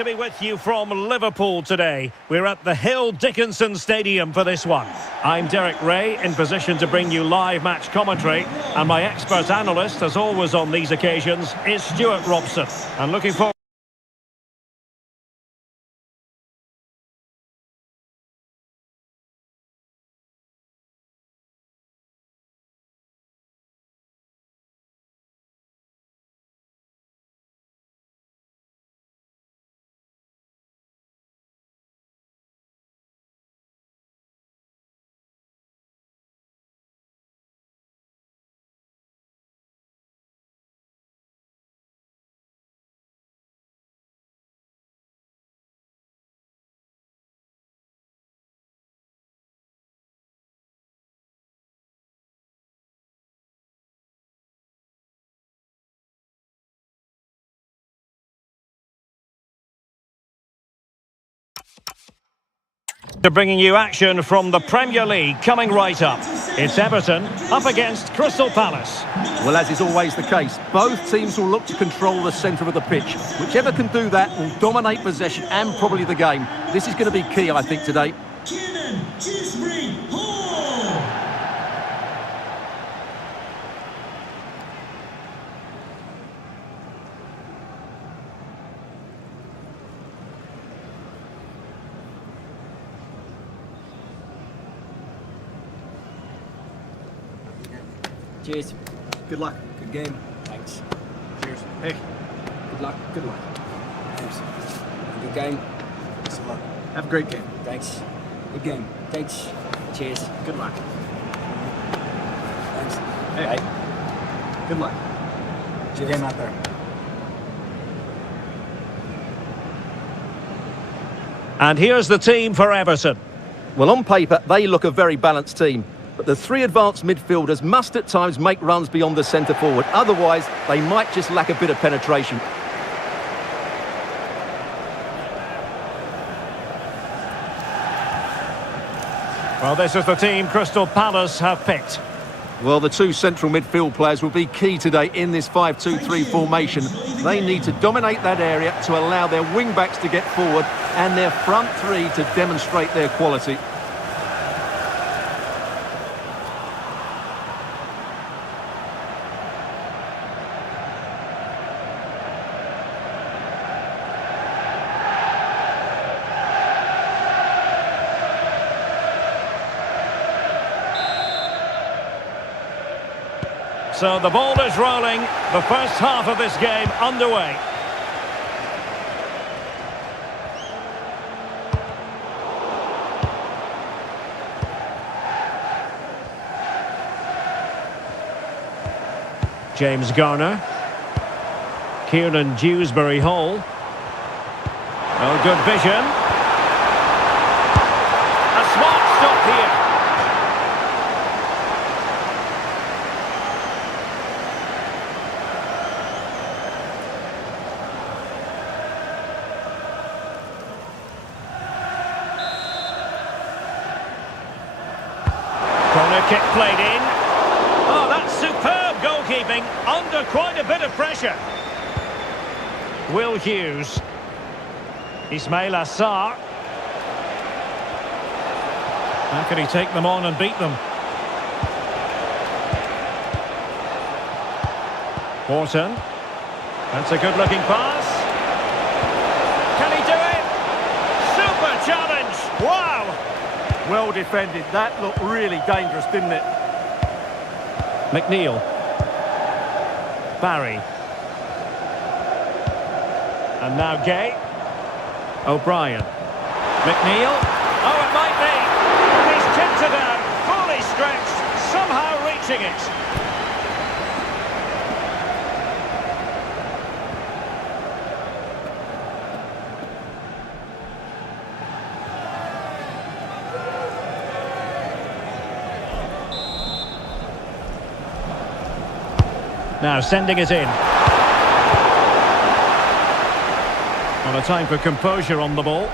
to be with you from Liverpool today. We're at the Hill Dickinson Stadium for this one. I'm Derek Ray, in position to bring you live match commentary, and my expert analyst, as always on these occasions, is Stuart Robson. And looking forward to bringing you action from the Premier League coming right up. It's Everton up against Crystal Palace. Well, as is always the case, both teams will look to control the centre of the pitch. Whichever can do that will dominate possession and probably the game. This is going to be key, I think, today. Cheers. Good luck. Good game. Thanks. Cheers. Hey. Good luck. Good luck. Thanks. Good game. Thanks a lot. Have a great game. Thanks. Good game. Thanks. Cheers. Good luck. Thanks. Hey. Bye. Good luck. Cheers. Game out there. And here's the team for Everton. Well, on paper, they look a very balanced team. But the three advanced midfielders must at times make runs beyond the centre forward. Otherwise, they might just lack a bit of penetration. Well, this is the team Crystal Palace have picked. Well, the two central midfield players will be key today in this 5-2-3 formation. They need to dominate that area to allow their wing-backs to get forward and their front three to demonstrate their quality. So the ball is rolling, the first half of this game underway. James Garner. Kieran Dewsbury-Hall. Oh, good vision. A smart stop here. Corner kick played in. Oh, that's superb goalkeeping under quite a bit of pressure. Will Hughes. Ismail Assar. How can he take them on and beat them? Wharton. That's a good-looking pass. Can he do it? Super challenge. Wow. Well defended. That looked really dangerous, didn't it? McNeil. Barry. And now Gay. O'Brien. McNeil. Oh, it might be. He's tipped it out. Fully stretched. Somehow reaching it. Now sending it in. Well, a time for composure on the ball.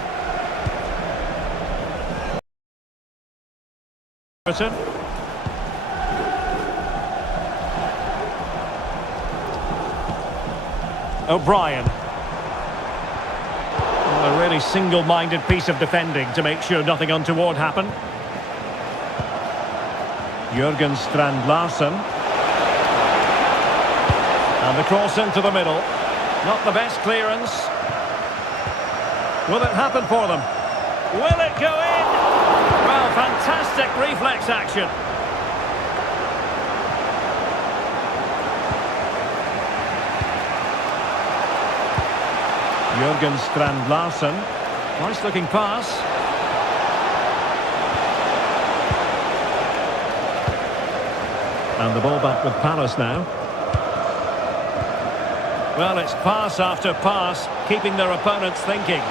Everton. O'Brien. Really single-minded piece of defending to make sure nothing untoward happened. Jurgen Strand Larsen. And the cross into the middle. Not the best clearance. Will it happen for them? Will it go in? Well, fantastic reflex action. Jurgen Strand Larsen. Nice looking pass. And the ball back with Palace now. Well, it's pass after pass, keeping their opponents thinking.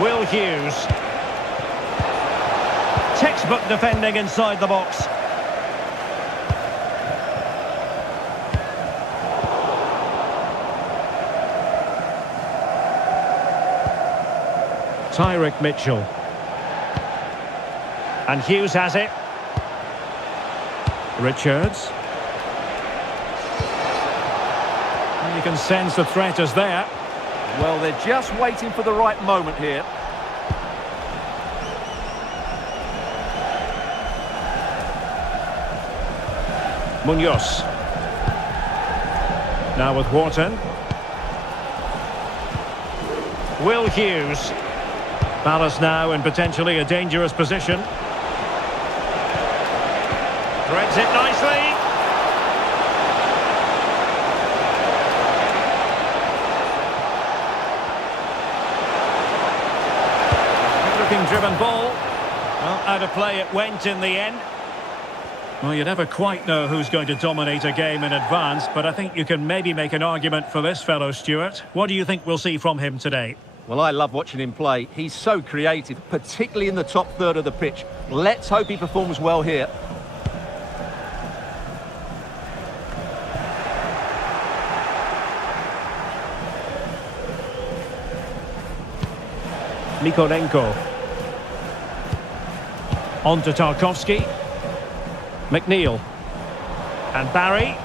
Will Hughes. Textbook defending inside the box. Tyrick Mitchell. And Hughes has it. Richards. And you can sense the threat is there. Well, they're just waiting for the right moment here. Munoz. Now with Wharton. Will Hughes. Palace now in potentially a dangerous position. Threads it nicely. Looking driven ball. Well, out of play it went in the end. Well, you never quite know who's going to dominate a game in advance, but I think you can maybe make an argument for this fellow, Stuart. What do you think we'll see from him today? Well, I love watching him play. He's so creative, particularly in the top third of the pitch. Let's hope he performs well here. Mikolenko. On to Tarkowski. McNeil. And Barry.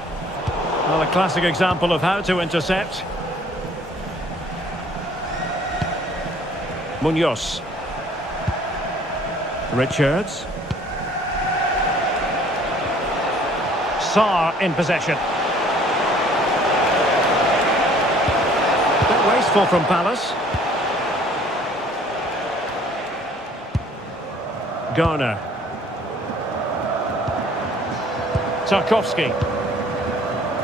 Well, a classic example of how to intercept. Munoz. Richards. Sarr in possession. A bit wasteful from Palace. Garner. Tarkowski.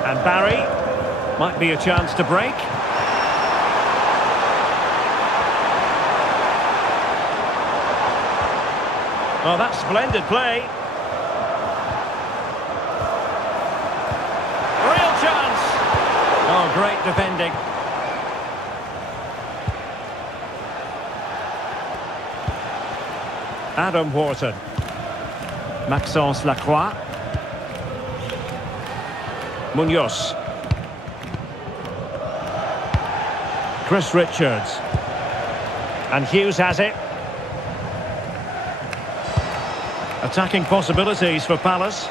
And Barry. Might be a chance to break. Oh, that's splendid play. Real chance. Oh, great defending. Adam Wharton. Maxence Lacroix. Munoz. Chris Richards. And Hughes has it. Attacking possibilities for Palace.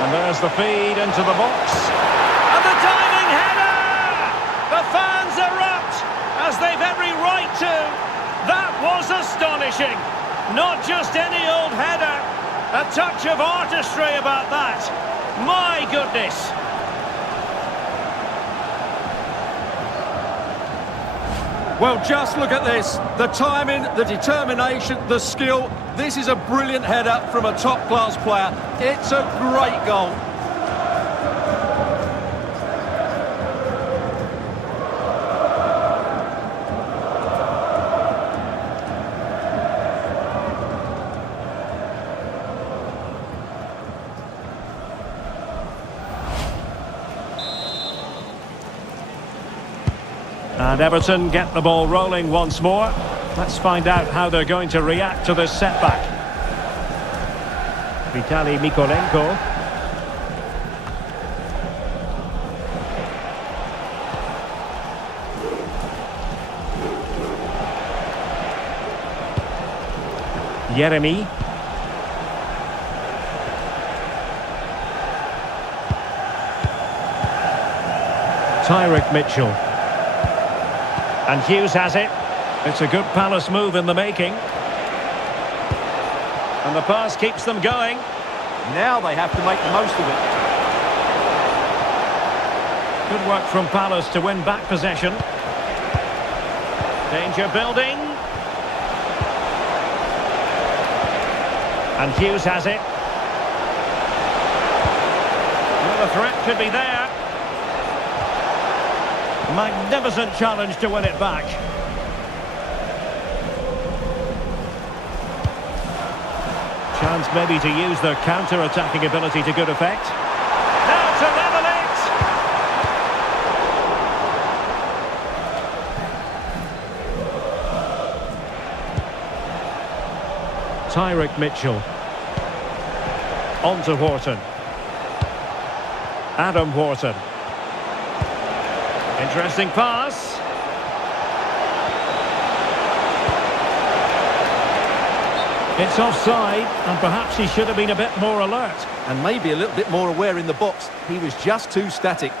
And there's the feed into the box. And the diving header! The fans erupt, as they've every right to. That was astonishing. Not just any old header. A touch of artistry about that. My goodness. Well, just look at this. The timing, the determination, the skill. This is a brilliant header from a top-class player. It's a great goal. And Everton get the ball rolling once more. Let's find out how they're going to react to this setback. Vitaly Mikolenko. Yeremy. Tyrick Mitchell. And Hughes has it. It's a good Palace move in the making. And the pass keeps them going. Now they have to make the most of it. Good work from Palace to win back possession. Danger building. And Hughes has it. Well, the threat could be there. Magnificent challenge to win it back. Chance maybe to use their counter-attacking ability to good effect. Now to level it! Tyrick Mitchell. On to Wharton. Adam Wharton. Interesting pass. It's offside, and perhaps he should have been a bit more alert. And maybe a little bit more aware in the box. He was just too static.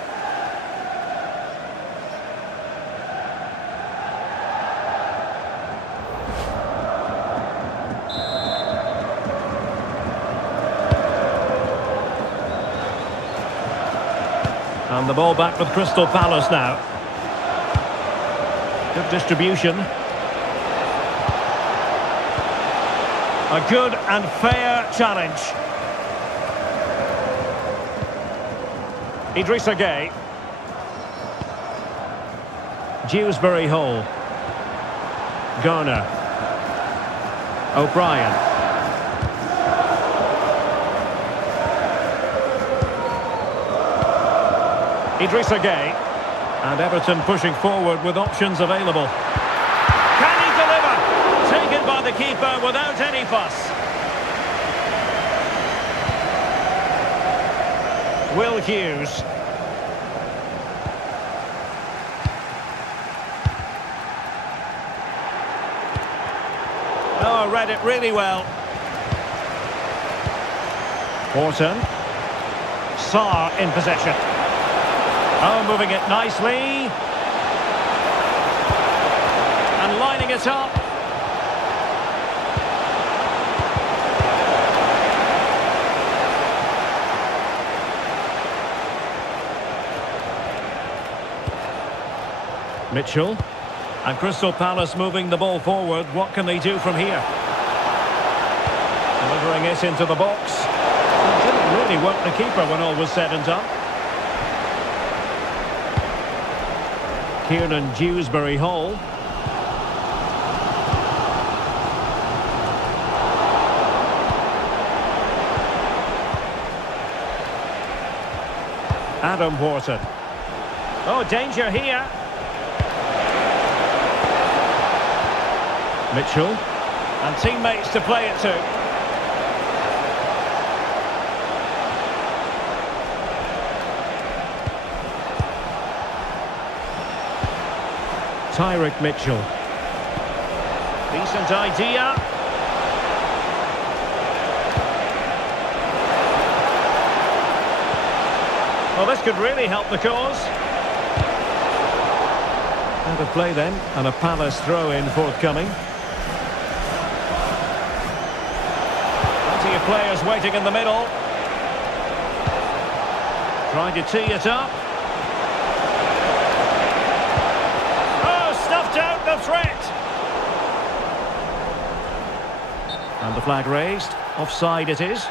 And the ball back with Crystal Palace now. Good distribution. A good and fair challenge. Idrissa Gueye. Dewsbury Hall. Garner. O'Brien. Idrissa Gueye. And Everton pushing forward with options available. Can he deliver? Taken by the keeper without any fuss. Will Hughes. Oh, read it really well. Wharton. Sarr in possession. Oh, moving it nicely. And lining it up. Mitchell. And Crystal Palace moving the ball forward. What can they do from here? Delivering it into the box. It didn't really work the keeper when all was said and done. Kieran Dewsbury Hall. Adam Wharton. Oh, danger here. Mitchell. And teammates to play it to. Tyrick Mitchell. Decent idea. Well, this could really help the cause. Out of play then, and a Palace throw-in forthcoming. Plenty of players waiting in the middle. Trying to tee it up. Out the threat. And the flag raised. Offside it is.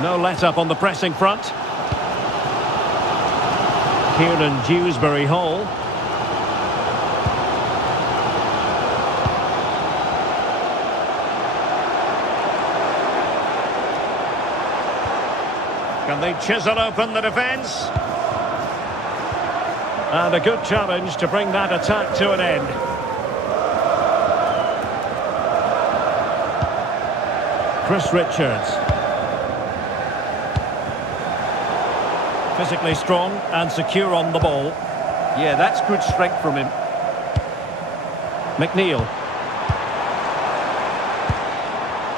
No let-up on the pressing front. Kieran Dewsbury Hall. Can they chisel open the defence? And a good challenge to bring that attack to an end. Chris Richards. Physically strong and secure on the ball. Yeah, that's good strength from him. McNeil.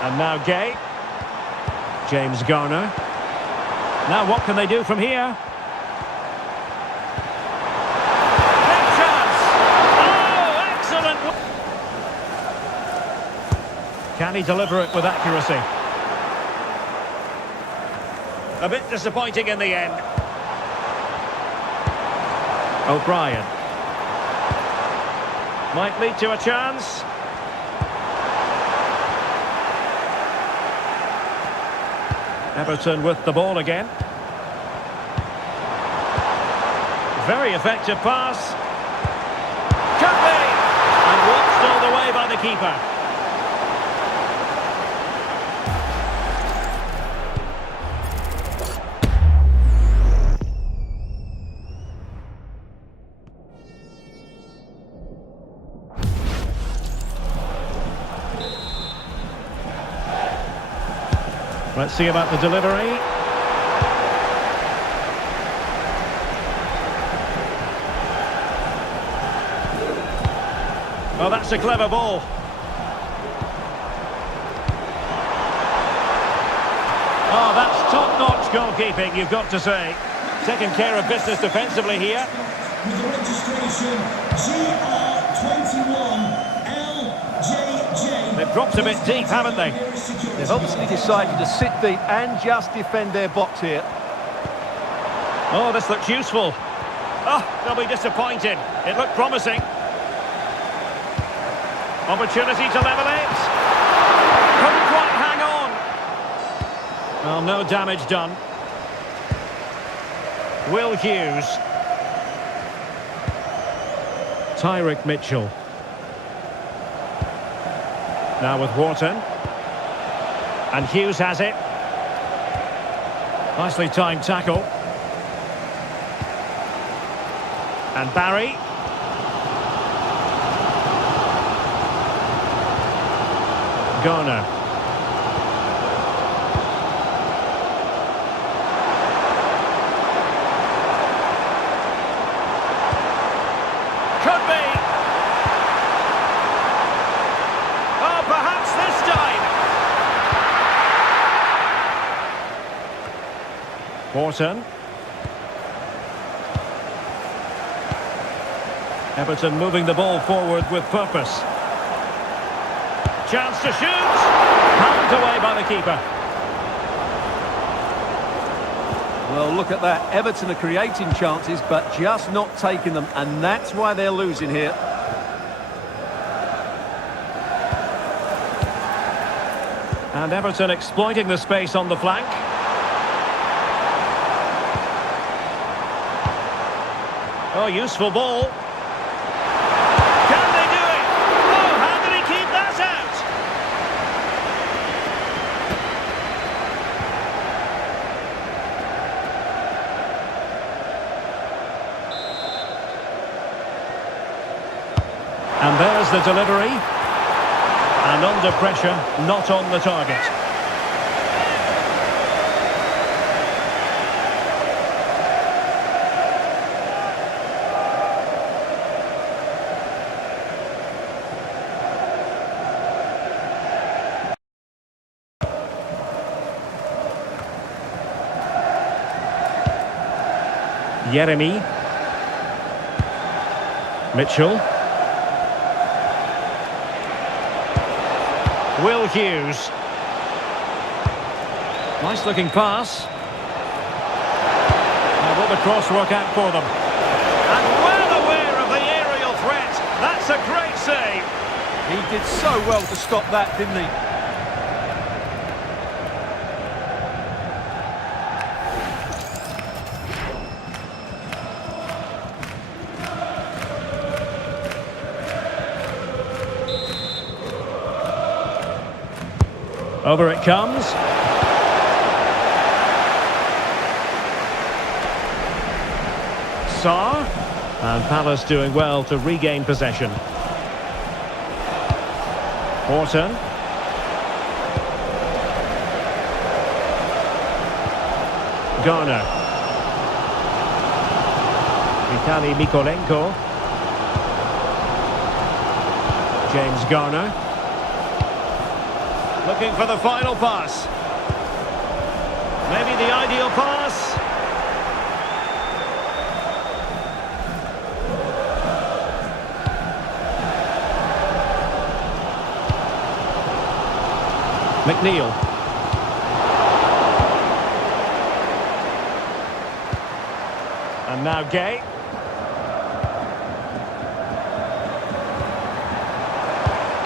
And now Gay. James Garner. Now what can they do from here? Big chance! Oh, excellent! Can he deliver it with accuracy? A bit disappointing in the end. O'Brien. Might lead to a chance. Everton with the ball again. Very effective pass. Could be! And watched all the way by the keeper. Let's see about the delivery. Oh, that's a clever ball. Oh, that's top-notch goalkeeping, you've got to say. Taking care of business defensively here. With the registration GR21LJJ. They've dropped a bit deep, haven't they? They've obviously decided to sit deep and just defend their box here. Oh, this looks useful. Oh, they'll be disappointed. It looked promising. Opportunity to level it. Couldn't quite hang on. Well, no damage done. Will Hughes. Tyrick Mitchell. Now with Wharton. And Hughes has it. Nicely timed tackle. And Barry. Garner. Could be. Oh, perhaps this time. Wharton. Everton moving the ball forward with purpose. Chance to shoot. Handed away by the keeper. Well, look at that. Everton are creating chances, but just not taking them, and that's why they're losing here. And Everton exploiting the space on the flank. Oh, useful ball. Can they do it? Oh, how did he keep that out? And there's the delivery. And under pressure, not on the target. Yeremy. Mitchell. Will Hughes. Nice looking pass. Now will the cross work out for them? And well aware of the aerial threat. That's a great save. He did so well to stop that, didn't he? Over it comes. Sarr. And Palace doing well to regain possession. Horton. Garner. Vitaly Mikolenko. James Garner. Looking for the final pass. Maybe the ideal pass. McNeil. And now Gay.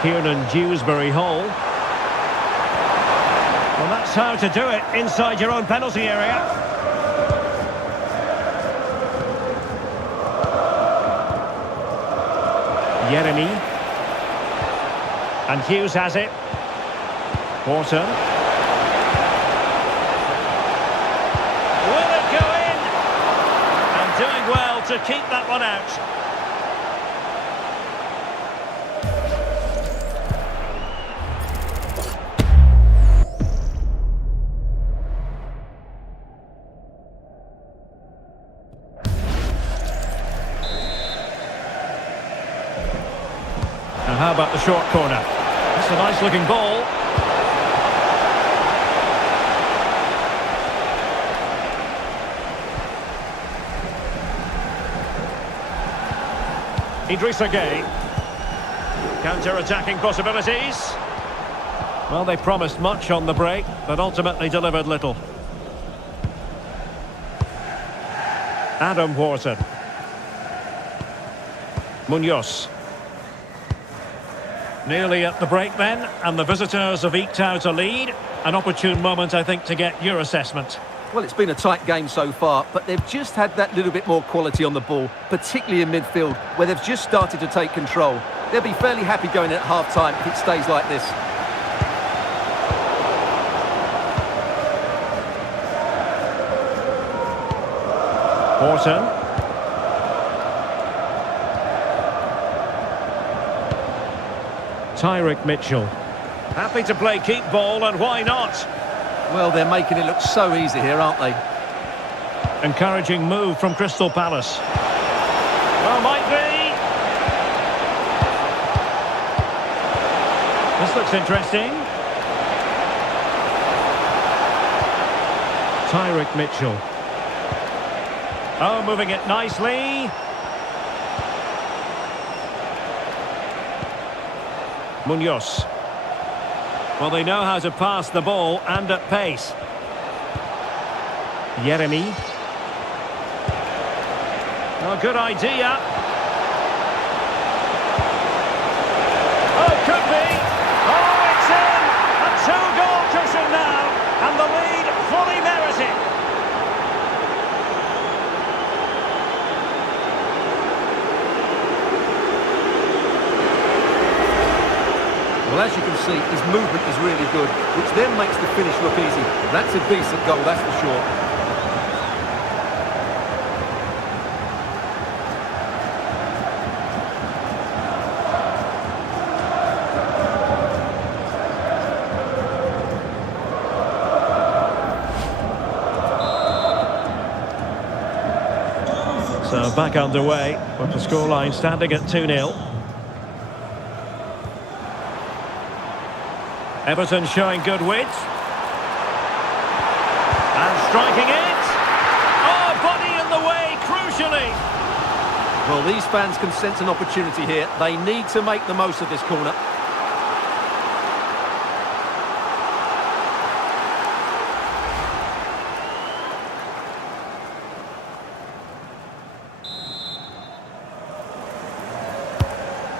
Kiernan Dewsbury Hall. Well, that's how to do it inside your own penalty area. Yeremy. And Hughes has it. Horton. Will it go in? And doing well to keep that one out. And how about the short corner? That's a nice looking ball. Idrissa Gay. Counter-attacking possibilities. Well, they promised much on the break, but ultimately delivered little. Adam Wharton. Munoz. Nearly at the break then, and the visitors have eked out a lead. An opportune moment, I think, to get your assessment. Well, it's been a tight game so far, but they've just had that little bit more quality on the ball, particularly in midfield, where they've just started to take control. They'll be fairly happy going in at half-time if it stays like this. Horton. Tyrick Mitchell. Happy to play keep ball, and why not? Well, they're making it look so easy here, aren't they? Encouraging move from Crystal Palace. Well, might be. This looks interesting. Tyrick Mitchell. Oh, moving it nicely. Munoz. Well, they know how to pass the ball and at pace. Yeremy. Oh, good idea. Oh, could be. Oh, it's in. A two-goal cushion now. And the lead fully merited. Well, as you can see, his movement is really good, which then makes the finish look easy. That's a decent goal, that's for sure. So back underway with the scoreline standing at 2-0. Everton showing good width. And striking it. Oh, body in the way, crucial. unusually. Well, these fans can sense an opportunity here. They need to make the most of this corner.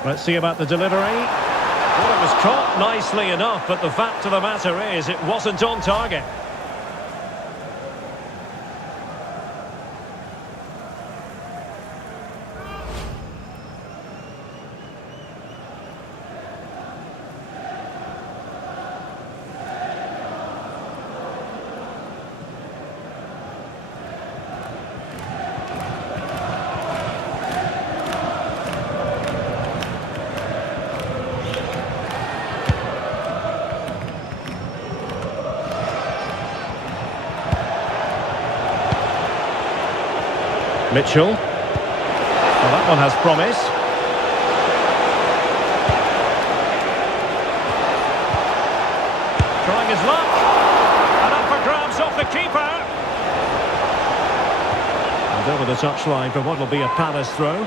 Let's see about the delivery. Well, it was caught nicely enough, but the fact of the matter is it wasn't on target. Mitchell. Well, that one has promise. Trying his luck. And up for grabs off the keeper. And over the touchline for what will be a Palace throw.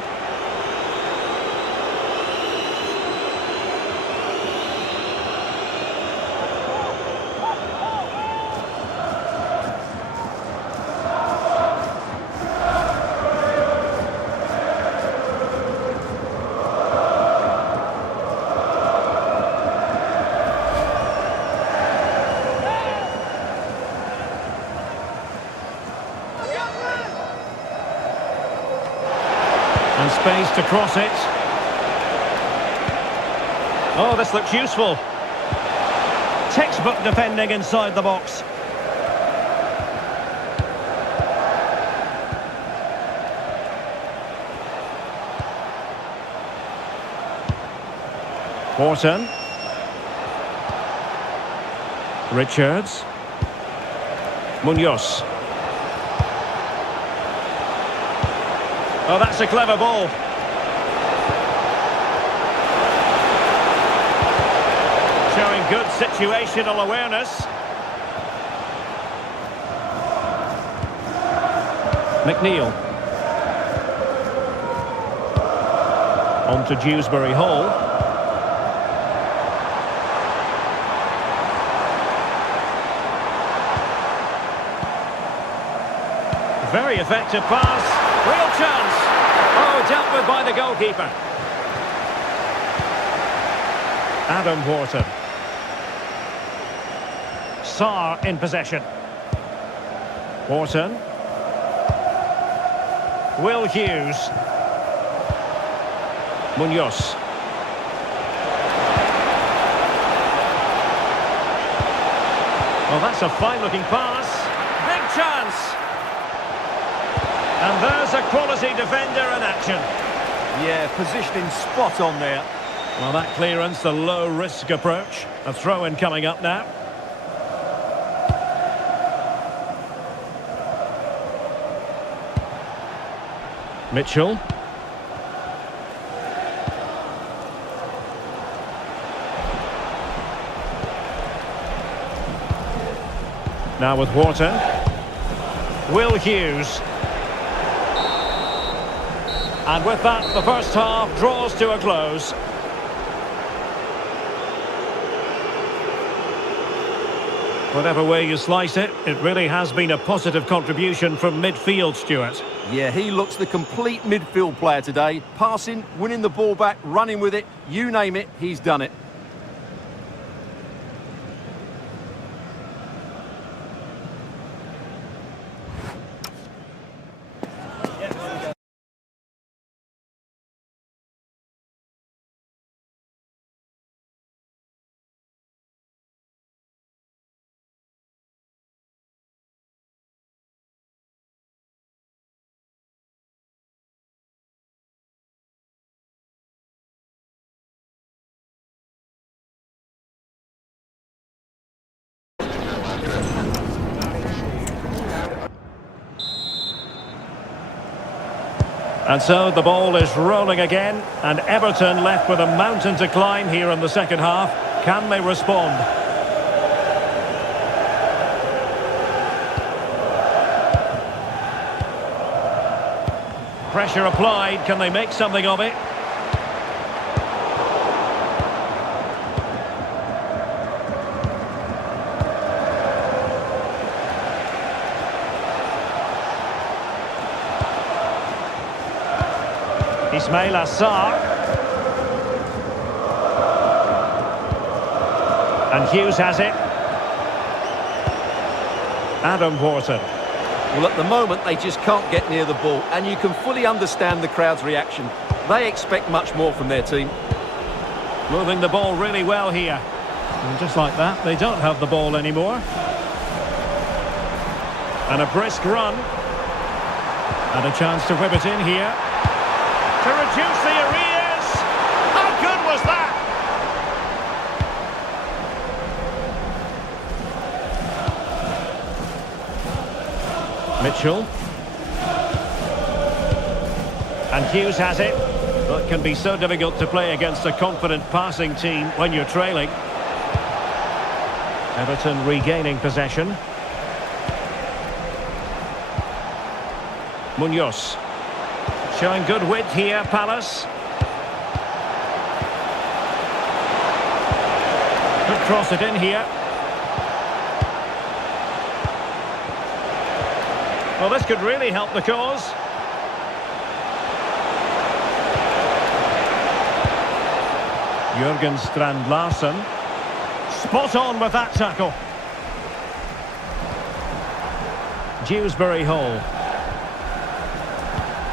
And space to cross it. Oh, this looks useful. Textbook defending inside the box. Wharton. Richards. Munoz. Oh, that's a clever ball. Showing good situational awareness. McNeil. On to Dewsbury Hall. Very effective pass. Real chance. Oh, dealt with by the goalkeeper. Adam Wharton. Sarr in possession. Wharton. Will Hughes. Munoz. Well, that's a fine-looking pass. Big chance. And there's a quality defender in action. Yeah, positioning spot on there. Well, that clearance, the low-risk approach. A throw-in coming up now. Mitchell. Now with Wharton. Will Hughes. And with that, the first half draws to a close. Whatever way you slice it, it really has been a positive contribution from midfield, Stuart. Yeah, he looks the complete midfield player today. Passing, winning the ball back, running with it, you name it, he's done it. And so the ball is rolling again, and Everton left with a mountain to climb here in the second half. Can they respond? Pressure applied. Can they make something of it? Ismail Assar. And Hughes has it. Adam Wharton. Well, at the moment, they just can't get near the ball, and you can fully understand the crowd's reaction. They expect much more from their team. Moving the ball really well here. And just like that, they don't have the ball anymore. And a brisk run. And a chance to whip it in here. To reduce the arrears. How good was that? Mitchell. And Hughes has it. But it can be so difficult to play against a confident passing team when you're trailing. Everton regaining possession. Munoz. Showing good width here, Palace. Could cross it in here. Well, this could really help the cause. Jurgen Strand Larsen. Spot on with that tackle. Dewsbury Hall.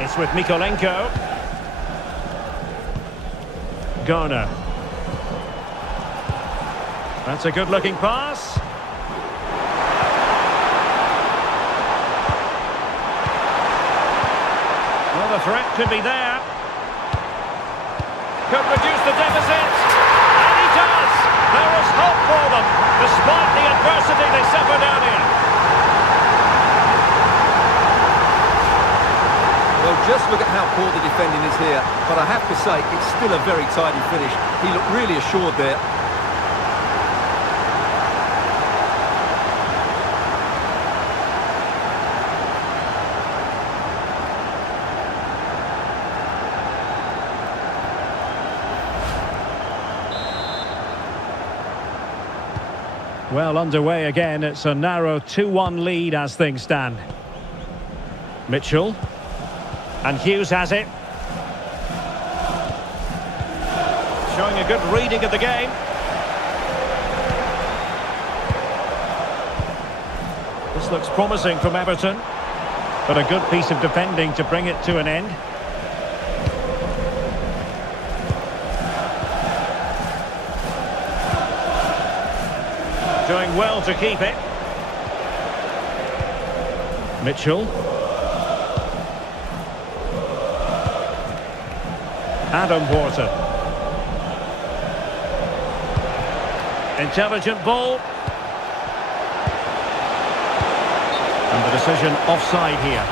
It's with Mikolenko. Garner. That's a good-looking pass. Well, the threat could be there. Could reduce the deficit. And he does. There was hope for them, despite the adversity they suffered earlier. Well, just look at how poor the defending is here. But I have to say, it's still a very tidy finish. He looked really assured there. Well, underway again. It's a narrow 2-1 lead as things stand. Mitchell. And Hughes has it. Showing a good reading of the game. This looks promising from Everton. But a good piece of defending to bring it to an end. Doing well to keep it. Mitchell. Adam Wharton. Intelligent ball. And the decision offside here.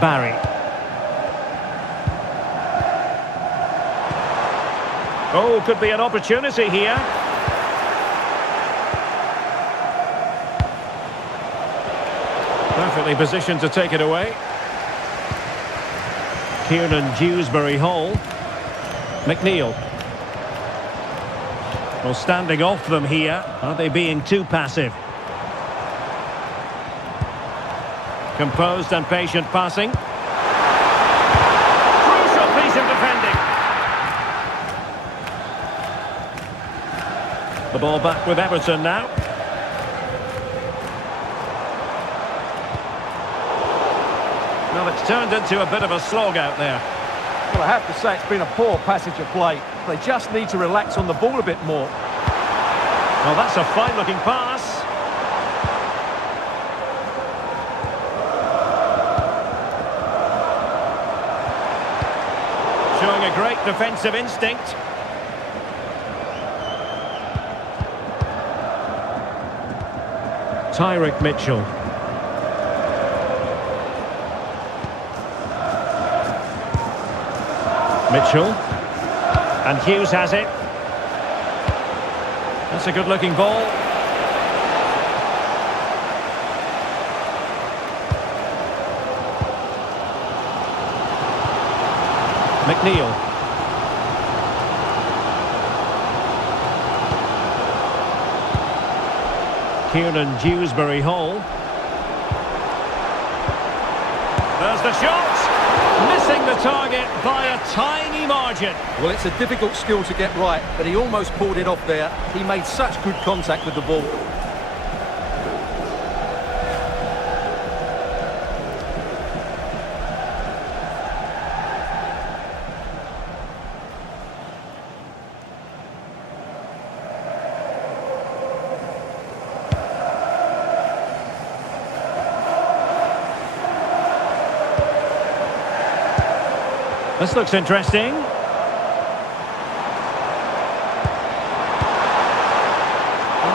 Barry. Oh, could be an opportunity here. Perfectly positioned to take it away. Kieran Dewsbury Hall. McNeil. Well, standing off them here. Are they being too passive? Composed and patient passing. Crucial piece of defending. The ball back with Everton now. Well, it's turned into a bit of a slog out there. Well, I have to say it's been a poor passage of play. They just need to relax on the ball a bit more. Well, that's a fine-looking pass. Showing a great defensive instinct. Tyrick Mitchell. Mitchell. And Hughes has it. That's a good-looking ball. McNeil. Kieran Dewsbury-Hall. There's the shot! Missing the target by a tiny margin. Well, it's a difficult skill to get right, but he almost pulled it off there. He made such good contact with the ball. This looks interesting. Well,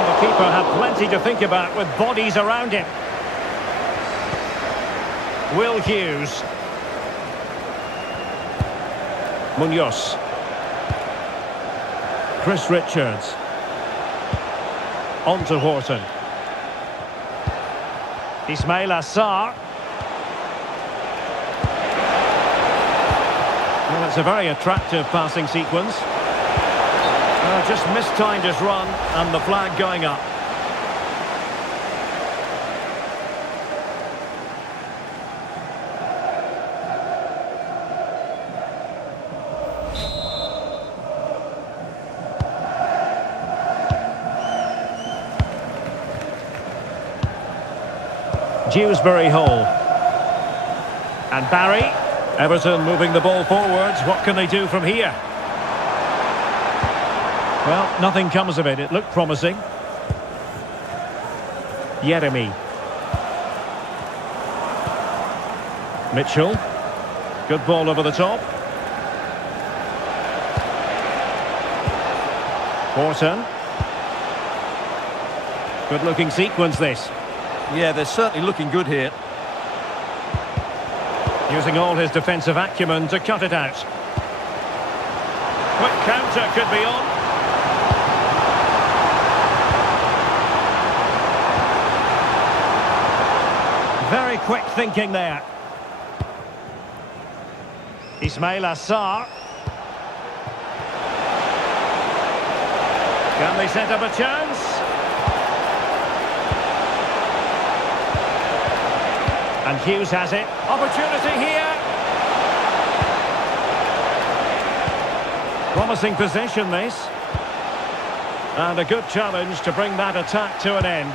the keeper had plenty to think about with bodies around him. Will Hughes. Munoz. Chris Richards. On to Horton. Ismail Assar. Well, it's a very attractive passing sequence. Just mistimed his run and the flag going up. Dewsbury-Hall. And Barry. Everton moving the ball forwards. What can they do from here? Well, nothing comes of it. It looked promising. Yeremy. Mitchell. Good ball over the top. Horton. Good looking sequence this. Yeah, they're certainly looking good here. Using all his defensive acumen to cut it out. Quick counter could be on. Very quick thinking there. Ismail Assar. Can they set up a chance? And Hughes has it. Opportunity here. Promising position this. And a good challenge to bring that attack to an end.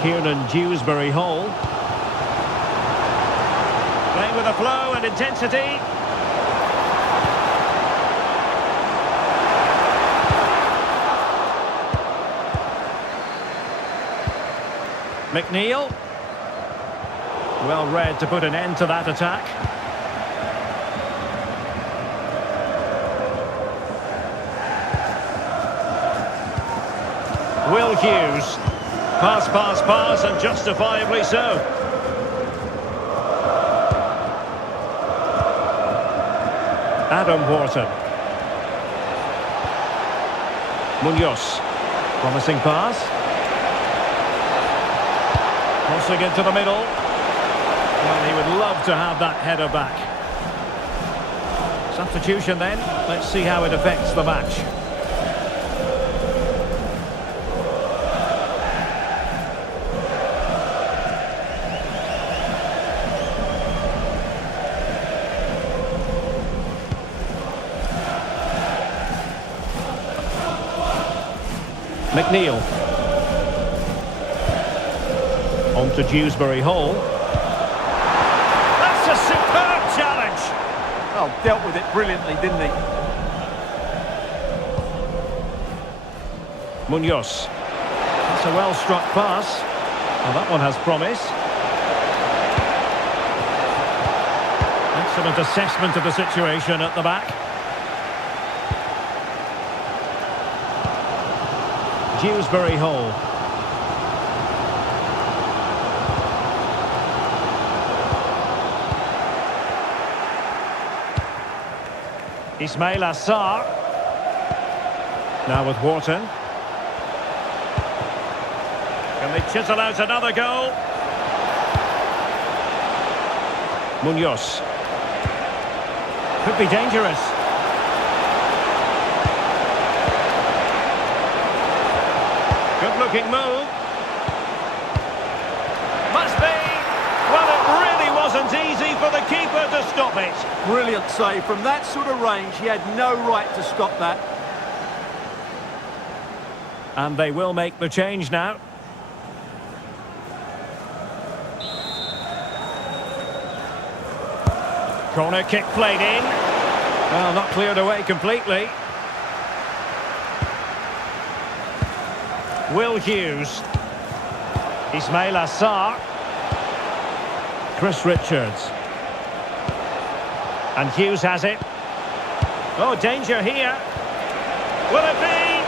Kieran Dewsbury-Hall. Playing with a flow and intensity. McNeil. Well read to put an end to that attack. Will Hughes. Pass, pass, pass, and justifiably so. Adam Horton. Munoz. Promising pass. Crossing into the middle. Well, he would love to have that header back. Substitution then. Let's see how it affects the match. McNeil. On to Dewsbury-Hall. That's a superb challenge! Oh, dealt with it brilliantly, didn't he? Munoz. That's a well-struck pass. Well, that one has promise. Excellent assessment of the situation at the back. Dewsbury-Hall. Ismail Assar. Now with Wharton. Can they chisel out another goal? Munoz. Could be dangerous. Good looking move. Must be. Well, it really wasn't easy for the keeper to stop it. Brilliant save. From that sort of range, he had no right to stop that. And they will make the change now. Corner kick played in. Well, not cleared away completely. Will Hughes. Ismail Assar. Chris Richards. And Hughes has it. Oh, danger here. Will it be?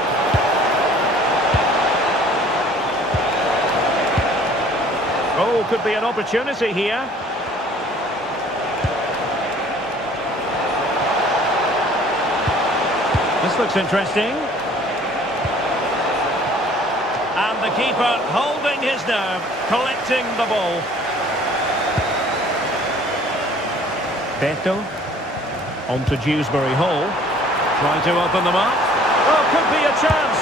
Oh, could be an opportunity here. This looks interesting. And the keeper holding his nerve, collecting the ball. Beto. On to Dewsbury Hall. Trying to open them up. Oh, could be a chance.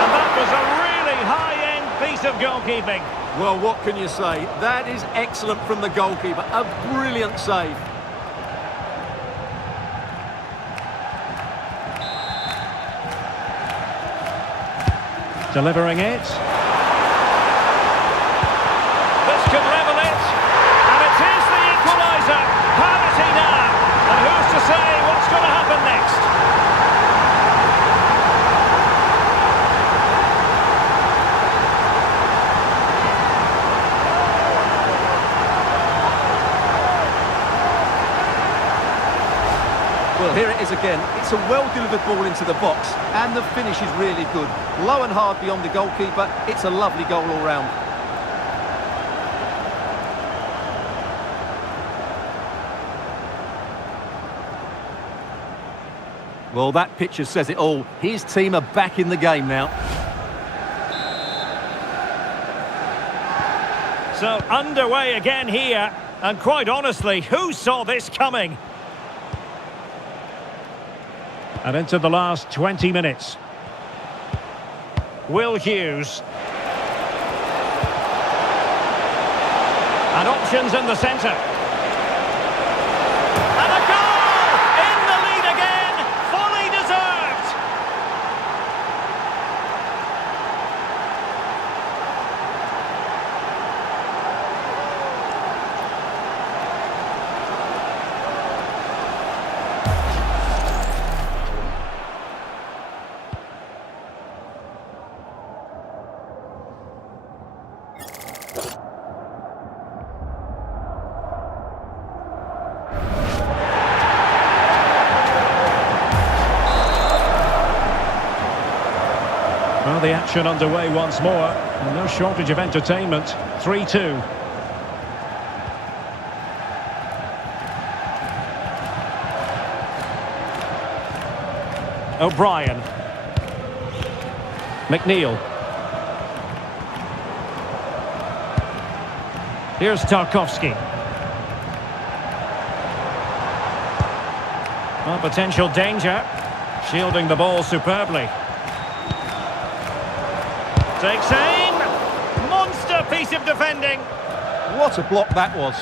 And that was a really high-end piece of goalkeeping. Well, what can you say? That is excellent from the goalkeeper. A brilliant save. Delivering it. This could level it. And it is the equaliser. Parity now. And who's to say what's going to happen next? Well, here it is again. It's a well-delivered ball into the box, and the finish is really good. Low and hard beyond the goalkeeper. It's a lovely goal all round. Well, that picture says it all. His team are back in the game now. So underway again here. And quite honestly, who saw this coming? And into the last 20 minutes. Will Hughes. And options in the centre. And a goal! In the lead again! Fully deserved! Well, the action underway once more. And no shortage of entertainment. 3-2. O'Brien. McNeil. Here's Tarkowski. Well, potential danger. Shielding the ball superbly. Takes aim. Monster piece of defending. What a block that was.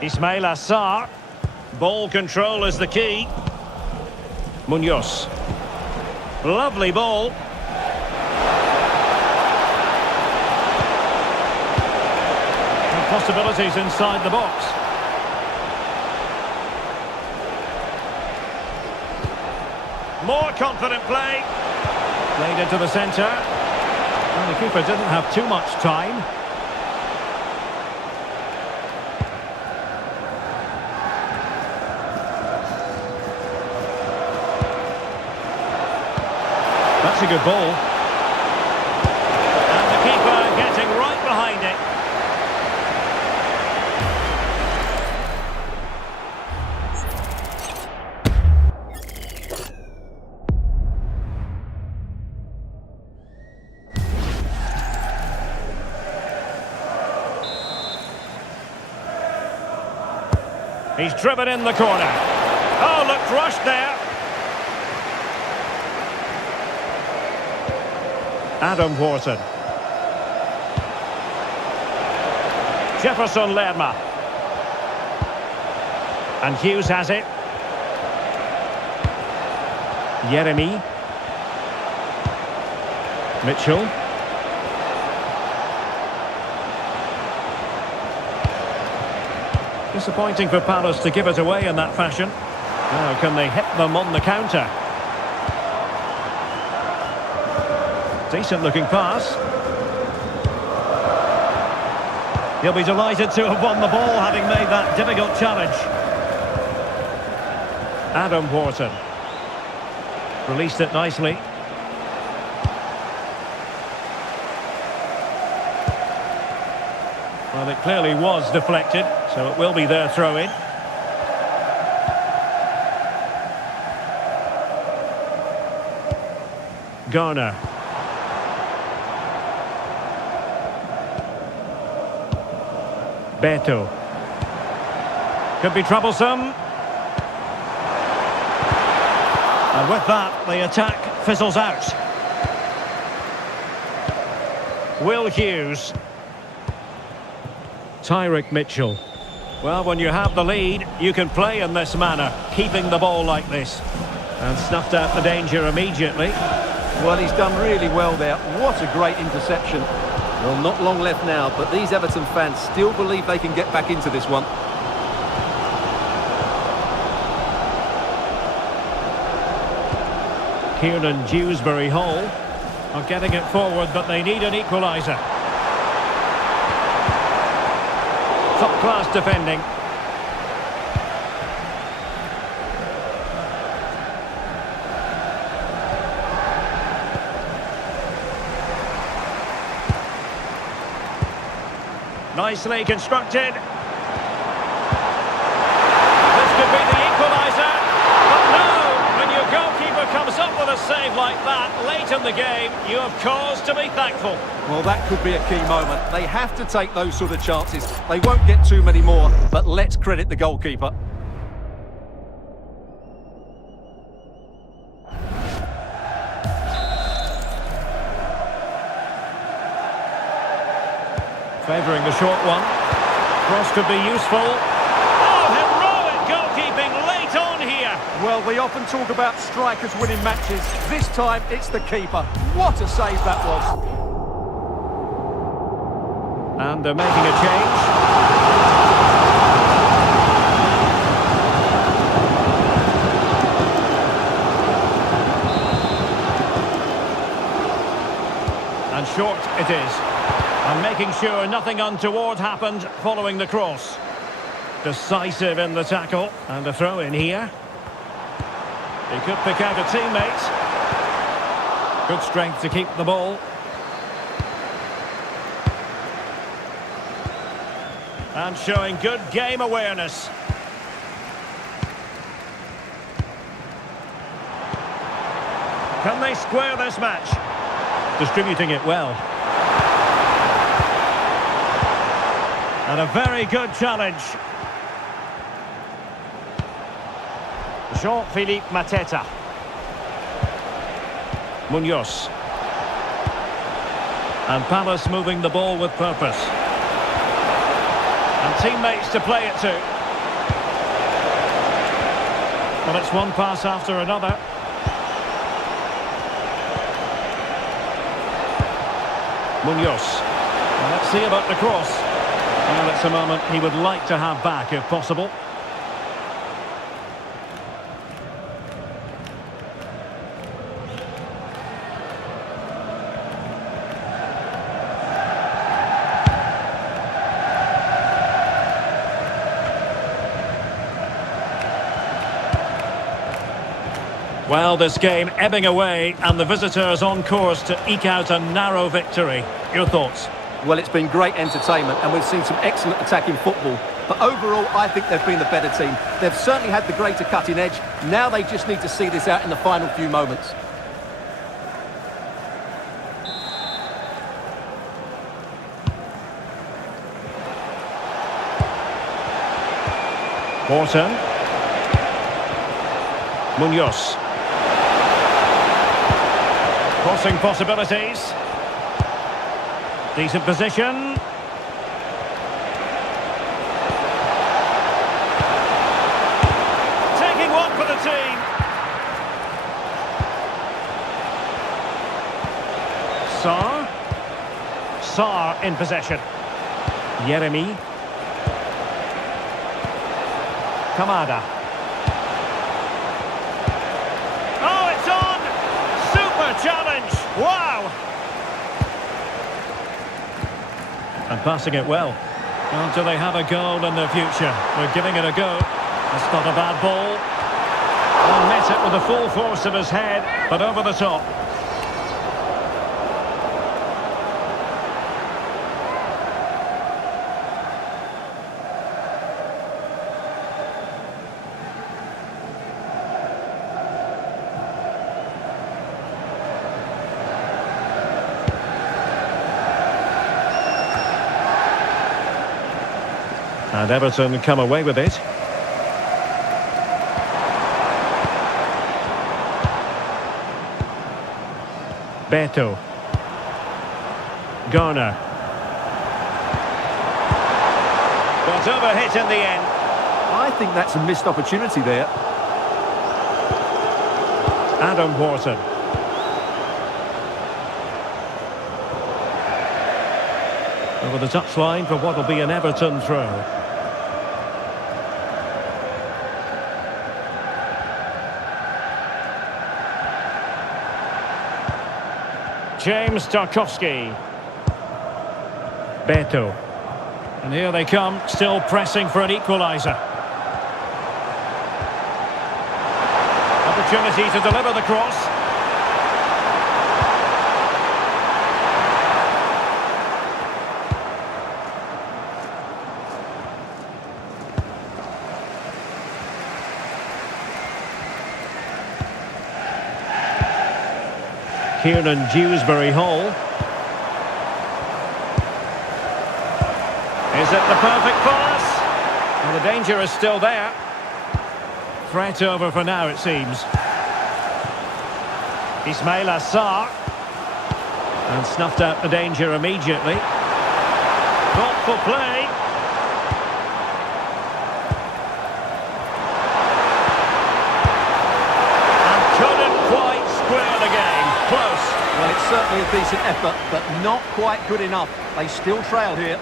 Ismail Assar. Ball control is the key. Munoz. Lovely ball. And possibilities inside the box. More confident play. Played into the centre. Well, the keeper didn't have too much time. That's a good ball. And the keeper getting right behind it. He's driven in the corner. Oh, looked rushed there. Adam Wharton. Jefferson Lerma. And Hughes has it. Yeremy. Mitchell. Disappointing for Palace to give it away in that fashion. Now can they hit them on the counter? Decent looking pass. He'll be delighted to have won the ball, having made that difficult challenge. Adam Wharton. Released it nicely. Well, it clearly was deflected, so it will be their throw-in. Garner. Beto. Could be troublesome. And with that, the attack fizzles out. Will Hughes. Tyrick Mitchell. Well, when you have the lead, you can play in this manner, keeping the ball like this. And snuffed out the danger immediately. Well, he's done really well there. What a great interception. Well, not long left now, but these Everton fans still believe they can get back into this one. Kieran Dewsbury Hall are getting it forward, but they need an equaliser. Top-class defending. Nicely constructed. This could be the equaliser. But no, when your goalkeeper comes up with a save like that late in the game, you have cause to be thankful. Well, that could be a key moment. They have to take those sort of chances. They won't get too many more, but let's credit the goalkeeper. Favouring the short one. Cross could be useful. Oh, heroic goalkeeping late on here. Well, we often talk about strikers winning matches. This time, it's the keeper. What a save that was. And they're making a change. And short it is. And making sure nothing untoward happened following the cross. Decisive in the tackle. And a throw in here. He could pick out a teammate. Good strength to keep the ball. And showing good game awareness. Can they square this match? Distributing it well. And a very good challenge. Jean-Philippe Mateta. Munoz. And Palace moving the ball with purpose. And teammates to play it to. Well, it's one pass after another. Munoz. Well, let's see about the cross. Well, it's a moment he would like to have back if possible. Well, this game ebbing away and the visitors on course to eke out a narrow victory. Your thoughts? Well, it's been great entertainment and we've seen some excellent attacking football. But overall, I think they've been the better team. They've certainly had the greater cutting edge. Now they just need to see this out in the final few moments. Morton. Munoz. Crossing possibilities. Decent position. Taking one for the team. Sarr in possession. Yeremi. Kamada. Oh, it's on! Super challenge! Wow! And passing it well. Well, do they have a goal in the future? We're giving it a go. That's not a bad ball. And met it with the full force of his head, but over the top. And Everton come away with it. Beto. Garner. But overhit in the end. I think that's a missed opportunity there. Adam Wharton. Over the touchline for what will be an Everton throw. James Tarkowski. Beto. And here they come, still pressing for an equaliser. Opportunity to deliver the cross. Kieran Dewsbury Hall. Is it the perfect pass? Well, the danger is still there. Threat over for now, it seems. Ismaila Sarr. And snuffed out the danger immediately. Thoughtful play. And couldn't quite square the game. Close. Well, it's certainly a decent effort, but not quite good enough. They still trail here.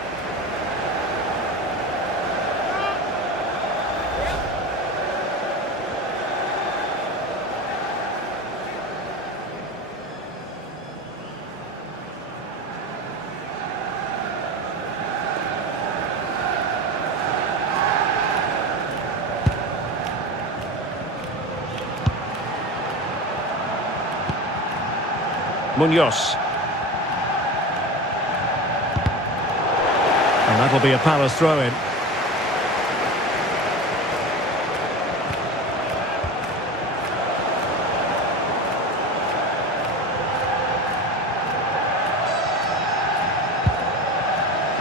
Munoz. And that'll be a Palace throw-in.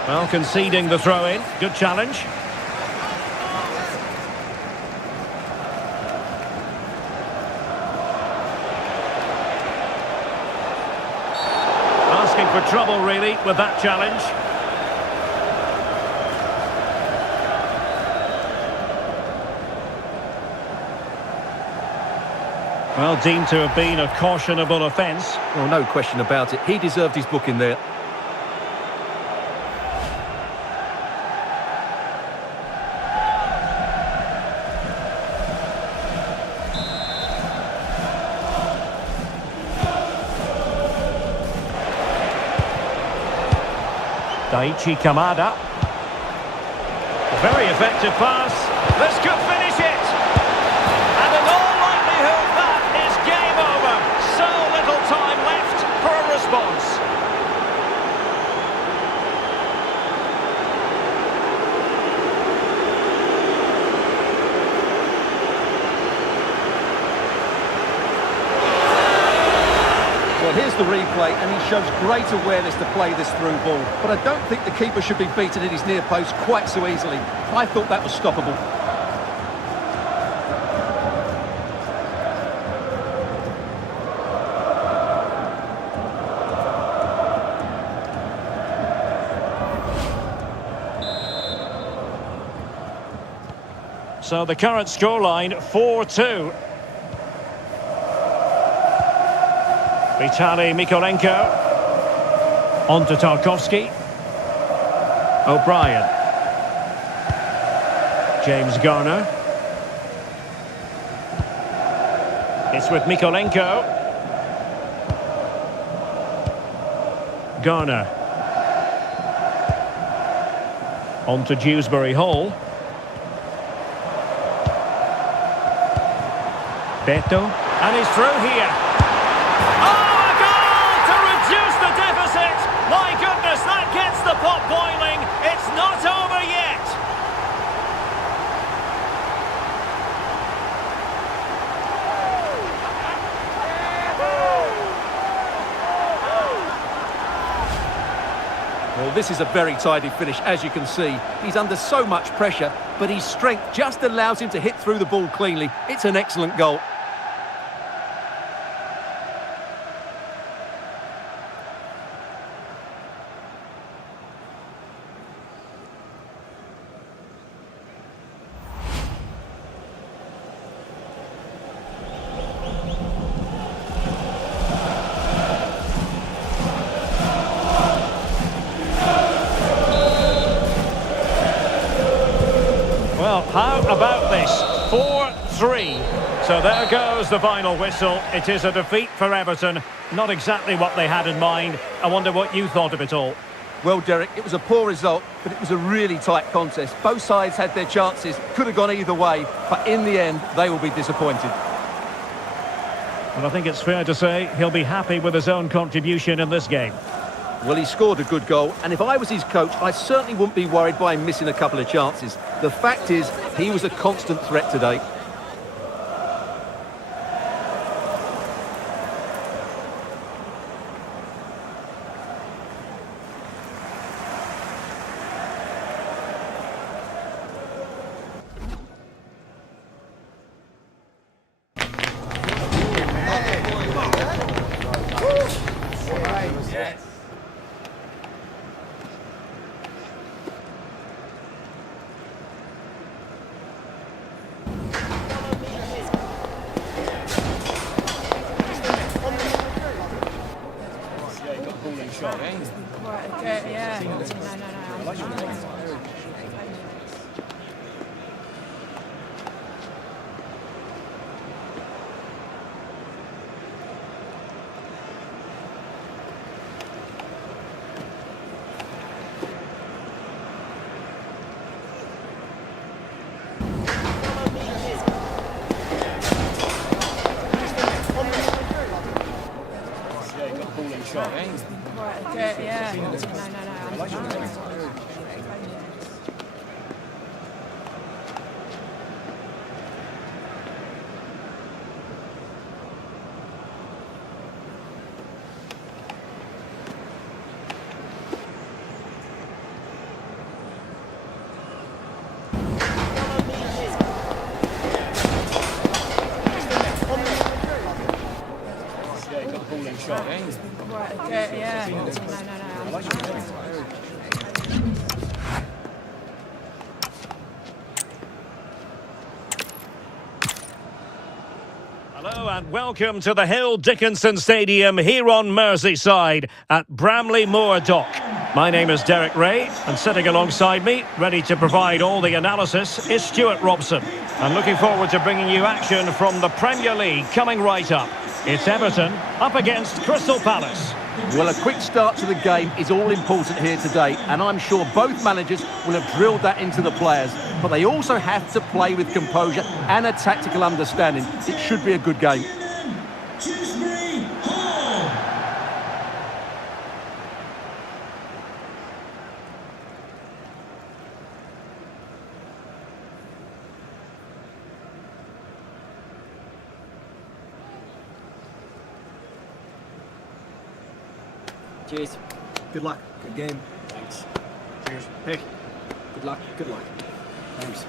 Well, conceding the throw-in. Good challenge. For trouble, really, with that challenge. Well, deemed to have been a cautionable offence. Well, no question about it. He deserved his booking there. Daichi Kamada. Very effective pass. This could finish it. And in all likelihood, that is game over. So little time left for a response. Well, here's the replay, and he shows great awareness to play this through ball. But I don't think the keeper should be beaten in his near post quite so easily. I thought that was stoppable. So the current scoreline 4-2. Vitaly Mikolenko. On to Tarkowski. O'Brien. James Garner. It's with Mikolenko. Garner. On to Dewsbury Hall. Beto. And he's through here. Oh, a goal to reduce the deficit! My goodness, that gets the pot boiling. It's not over yet. Well, this is a very tidy finish, as you can see. He's under so much pressure, but his strength just allows him to hit through the ball cleanly. It's an excellent goal. Well, how about this? 4-3. So there goes the final whistle. It is a defeat for Everton. Not exactly what they had in mind. I wonder what you thought of it all. Well, Derek, it was a poor result, but it was a really tight contest. Both sides had their chances, could have gone either way, but in the end, they will be disappointed. Well, I think it's fair to say he'll be happy with his own contribution in this game. Well, he scored a good goal, and if I was his coach, I certainly wouldn't be worried by him missing a couple of chances. The fact is, he was a constant threat today. Hello and welcome to the Hill Dickinson Stadium here on Merseyside at Bramley Moor Dock. My name is Derek Ray, and sitting alongside me, ready to provide all the analysis, is Stuart Robson. I'm looking forward to bringing you action from the Premier League coming right up. It's Everton up against Crystal Palace. Well, a quick start to the game is all important here today, and I'm sure both managers will have drilled that into the players. But they also have to play with composure and a tactical understanding. It should be a good game. Cheers. Good luck. Good game. Thanks. Cheers. Hey, Good luck. good luck. Thanks.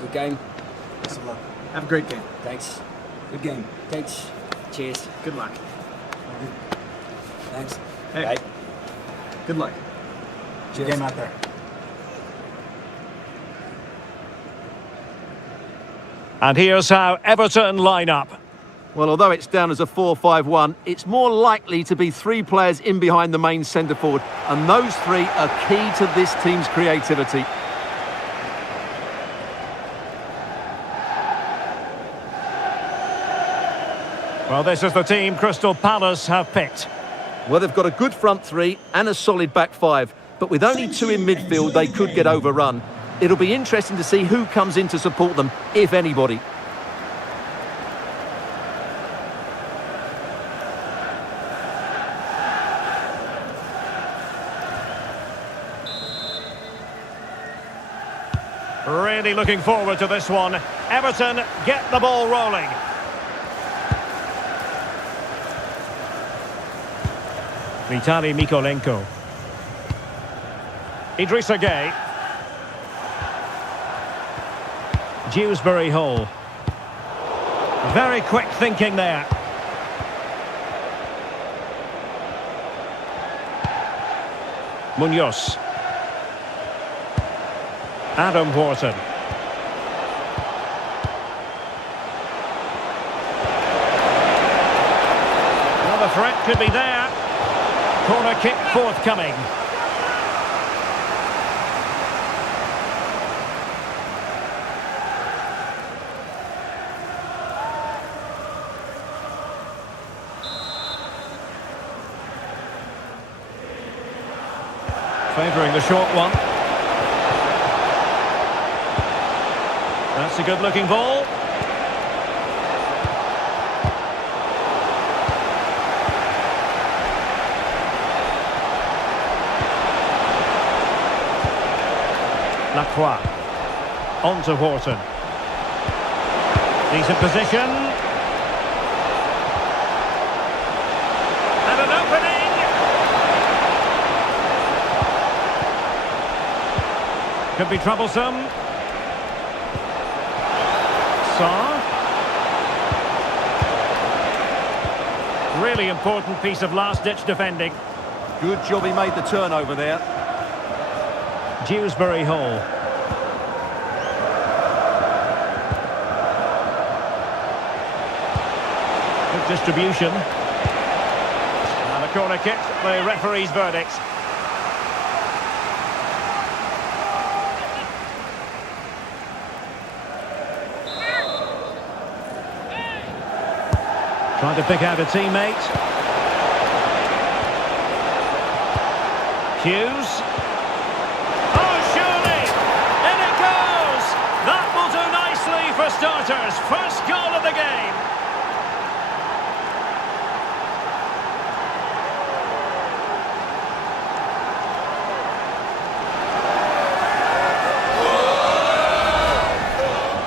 Good game. Best of luck. Have a great game. Thanks. Good game. Thanks. Cheers. Good luck. Thanks. Hey. Bye. Good luck. Good game out there. And here's how Everton line up. Well, although it's down as a 4-5-1, it's more likely to be 3 players in behind the main centre-forward. And those 3 are key to this team's creativity. Well, this is the team Crystal Palace have picked. Well, they've got a good front 3 and a solid back 5. But with only 2 in midfield, they could get overrun. It'll be interesting to see who comes in to support them, if anybody. Really looking forward to this one. Everton get the ball rolling. Vitaly Mykolenko. Idrissa Gueye. Dewsbury Hall. Very quick thinking there. Munoz. Adam Wharton. Well, the threat could be there. Corner kick forthcoming. Favouring the short one. That's a good-looking ball. Lacroix. On to Wharton. Decent position. And an opening. Could be troublesome. Really important piece of last-ditch defending. Good job he made the turnover there. Dewsbury Hall. Good distribution. And a corner kick, the referee's verdict. Trying to pick out a teammate. Hughes. Oh, surely! In it goes! That will do nicely for starters. First goal of the game.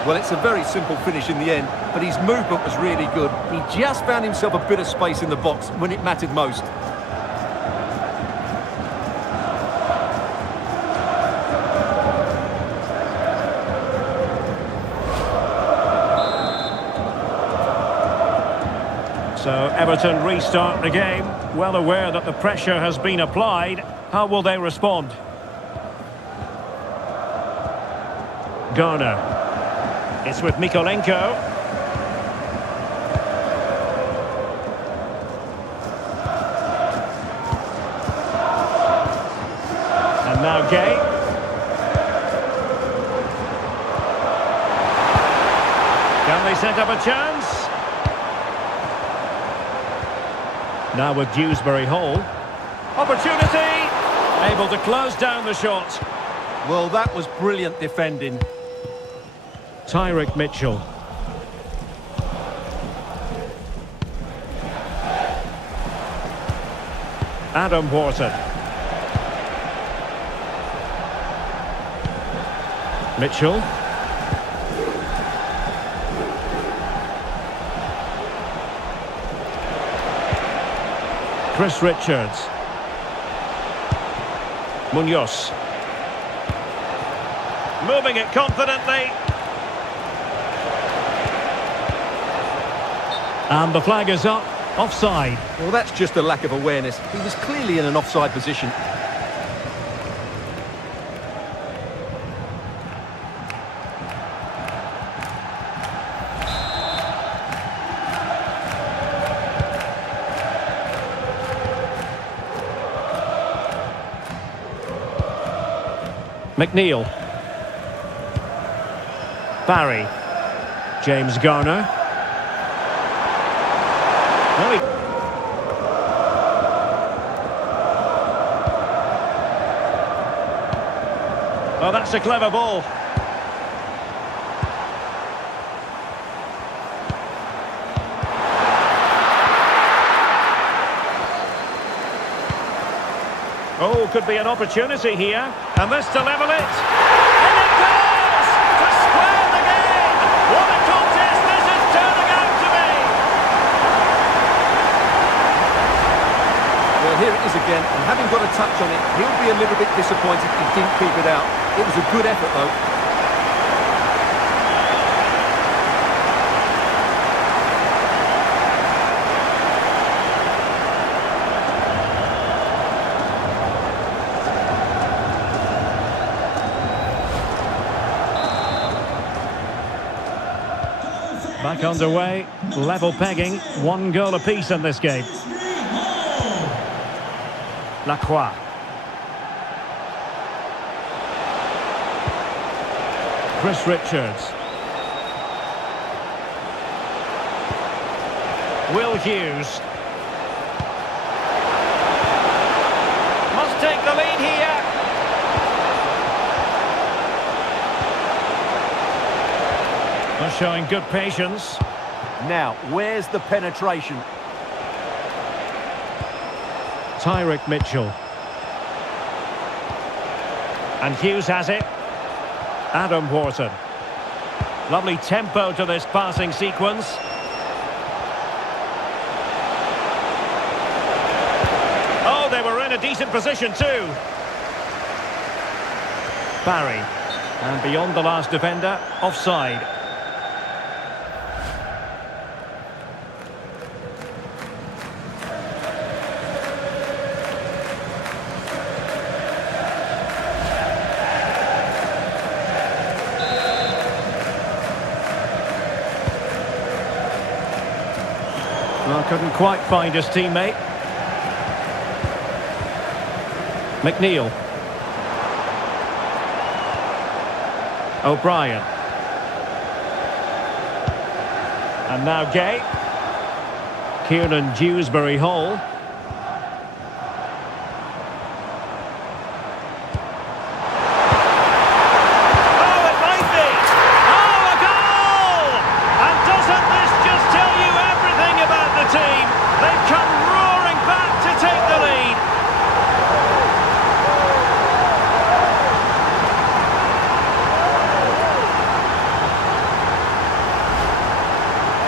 Well, it's a very simple finish in the end, but his movement was really good. He just found himself a bit of space in the box when it mattered most. So Everton restart the game, well aware that the pressure has been applied. How will they respond? Garner. It's with Mykolenko. And now Gueye. Can they set up a chance? Now with Dewsbury Hall. Opportunity! Able to close down the shot. Well, that was brilliant defending. Tyrick Mitchell. Adam Wharton. Mitchell. Chris Richards. Munoz. Moving it confidently. And the flag is up. Offside. Well, that's just a lack of awareness. He was clearly in an offside position. McNeil. Barry. James Garner. Well, oh, that's a clever ball. Oh, could be an opportunity here. And this to level it. And it goes! To square the game! What a contest this is turning out to be! Well, here it is again, and having got a touch on it, he'll be a little bit disappointed he didn't keep it out. It was a good effort, though. Back underway, level pegging, 1 goal apiece in this game. Lacroix. Chris Richards. Will Hughes. Must take the lead here. They're showing good patience. Now, where's the penetration? Tyrick Mitchell. And Hughes has it. Adam Wharton. Lovely tempo to this passing sequence. Oh, they were in a decent position too. Barry. And beyond the last defender, offside. Well, couldn't quite find his teammate. McNeil. O'Brien. And now Gay. Kieran Dewsbury Hall.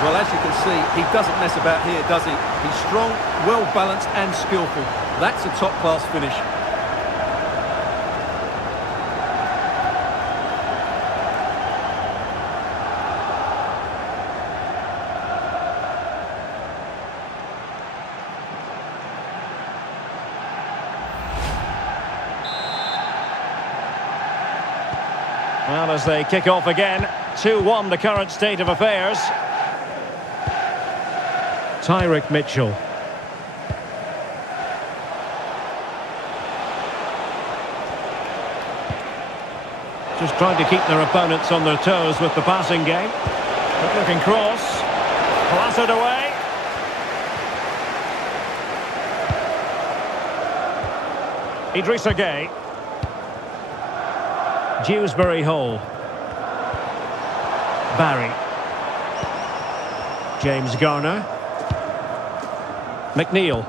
Well, as you can see, he doesn't mess about here, does he? He's strong, well-balanced and skillful. That's a top-class finish. Well, as they kick off again, 2-1 the current state of affairs. Tyrick Mitchell. Just trying to keep their opponents on their toes with the passing game. Good looking cross. Plastered away. Idrissa Gueye. Dewsbury Hall. Barry. James Garner. McNeil.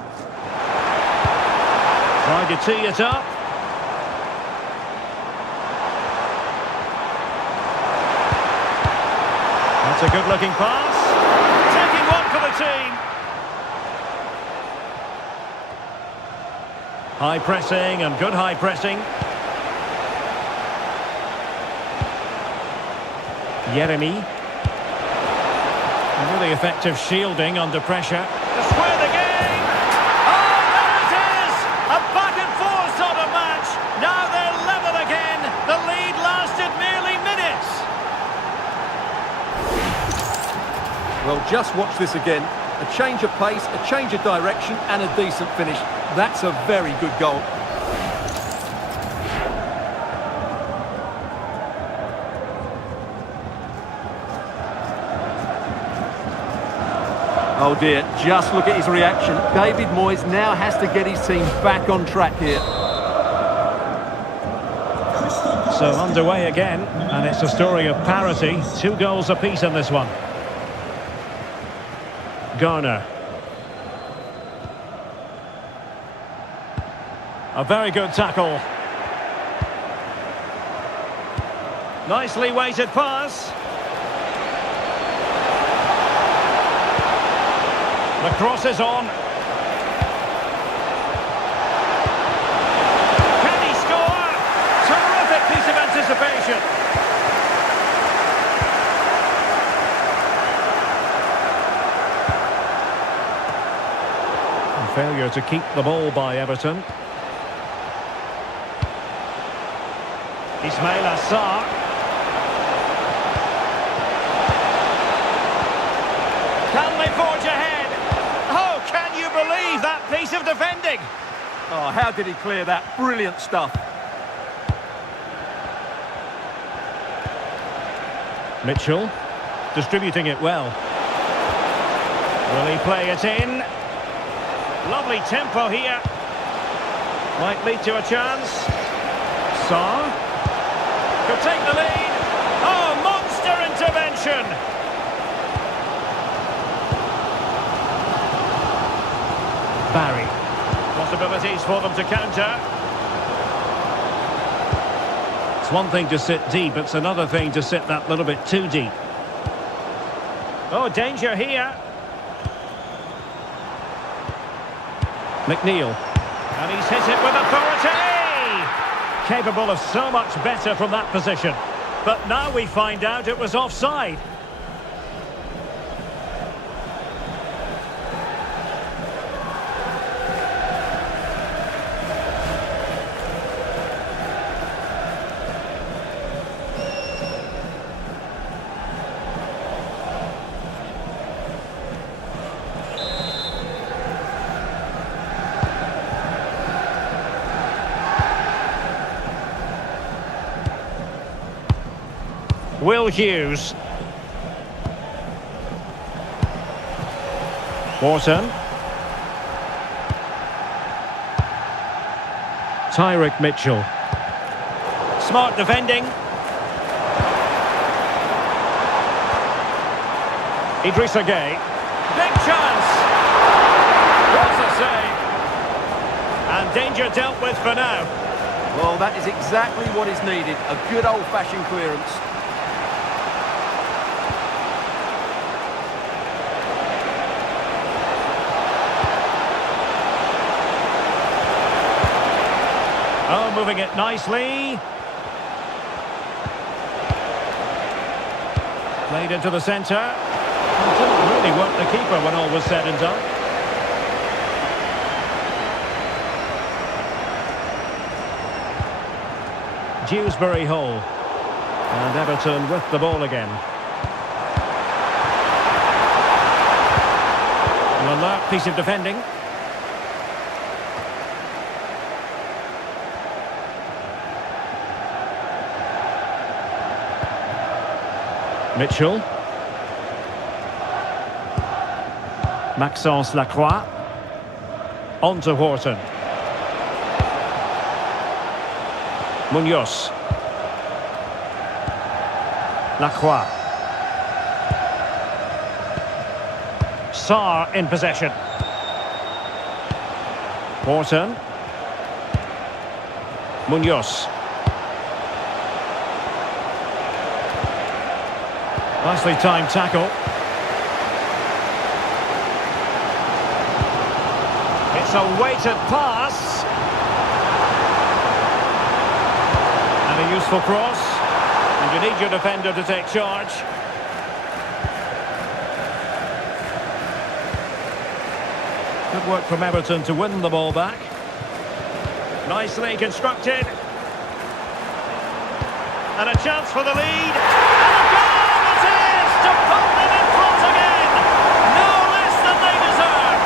Trying to tee it up. That's a good-looking pass. Taking one for the team. High pressing and good high pressing. Yeremy. Really effective shielding under pressure. To square the game. Oh, there it is! A back and forth sort of match. Now they're level again. The lead lasted merely minutes. Well, just watch this again. A change of pace, a change of direction and a decent finish. That's a very good goal. Oh dear, just look at his reaction. David Moyes now has to get his team back on track here. So underway again, and it's a story of parity. 2 goals apiece in this one. Garner. A very good tackle. Nicely weighted pass. The cross is on. Can he score? Terrific piece of anticipation. A failure to keep the ball by Everton. Ismail Assar. Can they forge ahead? Oh, can you believe that piece of defending? Oh, how did he clear that? Brilliant stuff. Mitchell distributing it well. Will he play it in? Lovely tempo here. Might lead to a chance. Sarr could take the lead. Oh, monster intervention! Barry. Possibilities for them to counter. It's one thing to sit deep, it's another thing to sit that little bit too deep. Oh, danger here. McNeil. And he's hit it with authority! Capable of so much better from that position. But now we find out it was offside. Will Hughes. Wharton. Tyrick Mitchell. Smart defending. Idrissa Gueye. Big chance. What's a save. And danger dealt with for now. Well, that is exactly what is needed. A good old-fashioned clearance. Oh, moving it nicely. Played into the centre. Well, didn't really work the keeper when all was said and done. Dewsbury Hall. And Everton with the ball again. An alert piece of defending. Mitchell. Maxence Lacroix. On to Wharton. Munoz. Lacroix. Sarr in possession. Wharton. Munoz. Nicely timed tackle. It's a weighted pass. And a useful cross. And you need your defender to take charge. Good work from Everton to win the ball back. Nicely constructed. And a chance for the lead. And a goal! To put them in front again! No less than they deserve!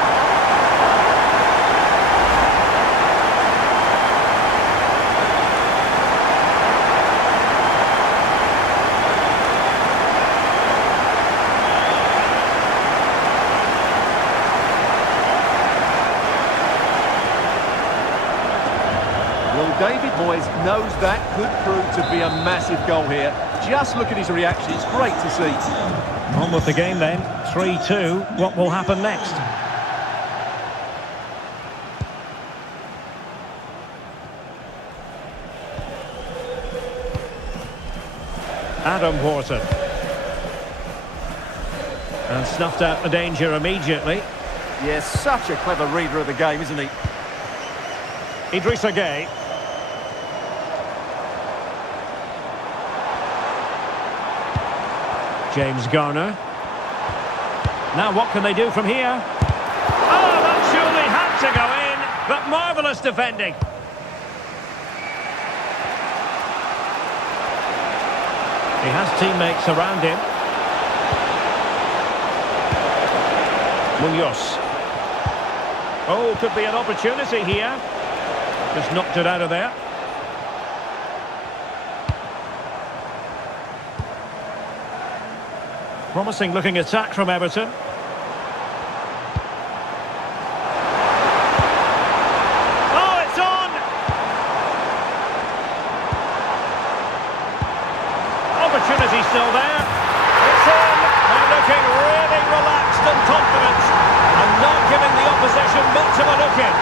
David Moyes knows that could prove to be a massive goal here. Just look at his reaction, it's great to see. On with the game then, 3-2. What will happen next? Adam Wharton. And snuffed out the danger immediately. Yes, such a clever reader of the game, isn't he? Idrissa Gueye. James Garner. Now what can they do from here? Oh, that surely had to go in, but marvellous defending. He has teammates around him. Munoz. Oh, could be an opportunity here. Just knocked it out of there. Promising looking attack from Everton. Oh, it's on! Opportunity still there. It's in! They're looking really relaxed and confident. And not giving the opposition much of a look in.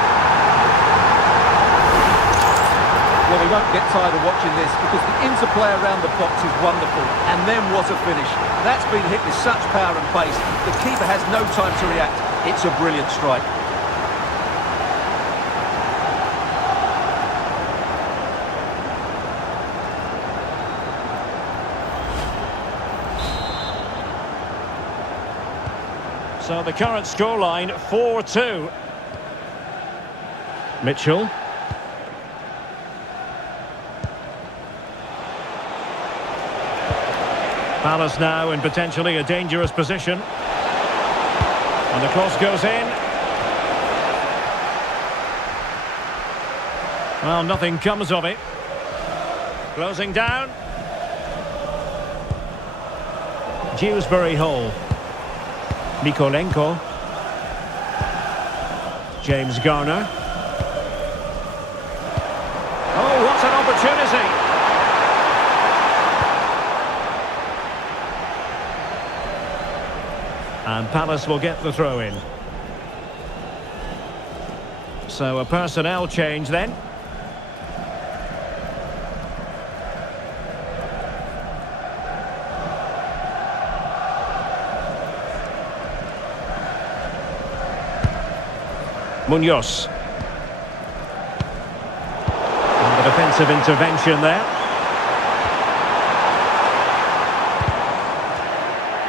Well, we won't get tired of watching this because the interplay around the box is wonderful. And then what a finish. That's been hit with such power and pace. The keeper has no time to react. It's a brilliant strike. So the current scoreline, 4-2. Mitchell. Palace now in potentially a dangerous position. And the cross goes in. Well, nothing comes of it. Closing down. Dewsbury Hall. Mikolenko. James Garner. Oh, what an opportunity! And Palace will get the throw in. So a personnel change then. Munoz. And the defensive intervention there.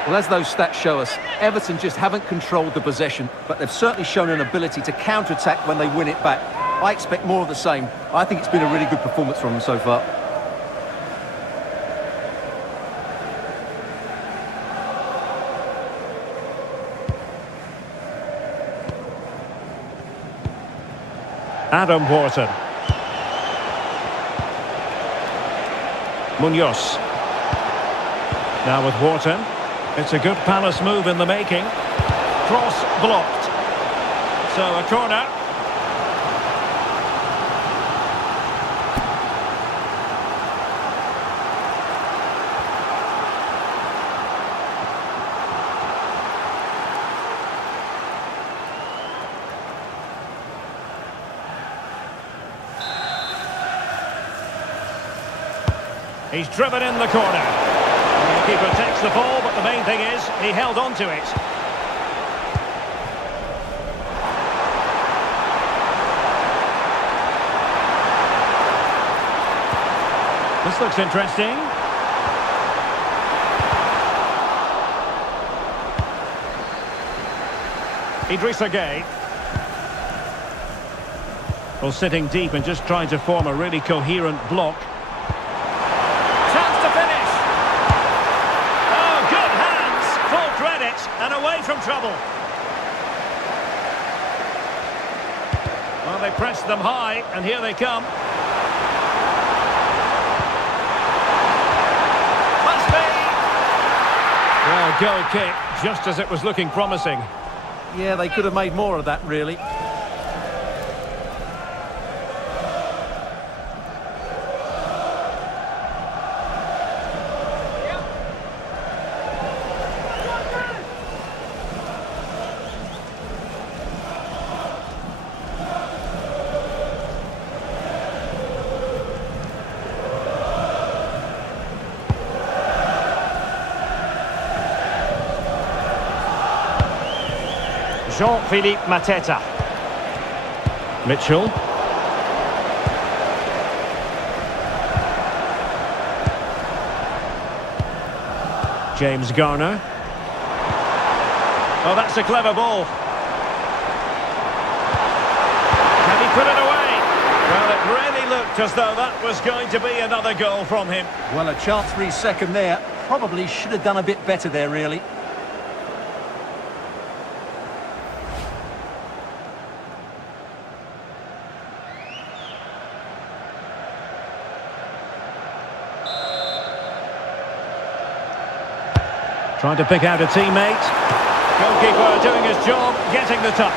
Well, as those stats show us, Everton just haven't controlled the possession, but they've certainly shown an ability to counter-attack when they win it back. I expect more of the same. I think it's been a really good performance from them so far. Adam Wharton. Munoz. Now with Wharton. It's a good Palace move in the making. Cross blocked. So a corner. He's driven in the corner. The keeper takes the ball, but the main thing is he held on to it. This looks interesting. Idrissa Gueye. Well, sitting deep and just trying to form a really coherent block. Chance to finish. Oh, good hands. Full credit and away from trouble. Well, they pressed them high and here they come. Must be. Well, goal kick just as it was looking promising. Yeah, they could have made more of that, really. Jean-Philippe Mateta. Mitchell. James Garner. Oh, that's a clever ball. Can he put it away? Well, it really looked as though that was going to be another goal from him. Well, a chance for his second there. Probably should have done a bit better there, really. Trying to pick out a teammate. Goalkeeper doing his job, getting the touch.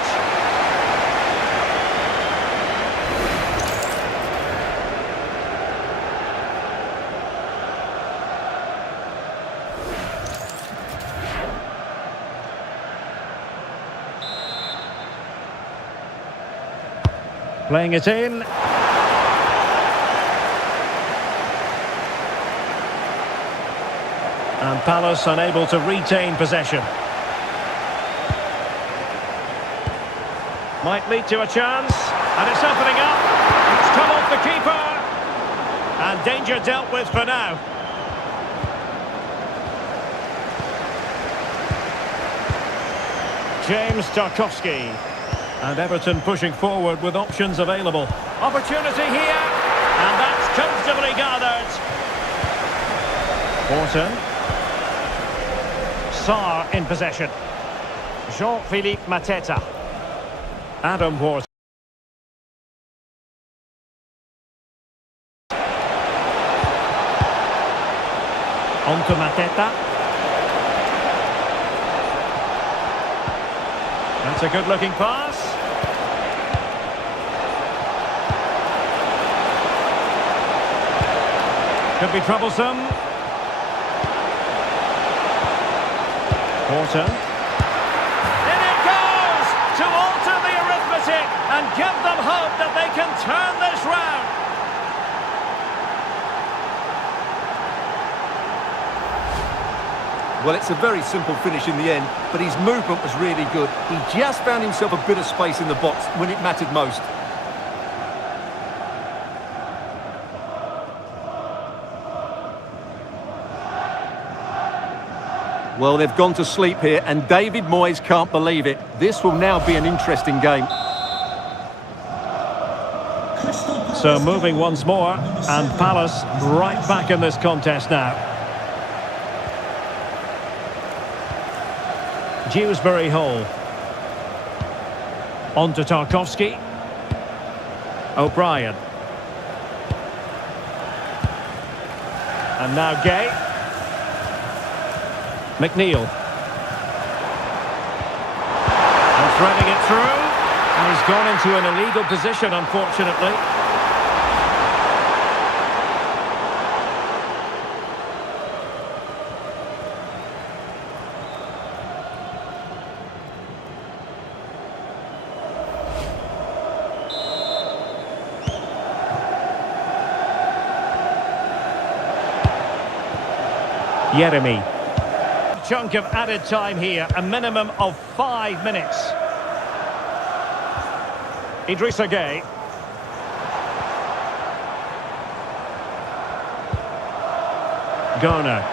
Playing it in. And Palace unable to retain possession. Might lead to a chance. And it's opening up. It's come off the keeper. And danger dealt with for now. James Tarkowski. And Everton pushing forward with options available. Opportunity here. And that's comfortably gathered. Wharton. Sarr in possession. Jean-Philippe Mateta. Adam Wharton. On to Mateta. That's a good-looking pass. Could be troublesome. Wharton. In it goes! To alter the arithmetic and give them hope that they can turn this round. Well, it's a very simple finish in the end, but his movement was really good. He just found himself a bit of space in the box when it mattered most. Well, they've gone to sleep here, and David Moyes can't believe it. This will now be an interesting game. So moving once more, and Palace right back in this contest now. Dewsbury Hall. On to Tarkowski. O'Brien. And now Gay. McNeil. And threading it through. And he's gone into an illegal position, unfortunately. Yeremy. Chunk of added time here, a minimum of 5 minutes. Idrissa Gueye. Garner.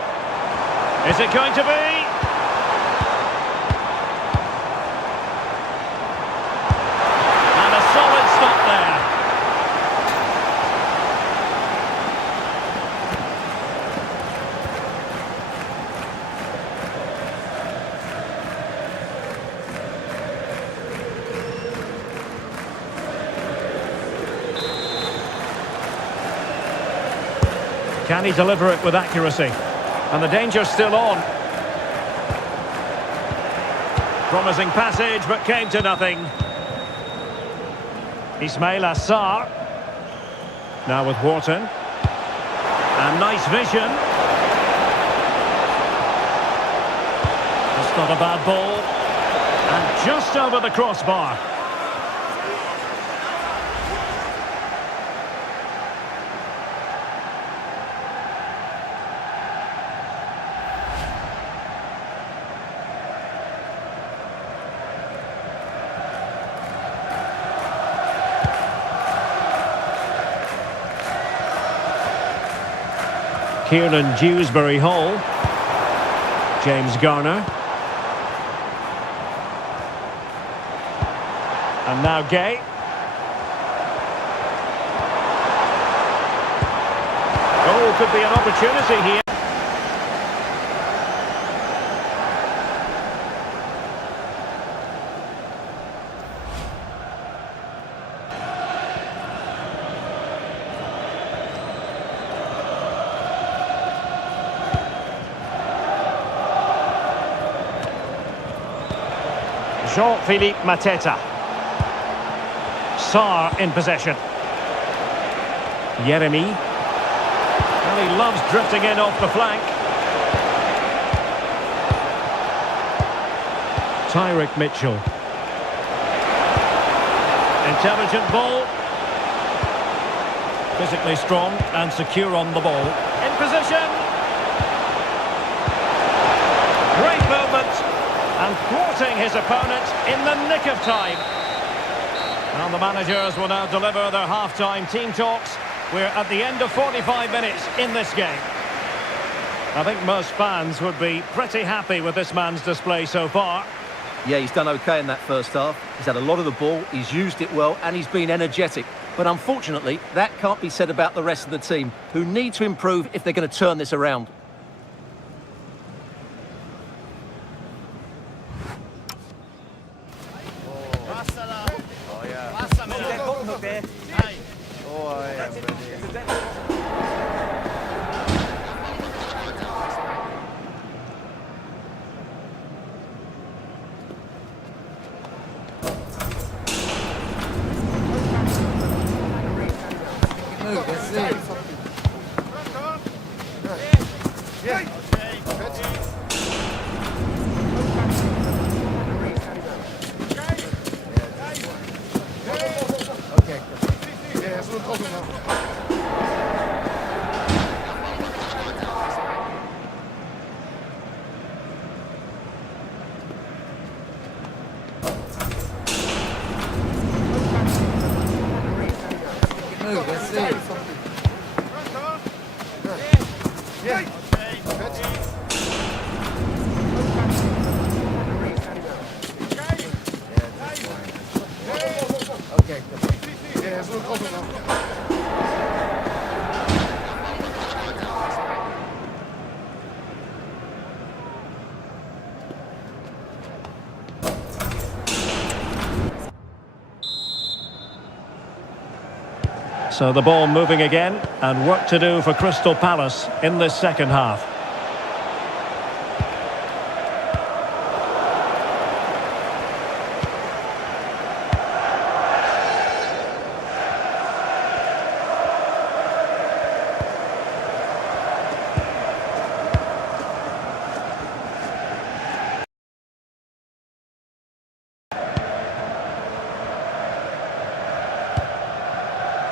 Is it going to be? And a solid stop there. Can he deliver it with accuracy? And the danger's still on. Promising passage, but came to nothing. Ismail Assar. Now with Wharton. And nice vision. That's not a bad ball. And just over the crossbar. Kieran Dewsbury Hall. James Garner. And now Gay. Oh, could be an opportunity here. Jean-Philippe Mateta. Sarr in possession. Yeremy. And he loves drifting in off the flank. Tyrick Mitchell. Intelligent ball. Physically strong and secure on the ball. In position. Great movement. And thwarting his opponent in the nick of time. And the managers will now deliver their half-time team talks. We're at the end of 45 minutes in this game. I think most fans would be pretty happy with this man's display so far. Yeah, he's done okay in that first half. He's had a lot of the ball, he's used it well, and he's been energetic. But unfortunately, that can't be said about the rest of the team, who need to improve if they're going to turn this around. So the ball moving again, and work to do for Crystal Palace in this second half.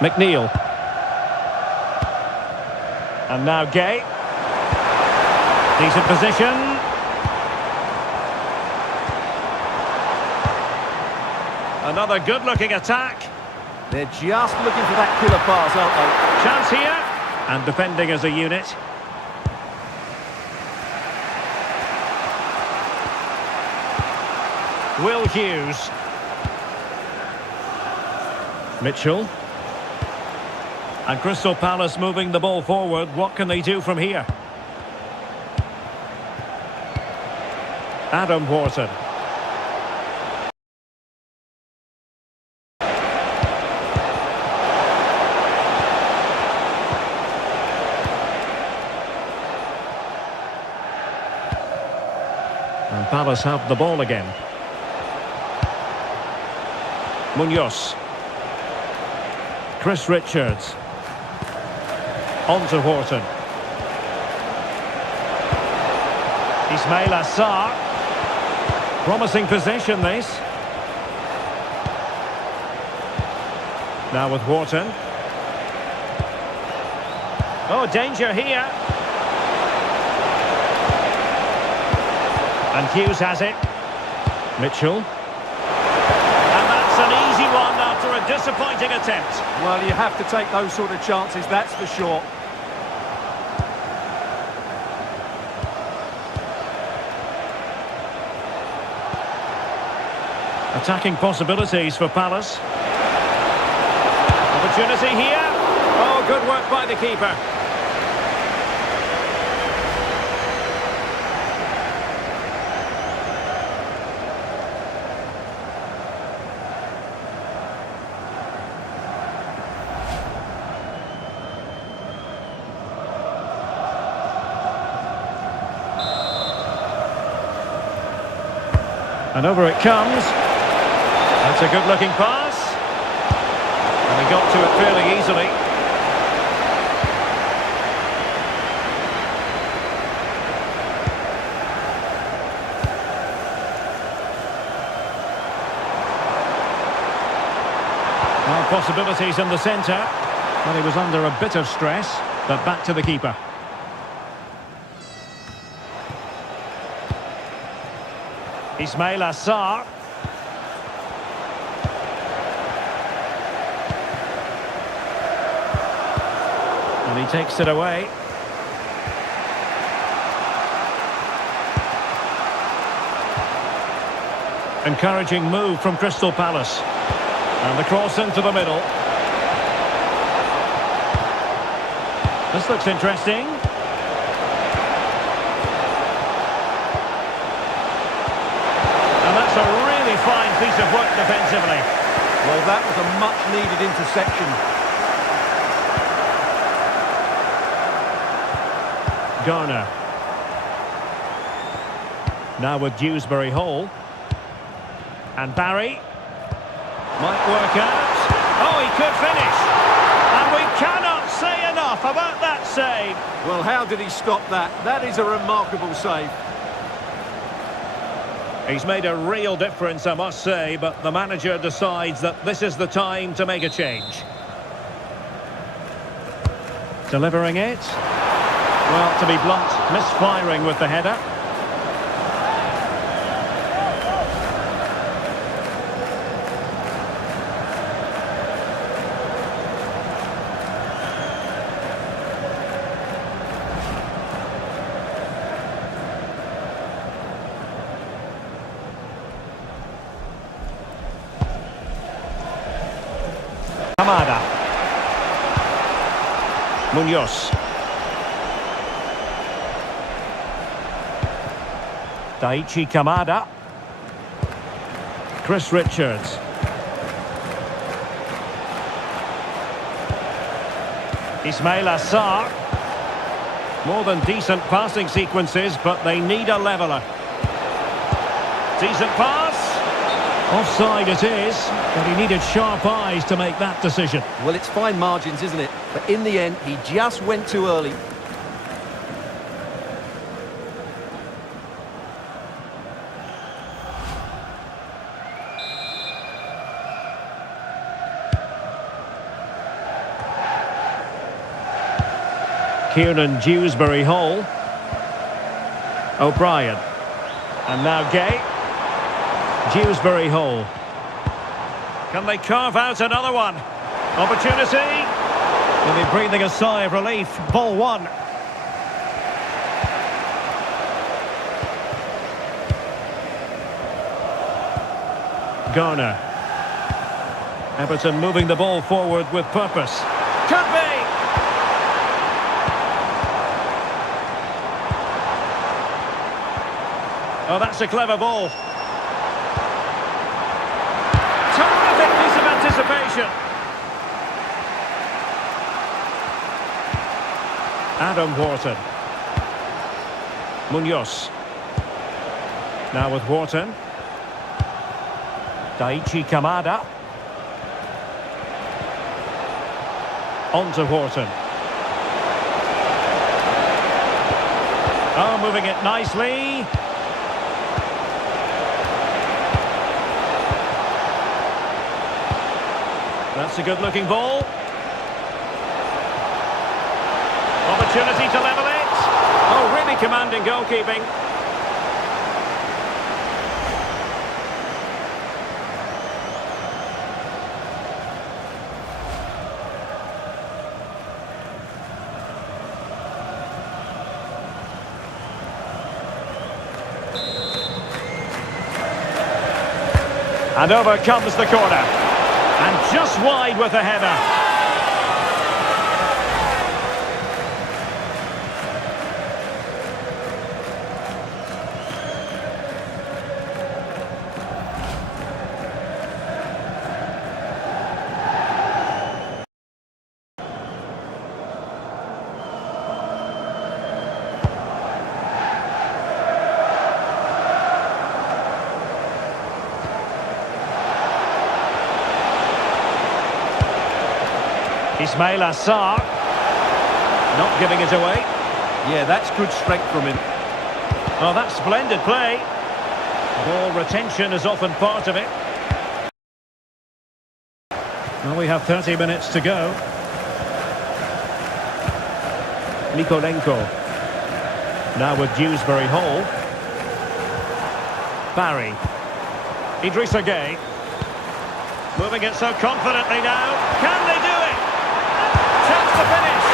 McNeil. And now Gay. Decent position. Another good-looking attack. They're just looking for that killer pass, aren't they? Chance here. And defending as a unit. Will Hughes. Mitchell. And Crystal Palace moving the ball forward. What can they do from here? Adam Wharton. And Palace have the ball again. Munoz. Chris Richards. On to Wharton. Ismail Assar. Promising possession, this. Now with Wharton. Oh, danger here. And Hughes has it. Mitchell. And that's an easy one after a disappointing attempt. Well, you have to take those sort of chances, that's for sure. Attacking possibilities for Palace. Opportunity here. Oh, good work by the keeper. And over it comes. That's a good-looking pass. And he got to it fairly easily. Now possibilities in the centre. Well, he was under a bit of stress, but back to the keeper. Ismail Assar. And he takes it away. Encouraging move from Crystal Palace. And the cross into the middle. This looks interesting. And that's a really fine piece of work defensively. Well, that was a much-needed interception. Garner. Now with Dewsbury Hall. And Barry. Might work out. Oh, he could finish. And we cannot say enough about that save. Well, how did he stop that? That is a remarkable save. He's made a real difference, I must say, but the manager decides that this is the time to make a change. Delivering it. Well, to be blunt, misfiring with the header. Kamada. Munoz. Daichi Kamada. Chris Richards. Ismail Assar. More than decent passing sequences, but they need a leveller. Decent pass. Offside it is, but he needed sharp eyes to make that decision. Well, it's fine margins, isn't it? But in the end, he just went too early. Kieran Dewsbury Hall. O'Brien. And now Gay. Dewsbury Hall. Can they carve out another one? Opportunity. They'll be breathing a sigh of relief. Ball one. Garner. Everton moving the ball forward with purpose. Could be. Oh, that's a clever ball. Terrific piece of anticipation. Adam Wharton. Munoz. Now with Wharton. Daichi Kamada. On to Wharton. Oh, moving it nicely. That's a good-looking ball. Opportunity to level it. Oh, really commanding goalkeeping. And over comes the corner. And just wide with the header. Ismail Assar, not giving it away. Yeah, that's good strength from him. Oh, that's splendid play. Ball retention is often part of it. Well, we have 30 minutes to go. Nikolenko. Now with Dewsbury Hall. Barry. Idrissa Gueye. Moving it so confidently now. Can they do it? Chance to finish.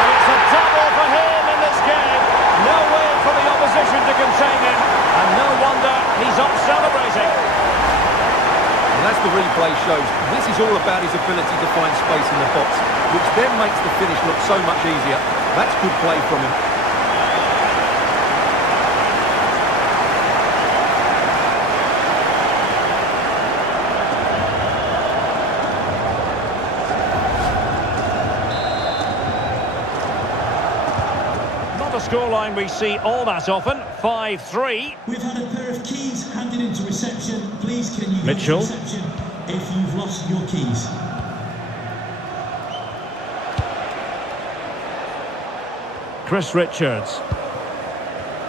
And it's a double for him in this game. No way for the opposition to contain him. And no wonder he's off celebrating. And as the replay shows, this is all about his ability to find space in the box, which then makes the finish look so much easier. That's good play from him. Scoreline we see all that often, 5-3. We've had a pair of keys handed into reception. Please can you go Mitchell. to reception if you've lost your keys. Chris Richards.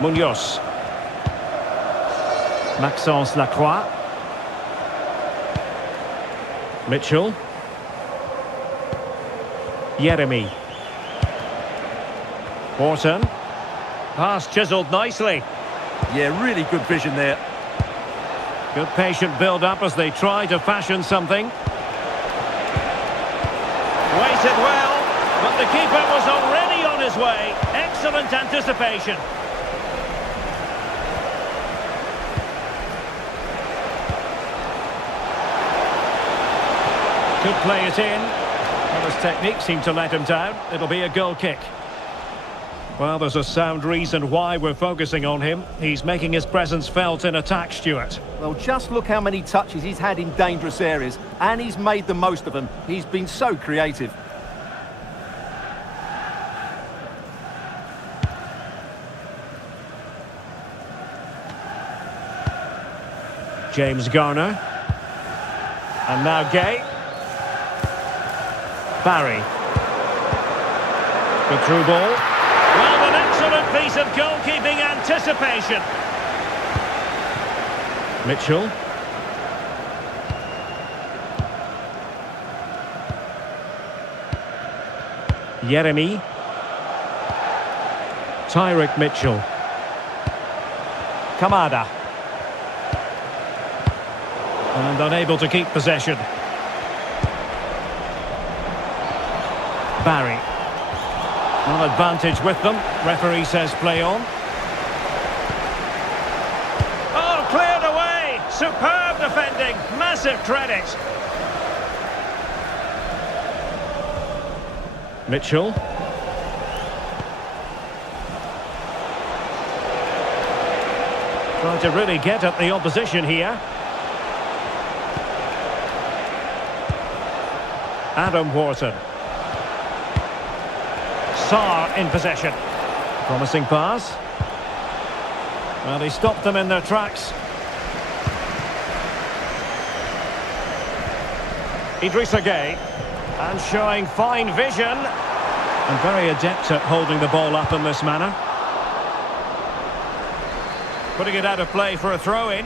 Munoz. Maxence Lacroix. Mitchell. Yeremy. Wharton. Pass chiselled nicely. Yeah, really good vision there. Good patient build-up as they try to fashion something. Waited well, but the keeper was already on his way. Excellent anticipation. Could play it in. Well, his technique seemed to let him down. It'll be a goal kick. Well, there's a sound reason why we're focusing on him. He's making his presence felt in attack, Stuart. Well, just look how many touches he's had in dangerous areas, and he's made the most of them. He's been so creative. James Garner. And now Gueye. Barry. The through ball. Well, an excellent piece of goalkeeping anticipation. Mitchell. Yeremy. Tyrick Mitchell. Kamada. And unable to keep possession. Barry. Well, advantage with them. Referee says play on. Oh, cleared away. Superb defending. Massive credit. Mitchell. Trying to really get at the opposition here. Adam Wharton. Sarr in possession. Promising pass. Well, he stopped them in their tracks. Idrissa Gueye. And showing fine vision. And very adept at holding the ball up in this manner. Putting it out of play for a throw-in.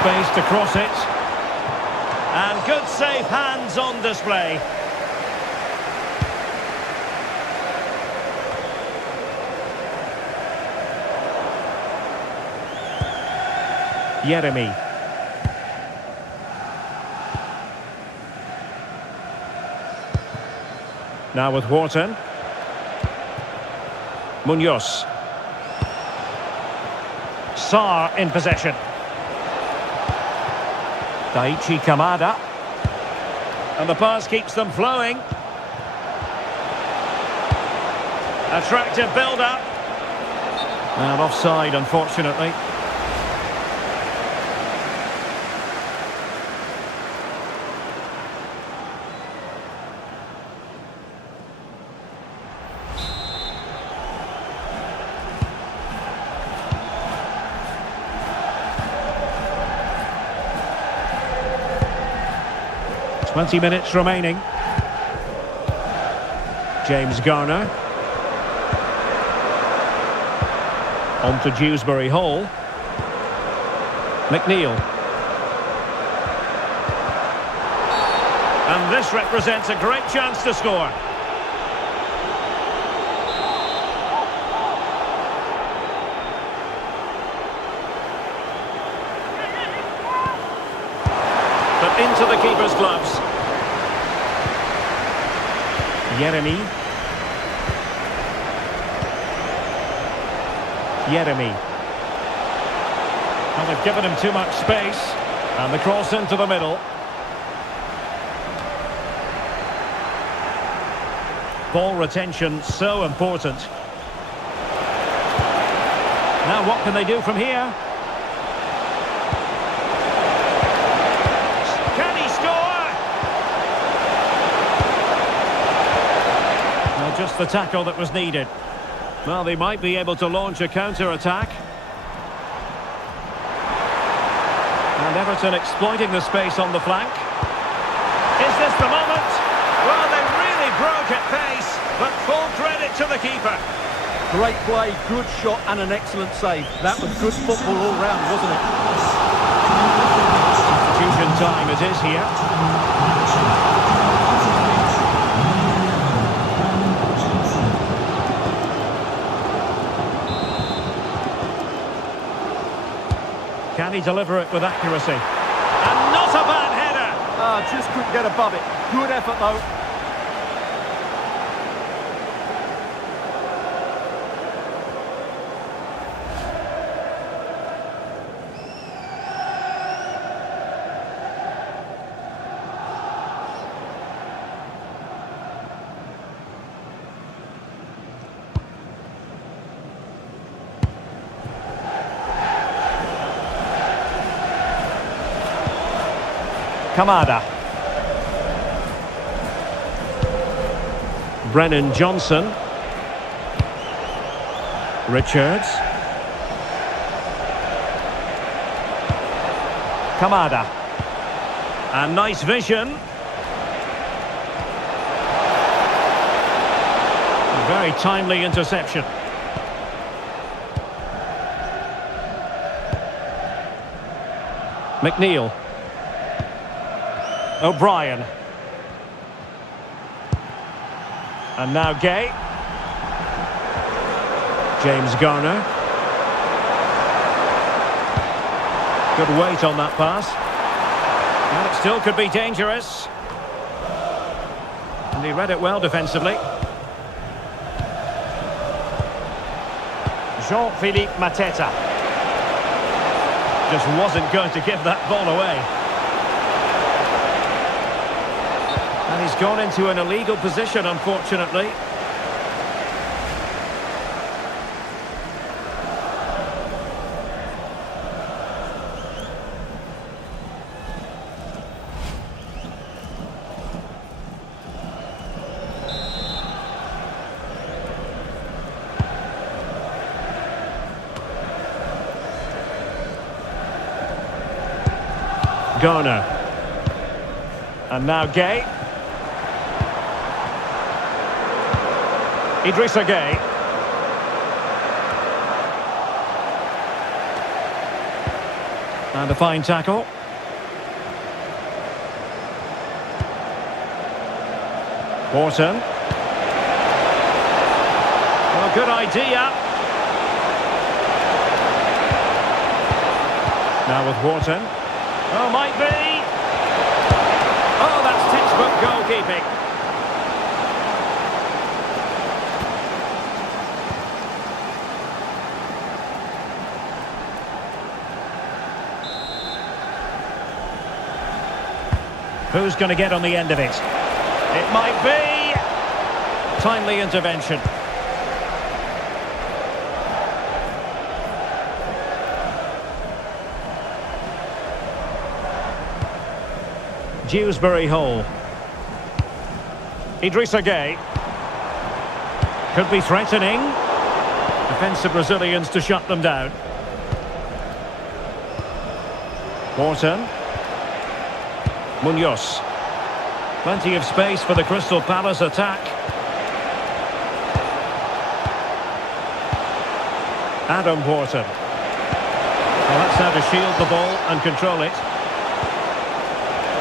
Space to cross it. And good safe hands on display. Yeremy. Now with Wharton. Munoz. Sarr in possession. Daichi Kamada. And the pass keeps them flowing. Attractive build-up. And offside, unfortunately. Twenty minutes remaining. James Garner. On to Dewsbury Hall. McNeil. And this represents a great chance to score. But into the keeper's gloves. Yeremy. Well, they've given him too much space. And the cross into the middle. Ball retention so important. Now what can they do from here? Can he score? Well, just the tackle that was needed. Well, they might be able to launch a counter-attack. And Everton exploiting the space on the flank. Is this the moment? Well, they really broke at pace, but full credit to the keeper. Great play, good shot and an excellent save. That was good football all round, wasn't it? Substitution time it is here. Can he deliver it with accuracy? And not a bad header! Just couldn't get above it. Good effort though. Kamada. Brennan Johnson. Richards. Kamada. And nice vision. A very timely interception. McNeil. O'Brien. And now Gay. James Garner. Good weight on that pass. And it still could be dangerous. And he read it well defensively. Jean-Philippe Mateta. Just wasn't going to give that ball away. And he's gone into an illegal position, unfortunately. Garner. And now Gay. Idrissa Gay. And a fine tackle. Wharton. Well, good idea. Now with Wharton. Oh, might be. Oh, that's textbook goalkeeping. Who's going to get on the end of it? It might be. Timely intervention. Dewsbury Hall. Idrissa Gueye. Could be threatening. Defensive Brazilians to shut them down. Morton. Munoz. Plenty of space for the Crystal Palace attack. Adam Morton. Well, that's how to shield the ball and control it.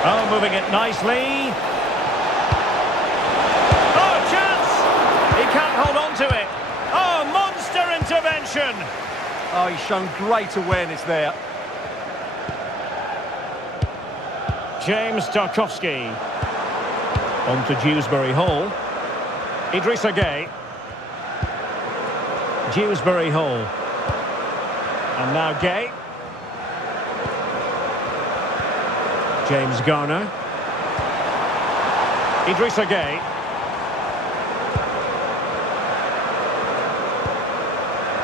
Oh, moving it nicely. Oh, chance! He can't hold on to it. Oh, monster intervention! Oh, he's shown great awareness there. James Tarkowski. On to Dewsbury Hall. Idrissa Gueye. Dewsbury Hall. And now Gueye. James Garner. Idrissa Gueye.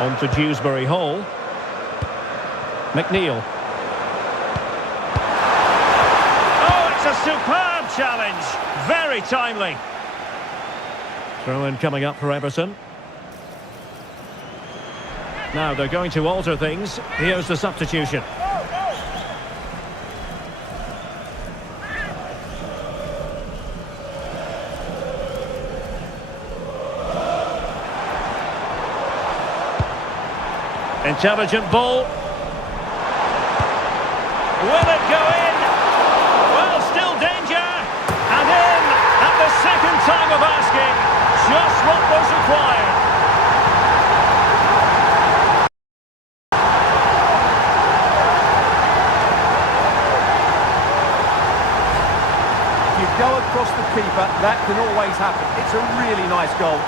On to Dewsbury Hall. McNeil. Oh, it's a superb challenge. Very timely. Throw-in coming up for Everton. Now they're going to alter things. Here's the substitution. Intelligent ball. Will it go in? Well, still danger. And in at the second time of asking. Just what was required. You go across the keeper, that can always happen. It's a really nice goal.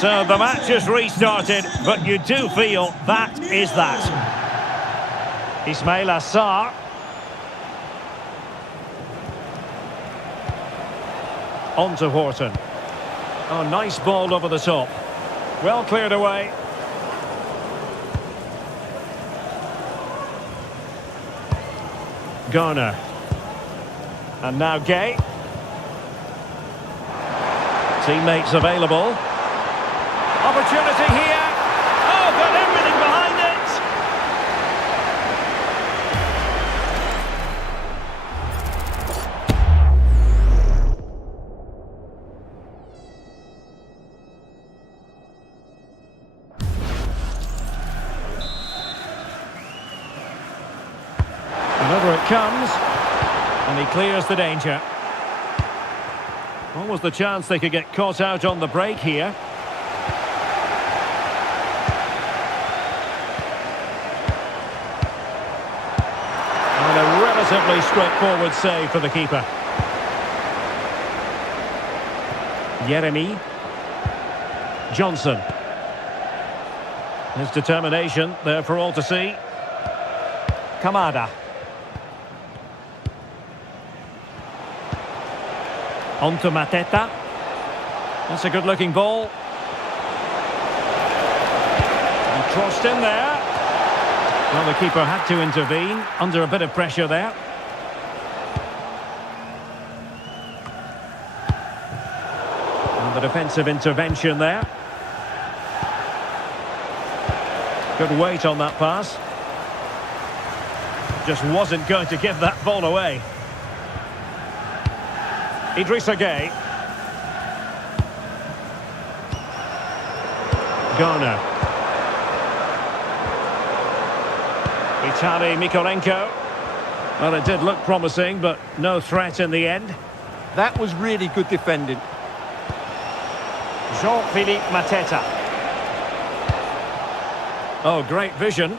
So the match has restarted, but you do feel that is that. Ismail Assar. On to Horton. Oh, nice ball over the top. Well cleared away. Garner. And now Gueye. Teammates available. Opportunity here. Oh, got everything behind it. And over it comes. And he clears the danger. What was the chance they could get caught out on the break here? Relatively straightforward save for the keeper. Yeremy. Johnson. His determination there for all to see. Kamada. On to Mateta. That's a good-looking ball. And crossed in there. Well, the keeper had to intervene, under a bit of pressure there. And the defensive intervention there. Good weight on that pass. Just wasn't going to give that ball away. Idrissa Gueye. Garner. Vitali Mikolenko. Well, it did look promising, but no threat in the end. That was really good defending. Jean-Philippe Mateta. Oh, great vision.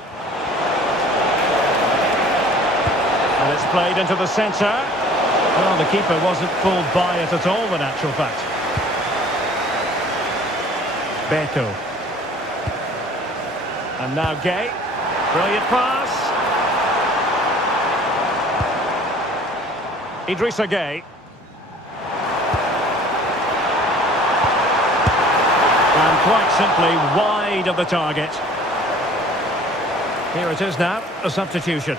And it's played into the centre. Well, the keeper wasn't pulled by it at all, in actual fact. Beto. And now Gay. Brilliant pass. Idrissa Gay. And quite simply wide of the target. Here it is now, a substitution.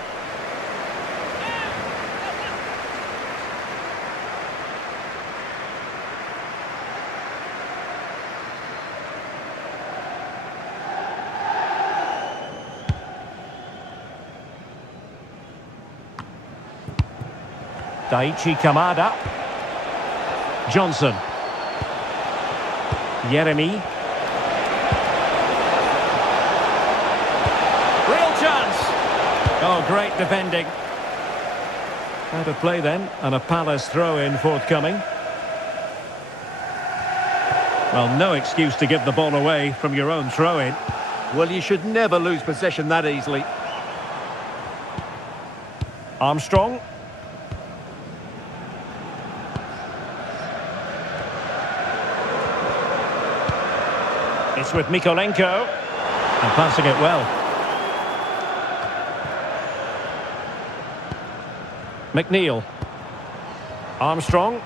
Daichi Kamada. Johnson. Yeremi. Real chance. Oh, great defending. Out of play then, and a Palace throw-in forthcoming. Well, no excuse to give the ball away from your own throw-in. Well, you should never lose possession that easily. Armstrong. It's with Mikolenko. And passing it well. McNeil. Armstrong.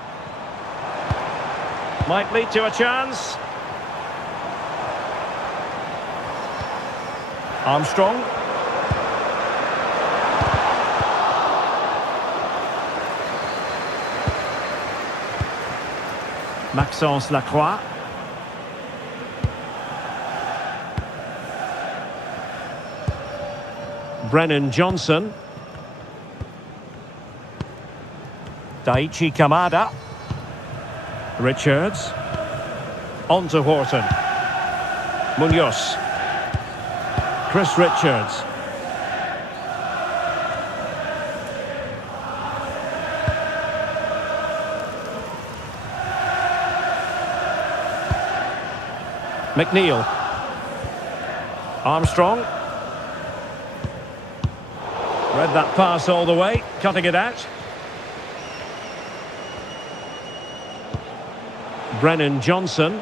Might lead to a chance. Armstrong. Maxence Lacroix. Brennan Johnson. Daichi Kamada. Richards. On to Horton. Munoz. Chris Richards. McNeil. Armstrong. Read that pass all the way, cutting it out. Brennan Johnson.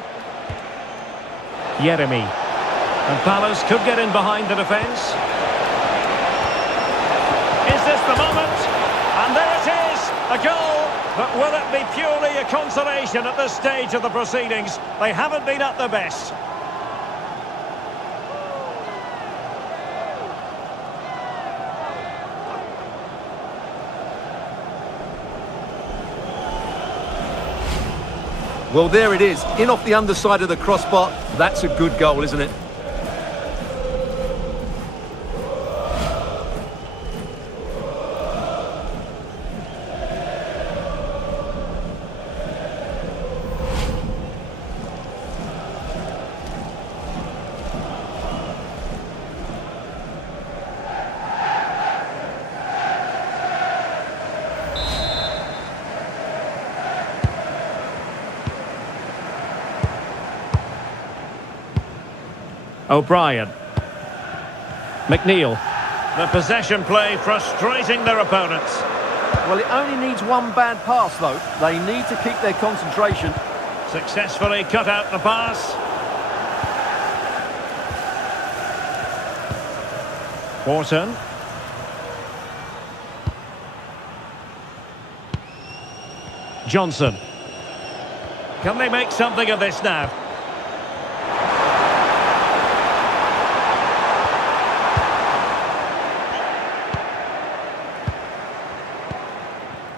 Yeremi. And Palace could get in behind the defence. Is this the moment? And there it is, a goal. But will it be purely a consolation at this stage of the proceedings? They haven't been at their best. Well, there it is, in off the underside of the crossbar. That's a good goal, isn't it? O'Brien. McNeil. The possession play frustrating their opponents. Well, it only needs one bad pass, though. They need to keep their concentration. Successfully cut out the pass. Horton. Johnson. Can they make something of this now?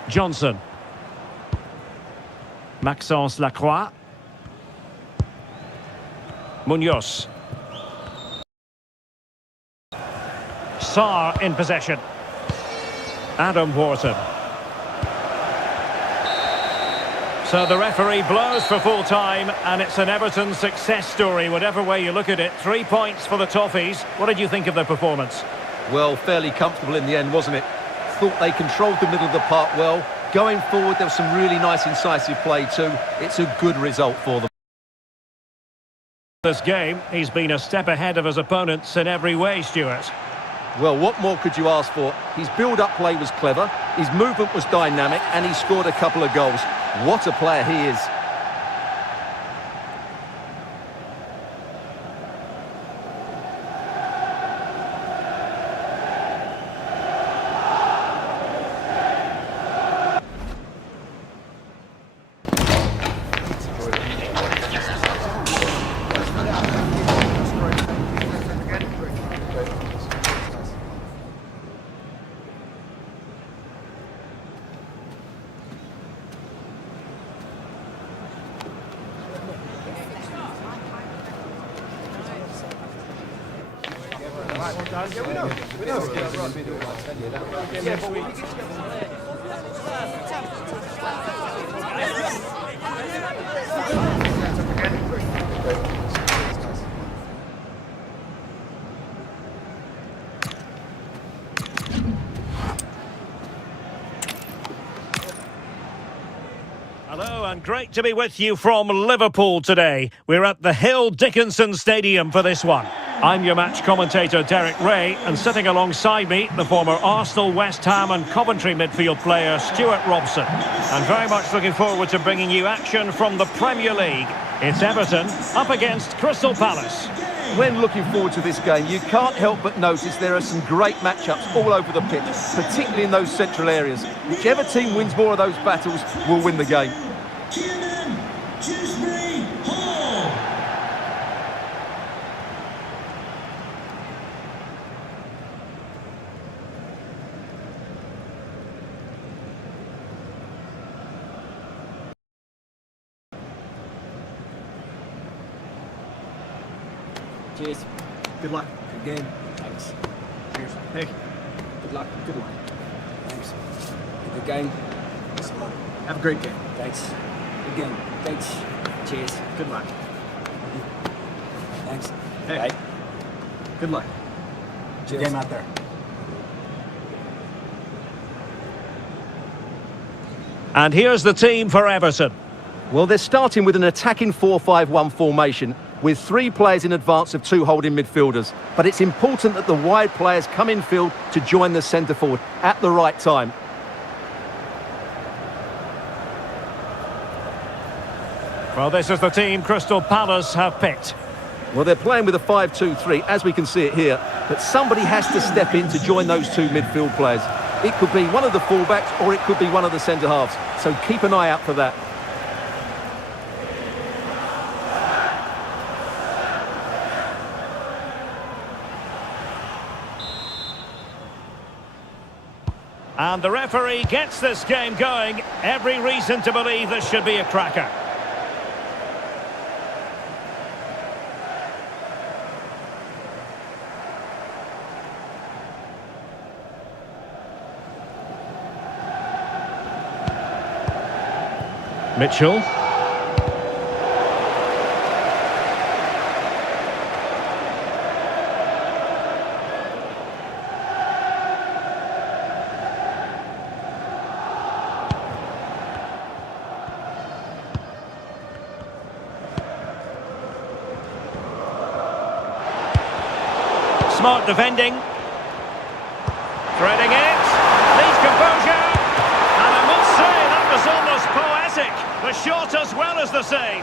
Johnson. Maxence Lacroix. Munoz. Sarr in possession. Adam Wharton. So the referee blows for full time, and it's an Everton success story, whatever way you look at it. 3 points for the Toffees. What did you think of their performance? Well, fairly comfortable in the end, wasn't it? Thought they controlled the middle of the park well. Going forward, there was some really nice incisive play too. It's a good result for them. This game, he's been a step ahead of his opponents in every way, Stuart. Well, what more could you ask for? His build-up play was clever, his movement was dynamic, and he scored a couple of goals. What a player he is. Hello and great to be with you from Liverpool today. We're at the Hill Dickinson Stadium for this one. I'm your match commentator Derek Ray, and sitting alongside me the former Arsenal, West Ham and Coventry midfield player Stuart Robson. And very much looking forward to bringing you action from the Premier League. It's Everton up against Crystal Palace. When looking forward to this game, you can't help but notice there are some great matchups all over the pitch, particularly in those central areas. Whichever team wins more of those battles will win the game. Cheers. Good luck. Good game. Thanks. Cheers. Hey, Good luck. good luck. Thanks. Good game. Have a great game. Thanks. Good game. Thanks. Cheers. Good luck. Thanks. Hey, Bye. good luck. Cheers. Game out there. And here's the team for Everton. Well, they're starting with an attacking 4-5-1 formation with 3 players in advance of 2 holding midfielders. But it's important that the wide players come in field to join the centre forward at the right time. Well, this is the team Crystal Palace have picked. Well, they're playing with a 5-2-3, as we can see it here. But somebody has to step in to join those 2 midfield players. It could be one of the fullbacks or it could be one of the centre-halves. So keep an eye out for that. And the referee gets this game going. Every reason to believe this should be a cracker. Mitchell. Smart defending. Threading it. Needs composure. And I must say, that was almost poetic. The shot as well as the save.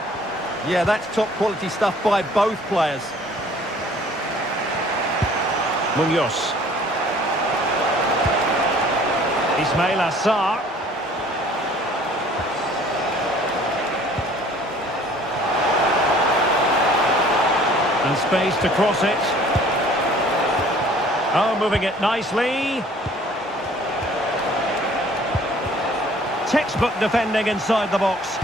Yeah, that's top quality stuff by both players. Munoz. Ismail Assar. And space to cross it. Oh, moving it nicely. Textbook defending inside the box.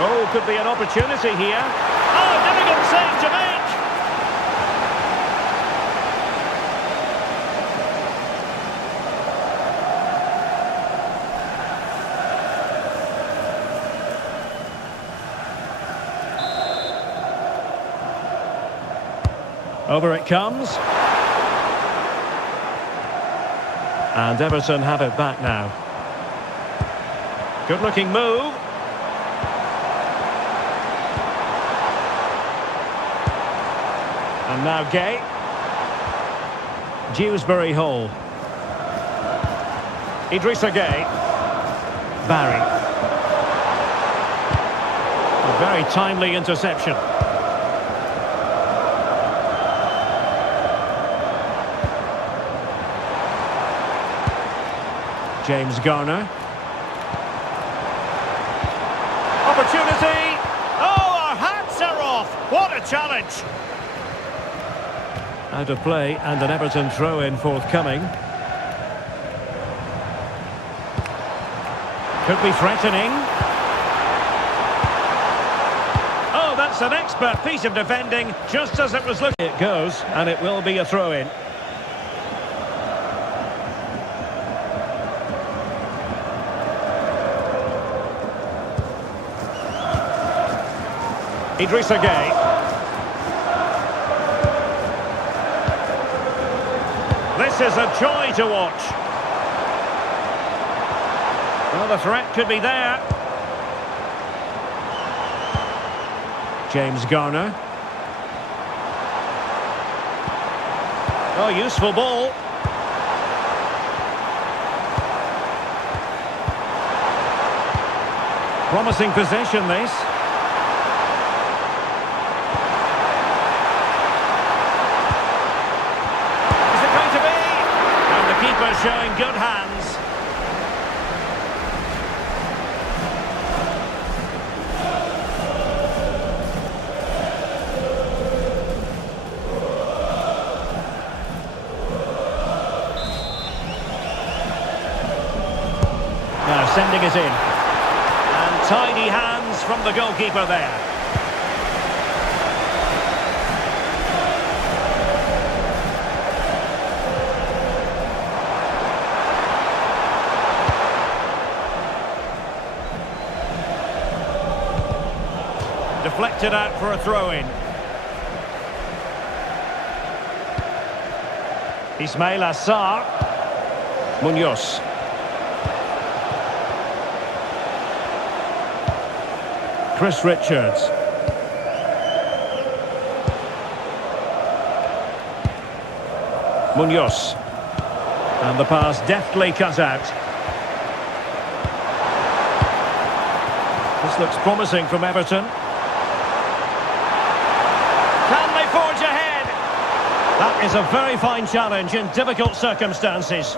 Oh, could be an opportunity here. Oh, difficult save to make. Over it comes. And Everton have it back now. Good-looking move. And now Gay. Dewsbury Hall. Idrissa Gay. Barry. A very timely interception. James Garner. Opportunity! Oh, our hats are off! What a challenge! Out of play and an Everton throw-in forthcoming. Could be threatening. Oh, that's an expert piece of defending, just as it was looking. It goes, and it will be a throw-in. Idrissa Gay. This is a joy to watch. Well, the threat could be there. James Garner. Oh, useful ball. Promising possession, this. Keeper showing good hands. Now sending it in. And tidy hands from the goalkeeper there. Deflected out for a throw-in. Ismail Assar. Munoz. Chris Richards. Munoz. And the pass deftly cut out. This looks promising from Everton. Can they forge ahead? That is a very fine challenge in difficult circumstances.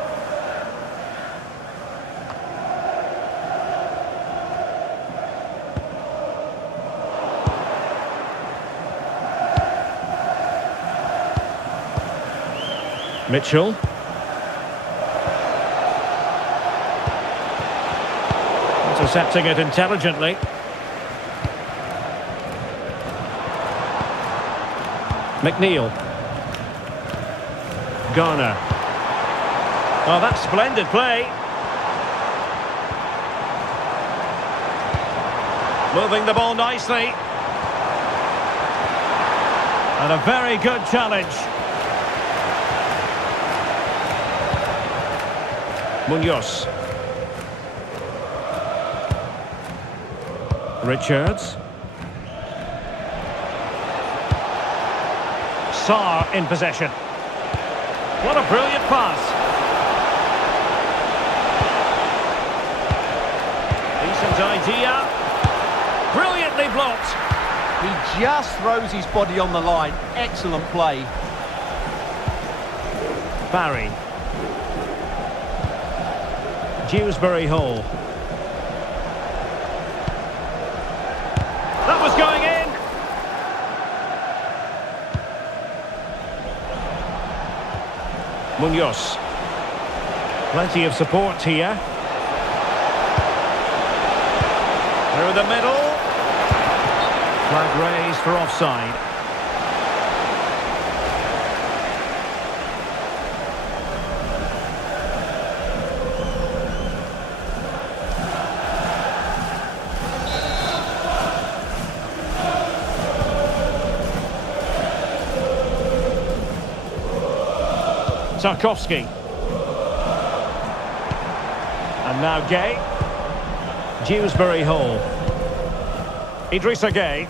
Mitchell. Intercepting it intelligently. McNeil. Garner. Oh, that's splendid play. Moving the ball nicely. And a very good challenge. Munoz. Richards. Sarr in possession. What a brilliant pass. Decent idea. Brilliantly blocked. He just throws his body on the line. Excellent play. Barry. Dewsbury Hall. That was going in. Munoz. Plenty of support here. Through the middle. Flag raised for offside. Tarkowski. And now Gay. Dewsbury Hall. Idrissa Gueye.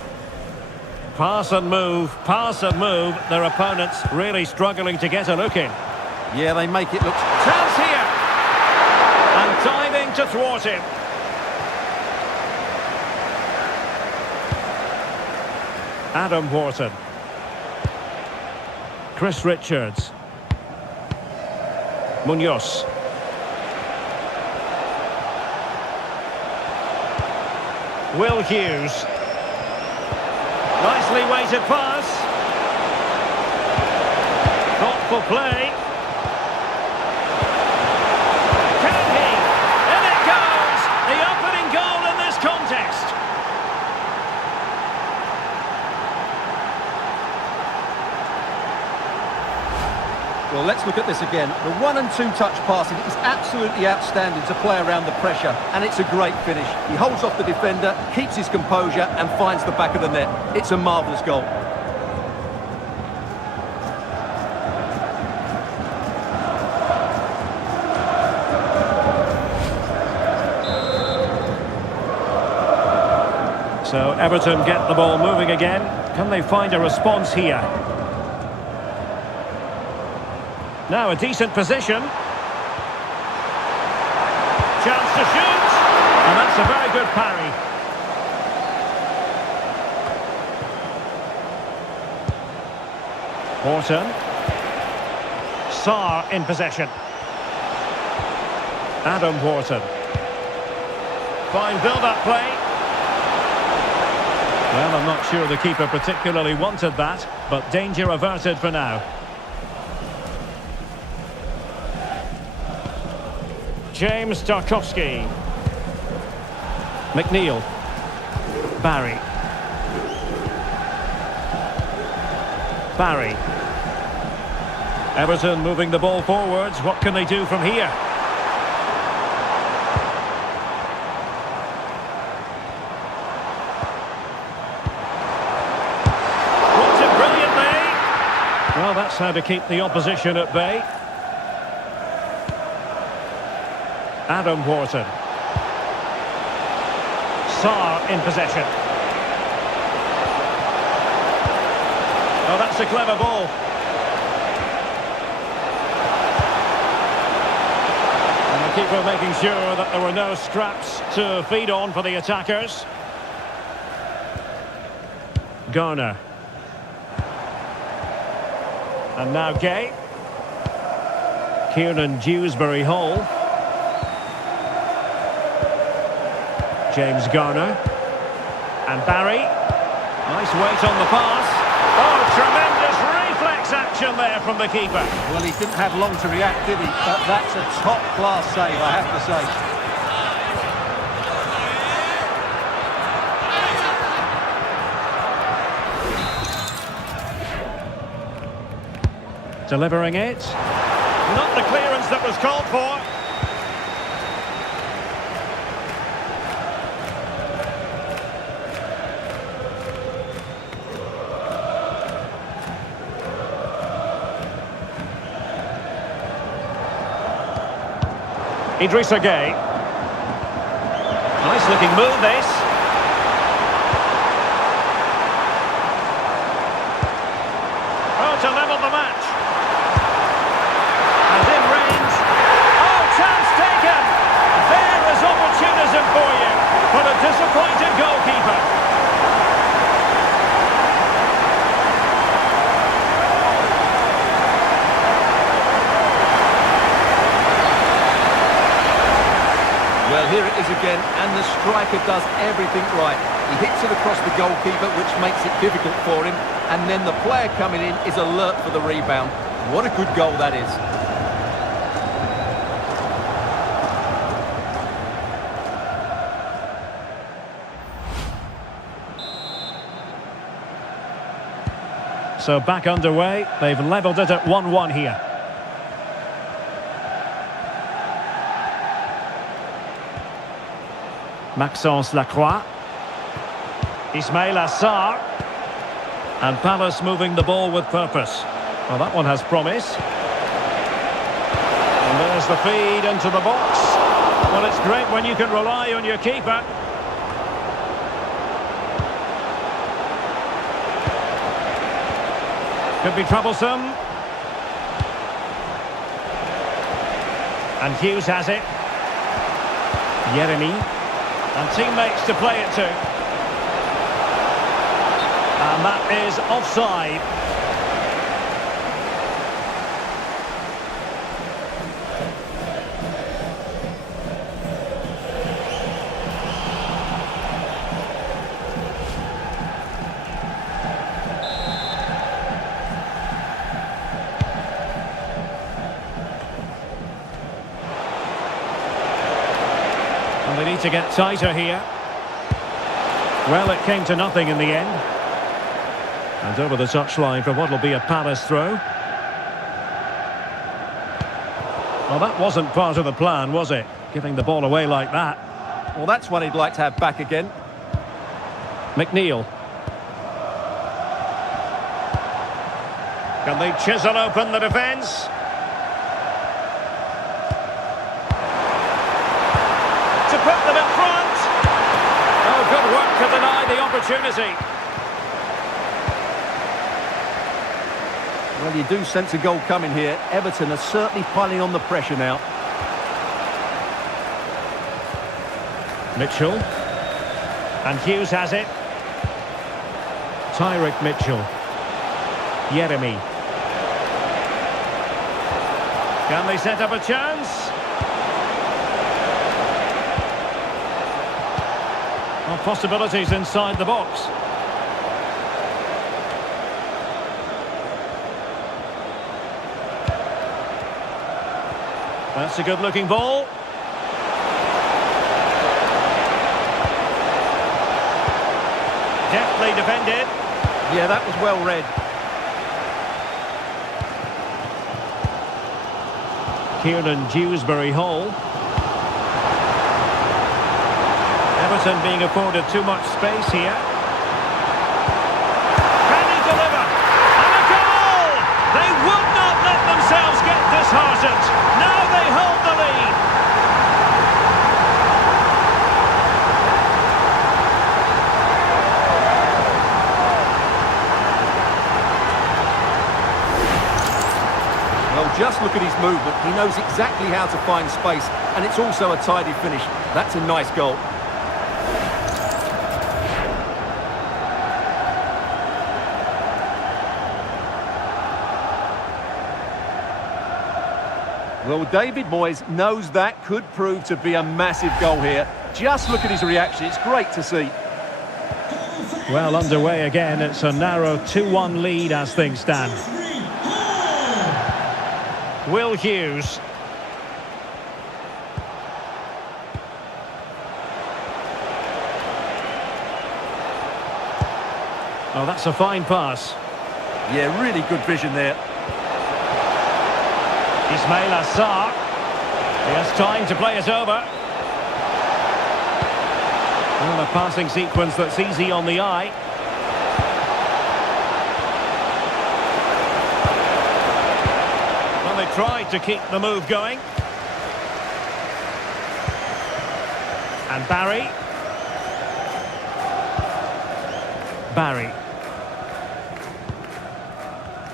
Pass and move, pass and move. Their opponents really struggling to get a look in. Yeah, they make it look... Chance here! And diving to thwart him. Adam Wharton. Chris Richards. Munoz. Will Hughes. Nicely weighted pass. Thoughtful play. Can he? In it goes! The opening goal in this contest. Well, let's look at this again. The 1- and 2-touch passing is absolutely outstanding to play around the pressure, and it's a great finish. He holds off the defender, keeps his composure, and finds the back of the net. It's a marvellous goal. So Everton get the ball moving again. Can they find a response here? Now a decent position. Chance to shoot. And that's a very good parry. Wharton. Sarr in possession. Adam Wharton. Fine build-up play. Well, I'm not sure the keeper particularly wanted that, but danger averted for now. James Tarkowski. McNeil. Barry. Barry. Everton moving the ball forwards. What can they do from here? Blocked it brilliantly. Well, that's how to keep the opposition at bay. Adam Wharton. Sarr in possession. Oh, that's a clever ball. And the keeper making sure that there were no scraps to feed on for the attackers. Garner. And now Gueye. Kieran Dewsbury Hall. James Garner. And Barry. Nice weight on the pass. Oh, tremendous reflex action there from the keeper. Well, he didn't have long to react, did he? But that's a top-class save, I have to say. Delivering it. Not the clearance that was called for. Idrissa Gueye. Nice looking move this. Oh, to level the match. And in range. Oh, chance taken. There is opportunism for you. But a disappointed goalkeeper. Well, here it is again, and the striker does everything right. He hits it across the goalkeeper, which makes it difficult for him, and then the player coming in is alert for the rebound. What a good goal that is. So back underway. They've levelled it at 1-1 here. Maxence Lacroix. Ismail Assar. And Palace moving the ball with purpose. Well, that one has promise. And there's the feed into the box. Well, it's great when you can rely on your keeper. Could be troublesome. And Hughes has it. Yeremy. And teammates to play it to. And that is offside. And they need to get tighter here. Well, it came to nothing in the end. And over the touchline for what will be a Palace throw. Well, that wasn't part of the plan, was it? Giving the ball away like that. Well, that's one he'd like to have back again. McNeil. Can they chisel open the defence? To put them in front. Oh, good work to deny the opportunity. Well, you do sense a goal coming here. Everton are certainly piling on the pressure now. Mitchell. And Hughes has it. Tyrick Mitchell. Yeremy. Can they set up a chance? Well, possibilities inside the box. That's a good-looking ball. Deftly defended. Yeah, that was well read. Kieran Dewsbury-Hall. Everton being afforded too much space here. Can he deliver? And a goal! They would not let themselves get disheartened. Now they hold the lead. Well, just look at his movement. He knows exactly how to find space, and it's also a tidy finish. That's a nice goal. Well, David Moyes knows that could prove to be a massive goal here. Just look at his reaction. It's great to see. Well, underway again. It's a narrow 2-1 lead as things stand. Will Hughes. Oh, that's a fine pass. Yeah, really good vision there. Ismail Assar. He has time to play it over. Well, a passing sequence that's easy on the eye. Well, they tried to keep the move going. And Barry.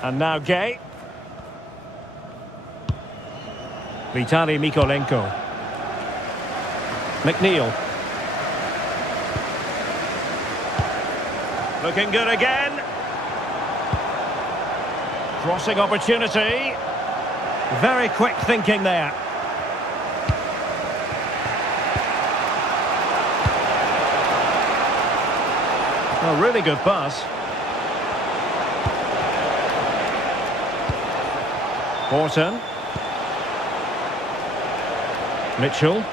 And now Gay. Vitaly Mykolenko. McNeil. Looking good again. Crossing opportunity. Very quick thinking there. Oh, really good pass. Horton. Mitchell.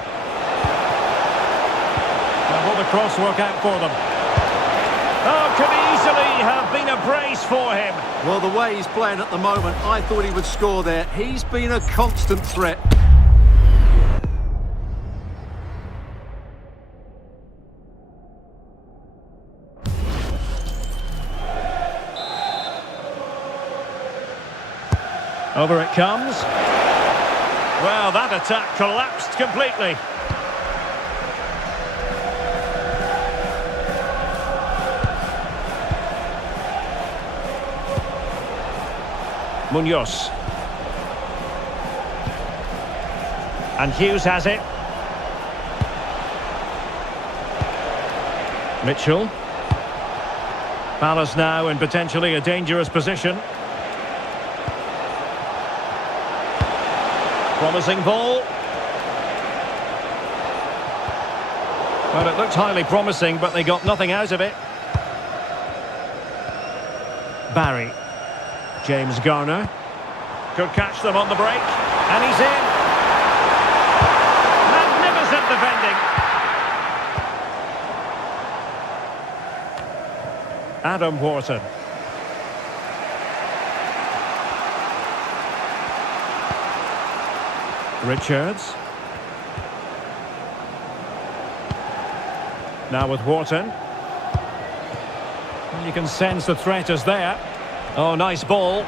Now will the cross work out for them? Oh, could easily have been a brace for him. Well, the way he's playing at the moment, I thought he would score there. He's been a constant threat. Over it comes. Well, that attack collapsed completely. Munoz. And Hughes has it. Mitchell. Palace now in potentially a dangerous position. Promising ball. Well, it looked highly promising, but they got nothing out of it. Barry. James Garner. Could catch them on the break. And he's in. Magnificent defending. Adam Wharton. Richards. Now with Wharton. Well, you can sense the threat is there. Oh, nice ball.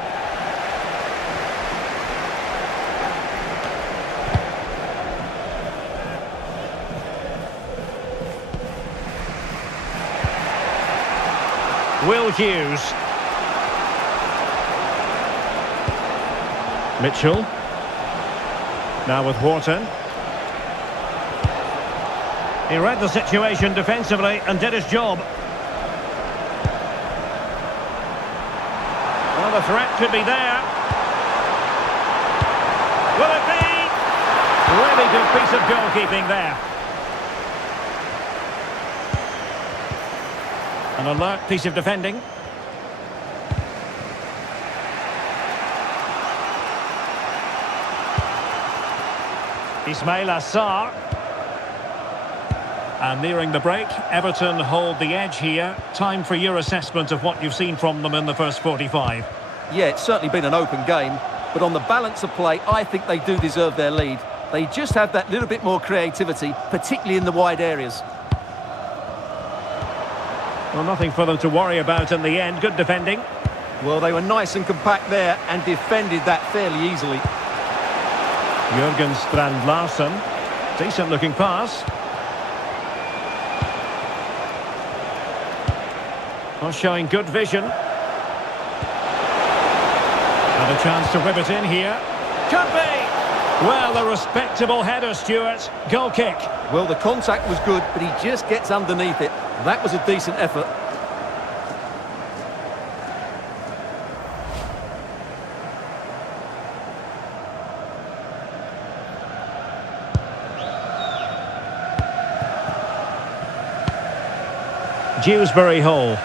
Will Hughes. Mitchell. Now with Wharton. He read the situation defensively and did his job. Well, the threat could be there. Will it be? Really good piece of goalkeeping there. An alert piece of defending. Ismail Assar. And nearing the break, Everton hold the edge here. Time for your assessment of what you've seen from them in the first 45. Yeah, it's certainly been an open game, but on the balance of play, I think they do deserve their lead. They just have that little bit more creativity, particularly in the wide areas. Well, nothing for them to worry about in the end. Good defending. Well, they were nice and compact there and defended that fairly easily. Jürgen Strand Larsen. Decent looking pass. Well, showing good vision. And a chance to whip it in here. Could be! Well, a respectable header, Stuart. Goal kick. Well, the contact was good, but he just gets underneath it. That was a decent effort. Dewsbury Hall.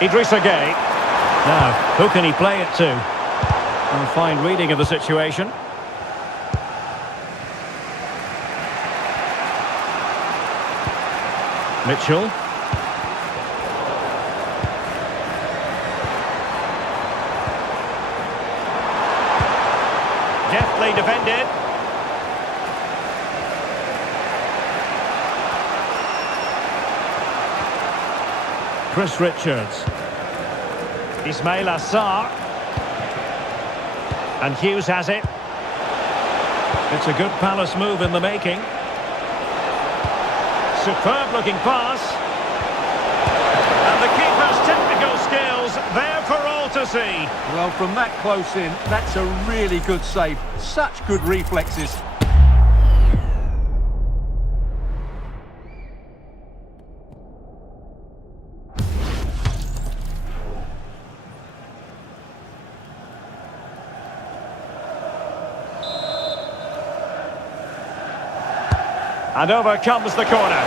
Idrissa Gueye. Now, who can he play it to? A fine reading of the situation. Mitchell. Deftly defended. Chris Richards. Ismail Assar. And Hughes has it. It's a good Palace move in the making. Superb looking pass. And the keeper's technical skills there for all to see. Well, from that close in, that's a really good save. Such good reflexes. And over comes the corner.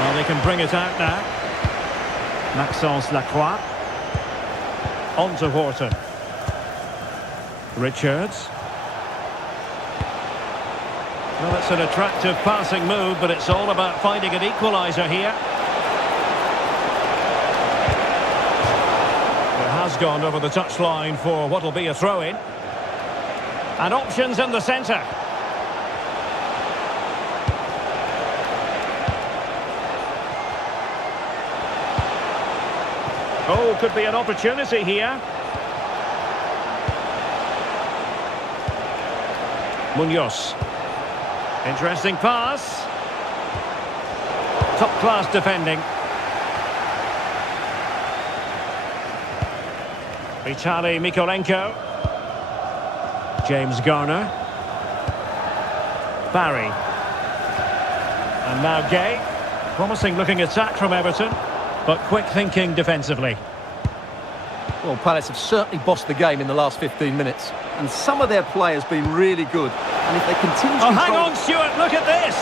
Well, they can bring it out now. Maxence Lacroix. On to Wharton. Richards. Well, it's an attractive passing move, but it's all about finding an equaliser here. It has gone over the touchline for what will be a throw-in. And options in the centre. Oh, could be an opportunity here. Munoz. Interesting pass. Top-class defending. Vitaly Mikolenko. James Garner. Barry. And now Gay. Promising looking attack from Everton, but quick thinking defensively. Well, Palace have certainly bossed the game in the last 15 minutes. And some of their players have been really good. And if they continue to... Oh, hang on, Stuart, look at this!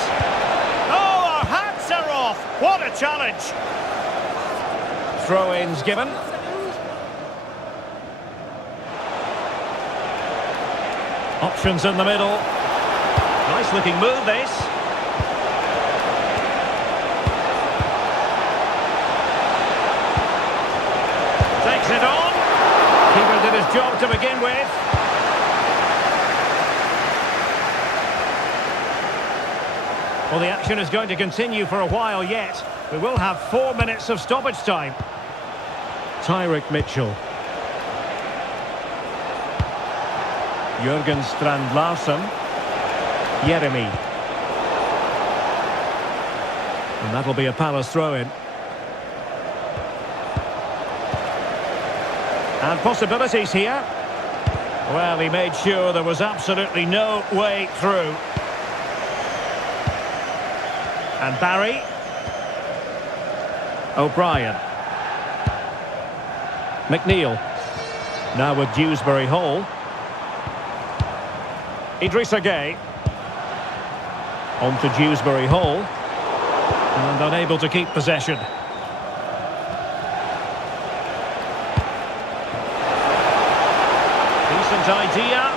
Oh, our hats are off! What a challenge! Throw-ins given. Options in the middle. Nice looking move, this. Takes it on. Keeper did his job to begin with. Well, the action is going to continue for a while yet. We will have 4 minutes of stoppage time. Tyrick Mitchell. Jürgen Strand Larsen. Jeremy. And that'll be a Palace throw-in. And possibilities here. Well, he made sure there was absolutely no way through. And Barry. O'Brien. McNeil. Now with Dewsbury Hall. Idrissa Gueye. On to Dewsbury Hall. And unable to keep possession. Decent idea.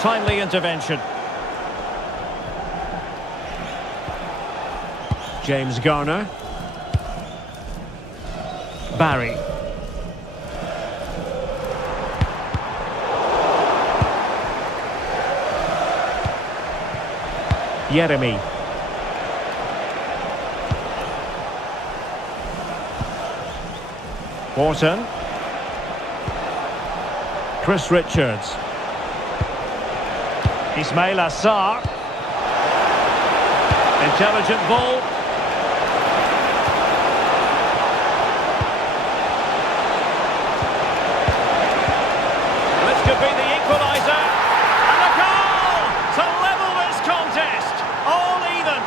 Timely intervention. James Garner. Barry. Jeremy. Wharton. Chris Richards. Ismail Assar. Intelligent ball. This could be the equaliser. And a goal to level this contest. All even.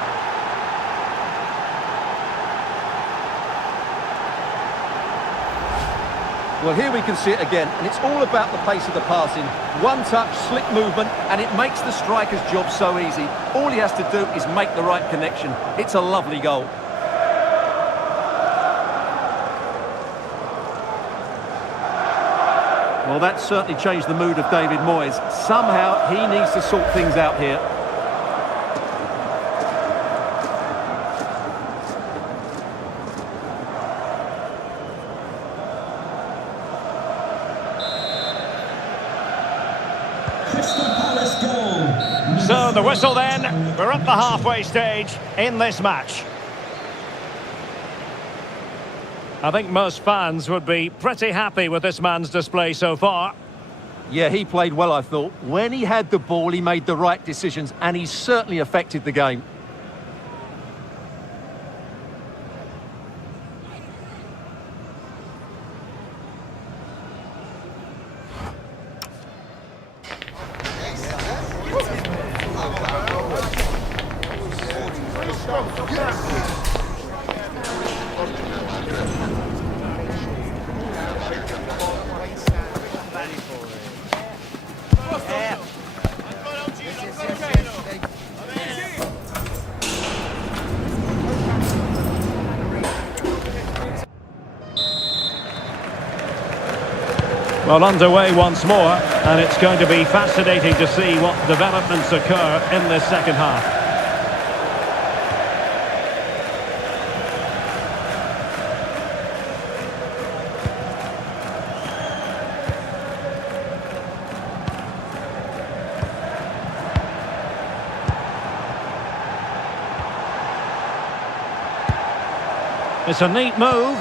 Well, here we can see it again, and it's all about the pace of the passing. One touch, slick movement, and it makes the striker's job so easy. All he has to do is make the right connection. It's a lovely goal. Well, that certainly changed the mood of David Moyes. Somehow, he needs to sort things out here. CrystalPalace goal. So the whistle then. We're at the halfway stage in this match. I think most fans would be pretty happy with this man's display so far. Yeah, he played well, I thought. When he had the ball, he made the right decisions, and he certainly affected the game. Well, underway once more, and it's going to be fascinating to see what developments occur in this second half. It's a neat move.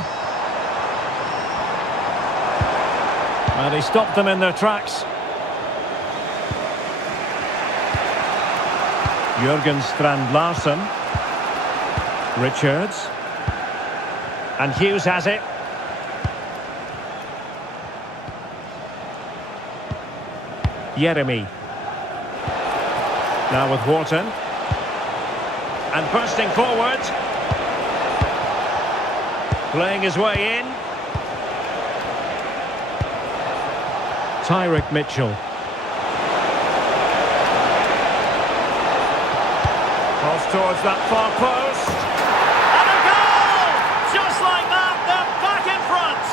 And he stopped them in their tracks. Jürgen Strand Larsen. Richards. And Hughes has it. Yeremy. Now with Wharton. And bursting forward. Playing his way in. Tyrick Mitchell. Cross towards that far post. And a goal! Just like that, they're back in front.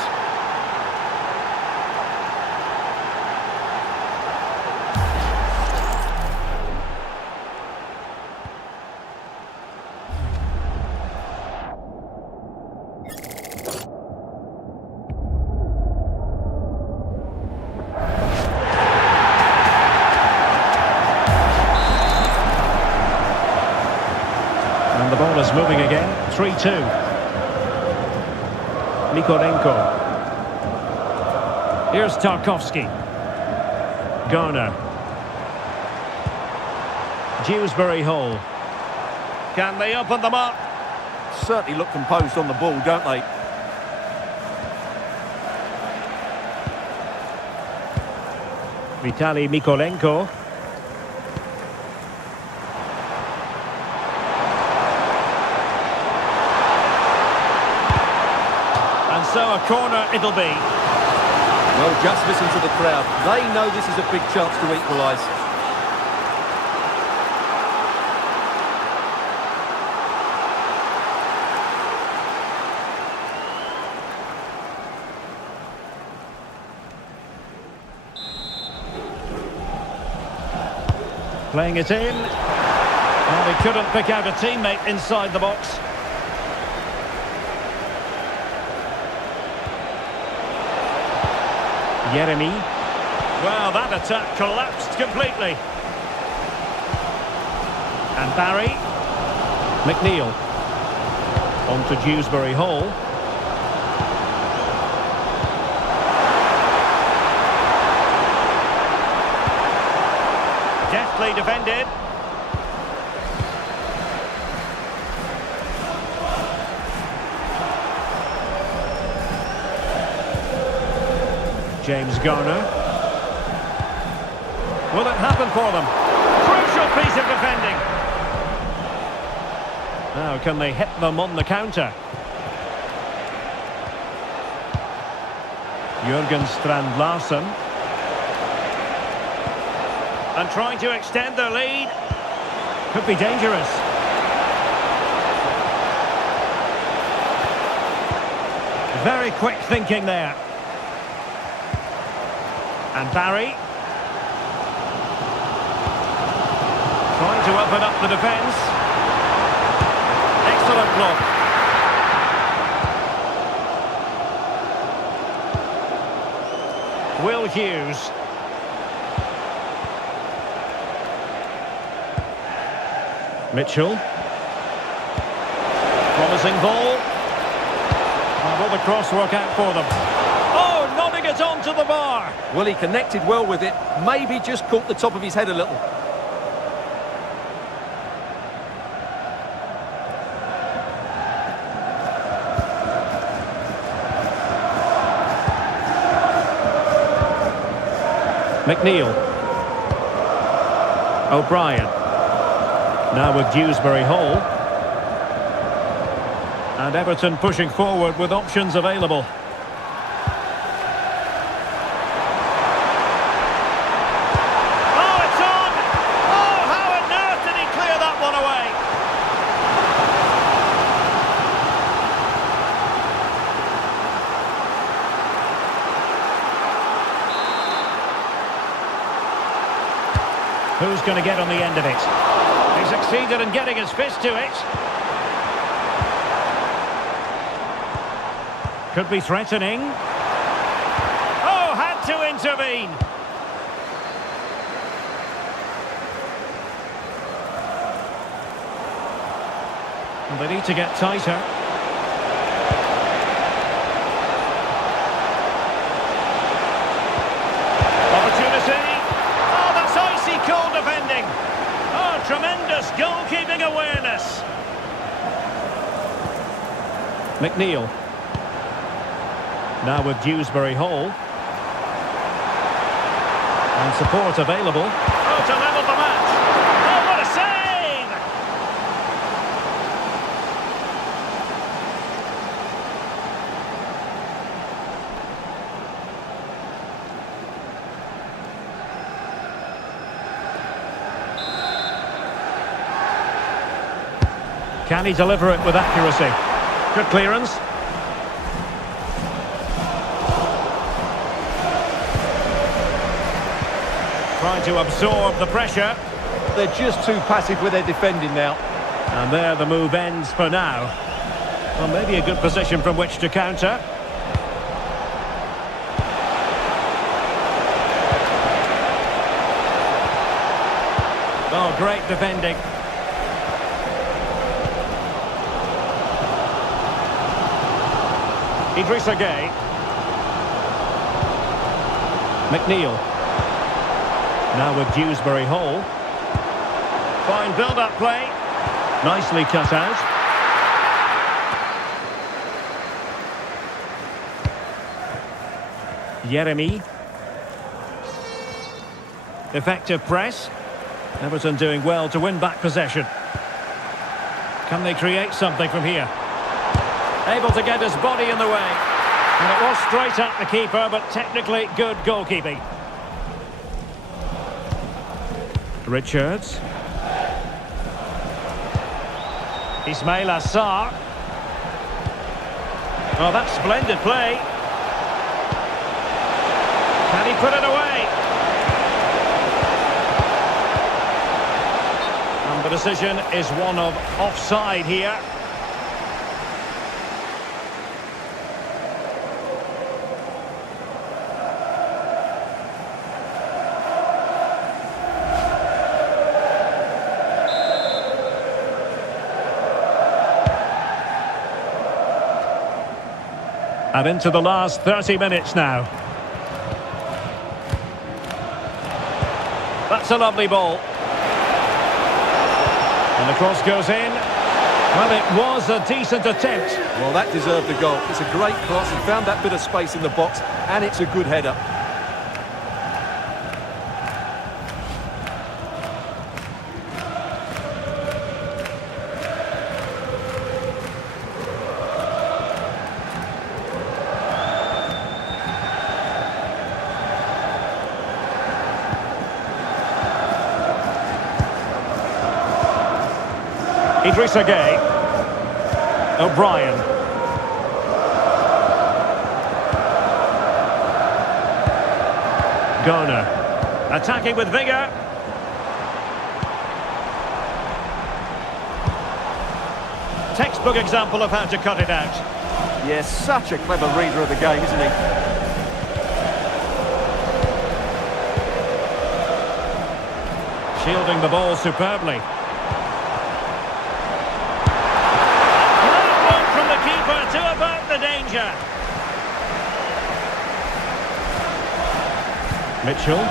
And the ball is moving again. 3-2. Mikolenko. Here's Tarkowski. Garner. Dewsbury Hall. Can they open them up? Certainly look composed on the ball, don't they? Vitaly Mikolenko. And so a corner it'll be. Well, just listen to the crowd. They know this is a big chance to equalise. Playing it in. And he couldn't pick out a teammate inside the box. Yeremy. Well, that attack collapsed completely. And Barry. McNeil. On to Dewsbury Hall. Deftly defended. James Garner. Will it happen for them? Crucial piece of defending. Now can they hit them on the counter? Jürgen Strand Larsen. And trying to extend their lead. Could be dangerous. Very quick thinking there. And Barry. Trying to open up the defence. Excellent block. Will Hughes. Mitchell. Promising ball. And will the cross work out for them? Oh, nodding it onto the bar. Well, he connected well with it. Maybe just caught the top of his head a little. McNeil. O'Brien. Now with Dewsbury Hall. And Everton pushing forward with options available. Oh, it's on! Oh, how on earth did he clear that one away? Who's going to get on the end of it? He succeeded in getting his fist to it. Could be threatening. Oh, had to intervene. And they need to get tighter. Opportunity. Oh, that's icy cold defending. Oh, tremendous goalkeeping awareness. McNeil. Now with Dewsbury Hall. And support available. Oh, to level the match. Oh, what a save! Can he deliver it with accuracy? Good clearance. Trying to absorb the pressure. They're just too passive with their defending now. And there the move ends for now. Well, maybe a good position from which to counter. Oh, great defending. Idrissa Gueye. McNeil. Now with Dewsbury Hall. Fine build-up play. Nicely cut out. Yeremy. Effective press. Everton doing well to win back possession. Can they create something from here? Able to get his body in the way. And it was straight at the keeper, but technically good goalkeeping. Richards. Ismail Assar. Oh, that's splendid play. Can he put it away? And the decision is one of offside here. And into the last 30 minutes now. That's a lovely ball. And the cross goes in. Well, it was a decent attempt. Well, that deserved a goal. It's a great cross. He found that bit of space in the box, and it's a good header. Idrissa Gueye. O'Brien. Garner. Attacking with vigour. Textbook example of how to cut it out. Yes, such a clever reader of the game, isn't he? Shielding the ball superbly. To avert the danger. Mitchell.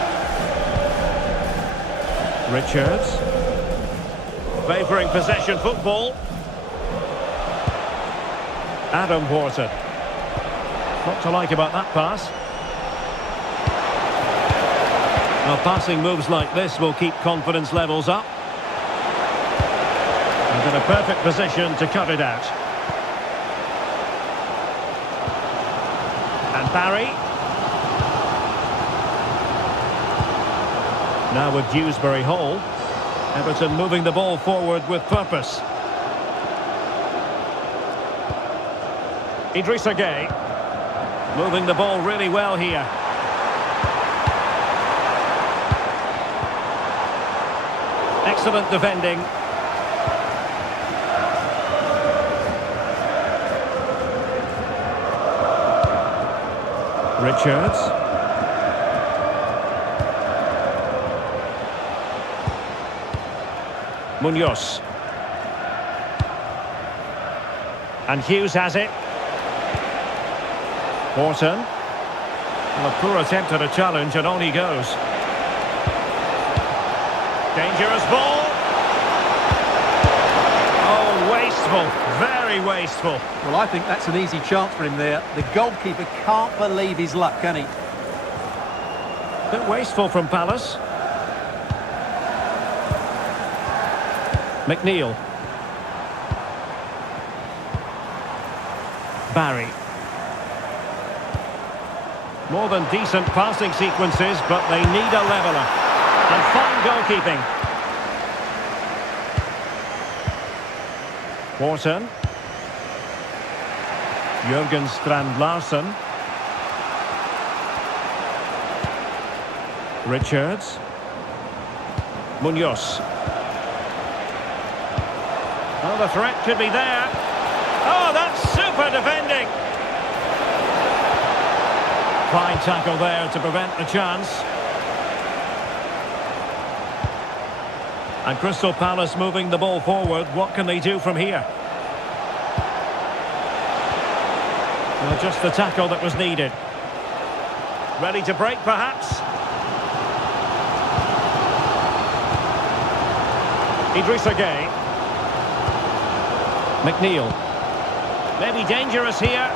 Richards. Favouring possession football. Adam Wharton. What to like about that pass? Now, passing moves like this will keep confidence levels up. And in a perfect position to cut it out. And Barry. Now with Dewsbury Hall. Everton moving the ball forward with purpose. Idrissa Gueye. Moving the ball really well here. Excellent defending. Richards. Munoz. And Hughes has it. Wharton. Well, a poor attempt at a challenge, and on he goes. Dangerous ball. Oh, wasteful. Very wasteful. Well, I think that's an easy chance for him there. The goalkeeper can't believe his luck, can he? Bit wasteful from Palace. McNeil. Barry. More than decent passing sequences, but they need a leveller. And fine goalkeeping. Wharton. Jürgen Strand-Larsen. Richards. Munoz. Oh, the threat could be there. Oh, that's super defending. Fine tackle there to prevent the chance. And Crystal Palace moving the ball forward. What can they do from here? Well, just the tackle that was needed. Ready to break, perhaps? Idrissa Gueye. McNeil. Maybe dangerous here.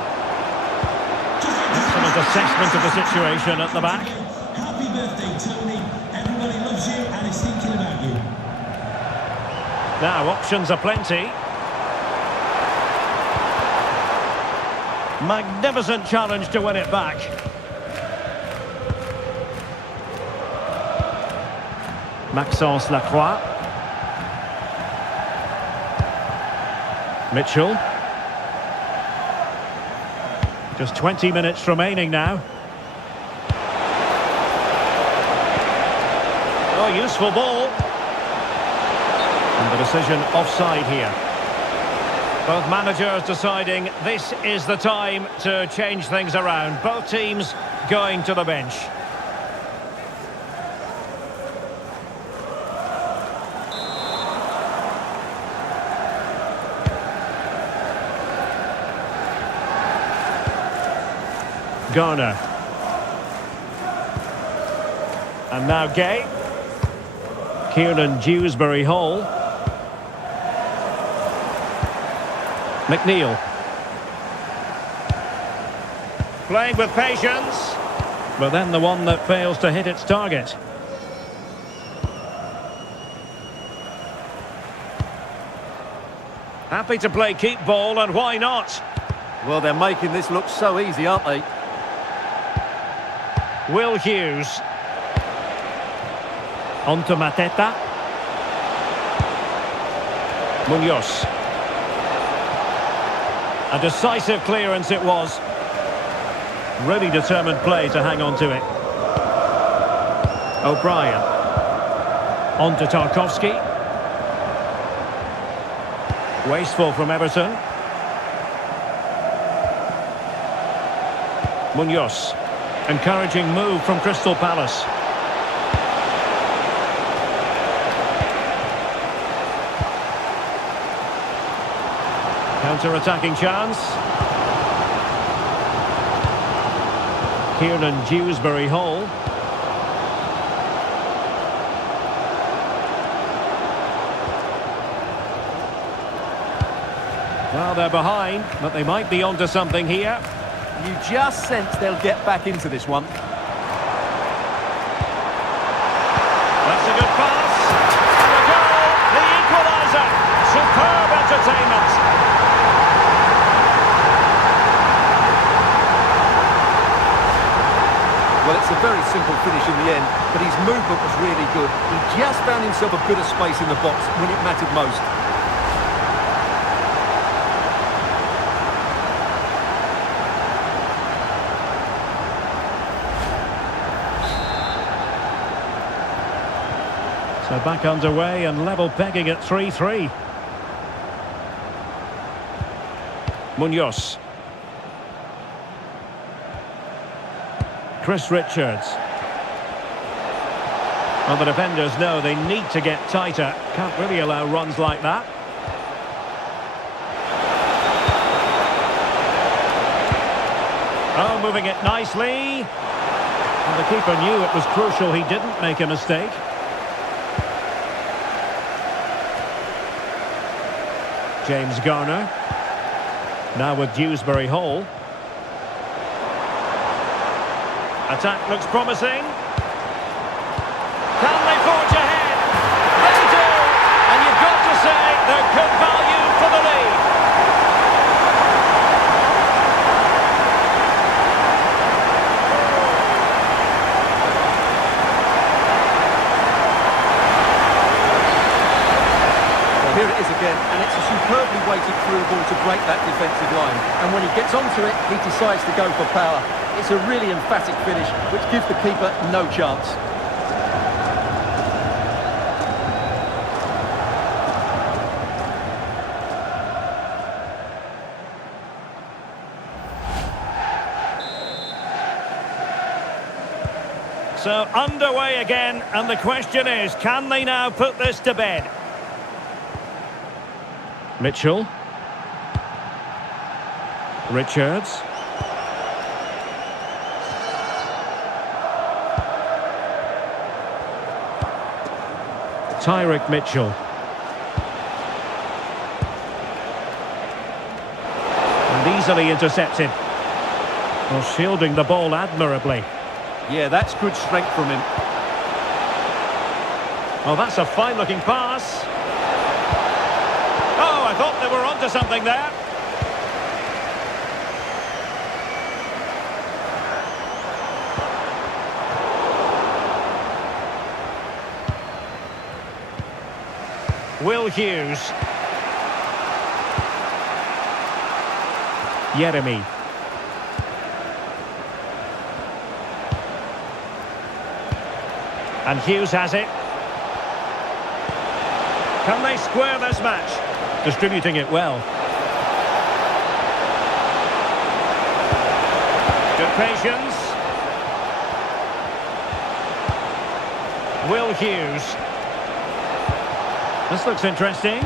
Excellent assessment of the situation at the back. Happy birthday, Tony. Everybody loves you and is thinking about you. Now, options are plenty. Magnificent challenge to win it back. Maxence Lacroix. Mitchell. Just 20 minutes remaining now. Oh, useful ball. And the decision offside here. Both managers deciding this is the time to change things around. Both teams going to the bench. Garner. And now Gueye. Kieran Dewsbury-Hall. McNeil. Playing with patience. But then the one that fails to hit its target. Happy to play keep ball, and why not? Well, they're making this look so easy, aren't they? Will Hughes. On to Mateta. Munoz. A decisive clearance it was. Really determined play to hang on to it. O'Brien. On to Tarkowski. Wasteful from Everton. Munoz. Encouraging move from Crystal Palace. Counter-attacking chance. Kieran Dewsbury-Hall. Well, they're behind, but they might be onto something here. You just sense they'll get back into this one. That's a good pass. And a goal, the equaliser. Superb entertainment. Well, it's a very simple finish in the end, but his movement was really good. He just found himself a bit of space in the box when it mattered most. So back underway and level pegging at 3-3. Munoz. Chris Richards. Well, the defenders know they need to get tighter. Can't really allow runs like that. Oh, moving it nicely. And the keeper knew it was crucial he didn't make a mistake. James Garner. Now with Dewsbury-Hall. Attack looks promising. again, and it's a superbly weighted through ball to break that defensive line. And when he gets onto it, he decides to go for power. It's a really emphatic finish, which gives the keeper no chance. So underway again, and the question is, can they now put this to bed? Mitchell. Richards. Tyrick Mitchell. And easily intercepted. Well, shielding the ball admirably. Yeah, that's good strength from him. Oh, that's a fine-looking pass. Oh, I thought they were onto something there. Will Hughes. Yeremy. And Hughes has it. Can they square this match? Distributing it well. Good patience. Will Hughes. This looks interesting.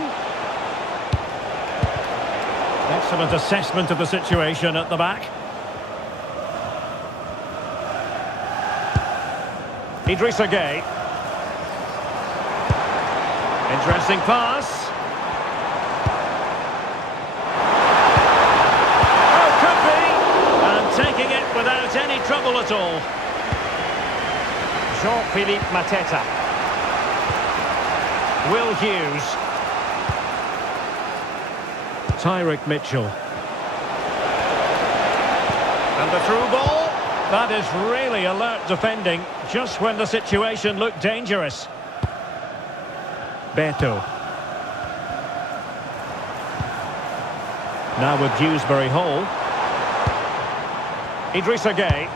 Excellent assessment of the situation at the back. Idrissa Gueye. Interesting pass. Oh, could be. And taking it without any trouble at all. Jean-Philippe Mateta. Will Hughes. Tyrick Mitchell. And the through ball. That is really alert defending, just when the situation looked dangerous. Beto. Now with Dewsbury Hall. Idrissa Gueye.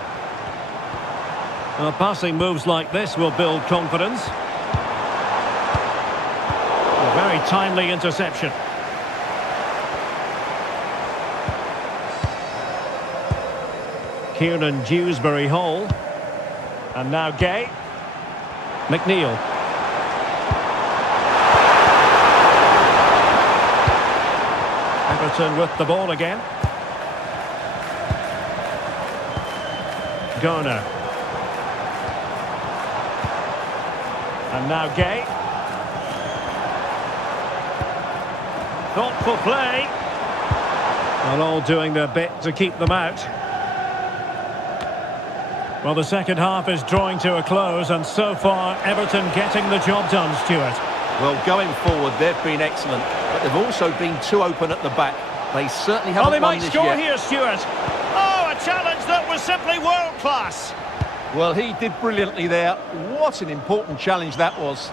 Well, passing moves like this will build confidence. A very timely interception. Kieran Dewsbury Hall. And now Gueye. McNeil. Everton with the ball again. Garner. And now Gueye. Thoughtful play. Well, all doing their bit to keep them out. Well, the second half is drawing to a close, and so far, Everton getting the job done, Stuart. Well, going forward, they've been excellent, but they've also been too open at the back. They certainly haven't they won might this score yet. here, Stuart. Oh, a challenge that was simply world-class. Well, he did brilliantly there. What an important challenge that was.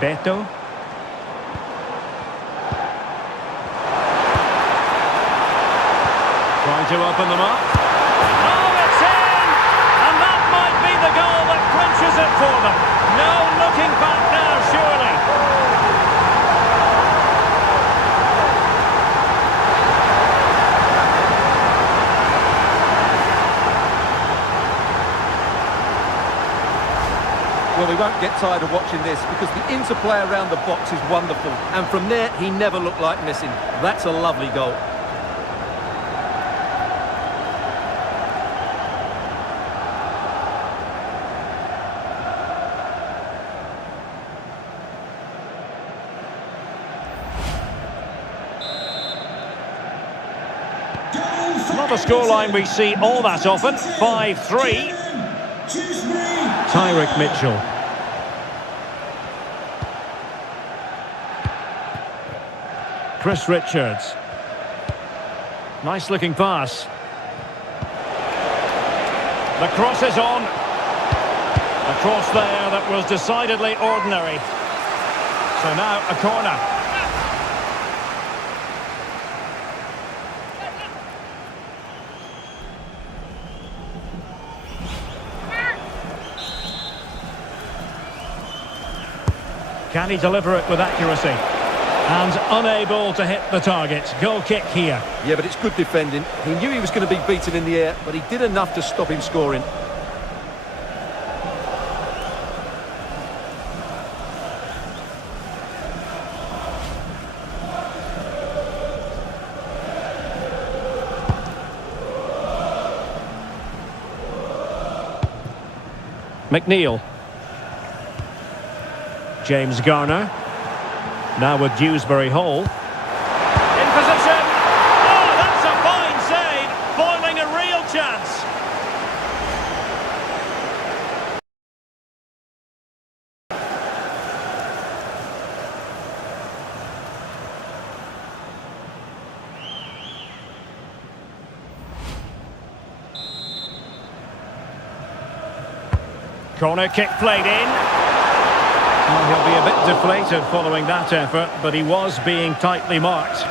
Beto. Trying to open them up. The goal that clinches it for them. No looking back now, surely. Well, we won't get tired of watching this because the interplay around the box is wonderful. And from there, he never looked like missing. That's a lovely goal. Not a scoreline we see all that often. 5-3. Tyrick Mitchell. Chris Richards. Nice looking pass. The cross is on. A cross there that was decidedly ordinary. So now a corner. Can he deliver it with accuracy? And unable to hit the target. Goal kick here. Yeah, but it's good defending. He knew he was going to be beaten in the air, but he did enough to stop him scoring. McNeil. James Garner. Now with Dewsbury Hall. In position. Oh, that's a fine save. Foiling a real chance. Corner kick played in. Well, he'll be a bit deflated following that effort, but he was being tightly marked.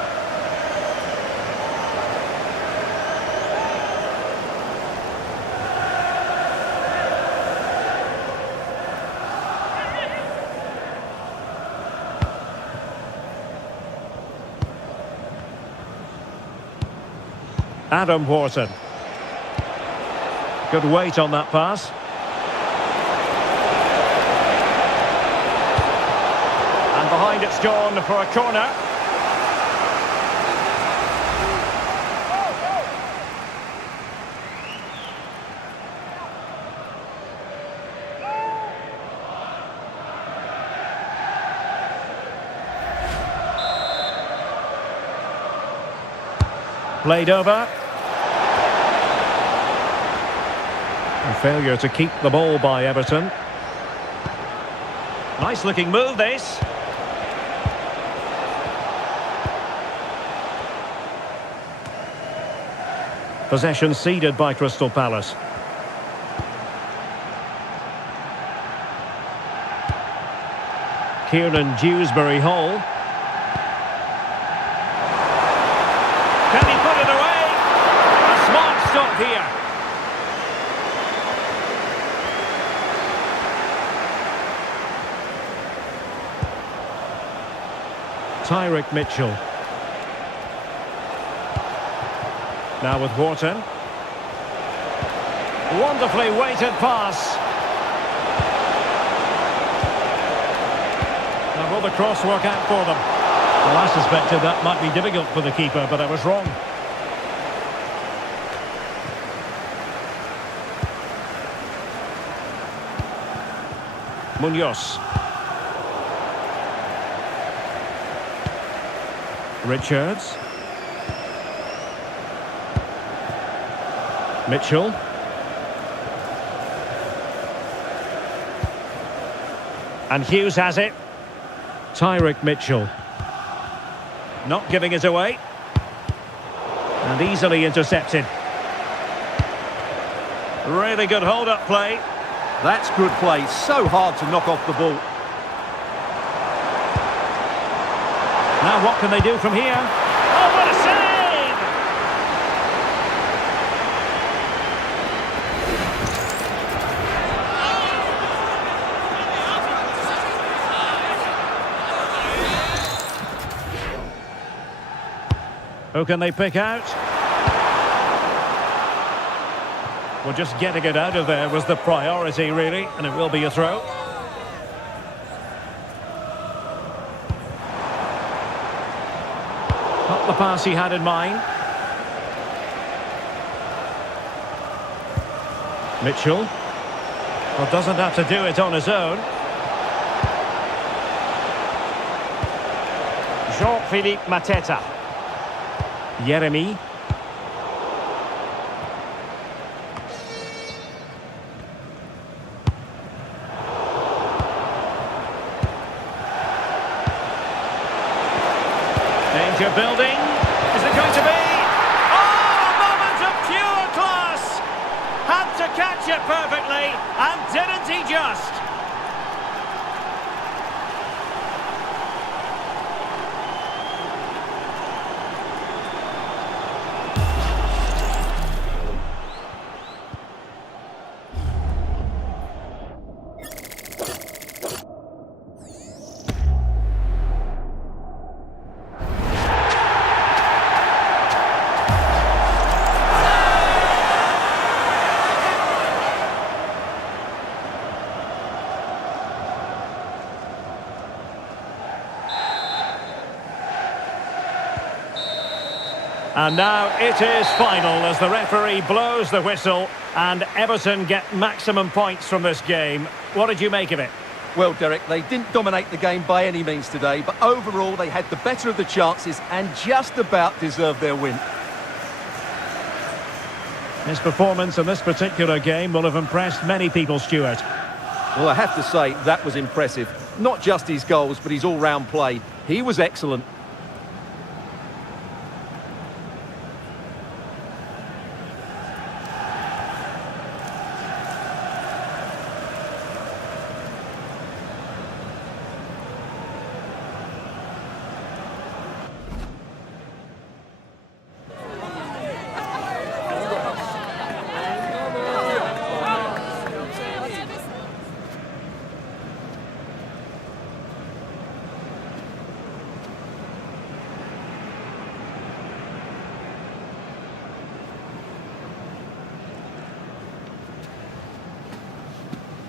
Adam Wharton. Good weight on that pass. Behind it's gone for a corner. Played over. A failure to keep the ball by Everton. Nice looking move this. Possession ceded by Crystal Palace. Kieran Dewsbury Hall. Can he put it away? A smart stop here. Tyrick Mitchell. Now with Wharton. Wonderfully weighted pass. Now will the cross work out for them? Well, I suspected that might be difficult for the keeper, but I was wrong. Munoz. Richards. Mitchell. And Hughes has it. Tyrick Mitchell. Not giving it away. And easily intercepted. Really good hold-up play. That's good play. So hard to knock off the ball. Now what can they do from here? Oh, what a save! Who can they pick out? Well, just getting it out of there was the priority, really, and it will be a throw. Not the pass he had in mind. Mitchell. Well, doesn't have to do it on his own. Jean-Philippe Mateta. Yeremy. Danger building. Is it going to be? Oh, a moment of pure class. Had to catch it perfectly, and didn't he just? And now it is final as the referee blows the whistle and Everton get maximum points from this game. What did you make of it? Well, Derek, they didn't dominate the game by any means today, but overall they had the better of the chances and just about deserved their win. His performance in this particular game will have impressed many people, Stuart. Well, I have to say, that was impressive. Not just his goals, but his all-round play. He was excellent.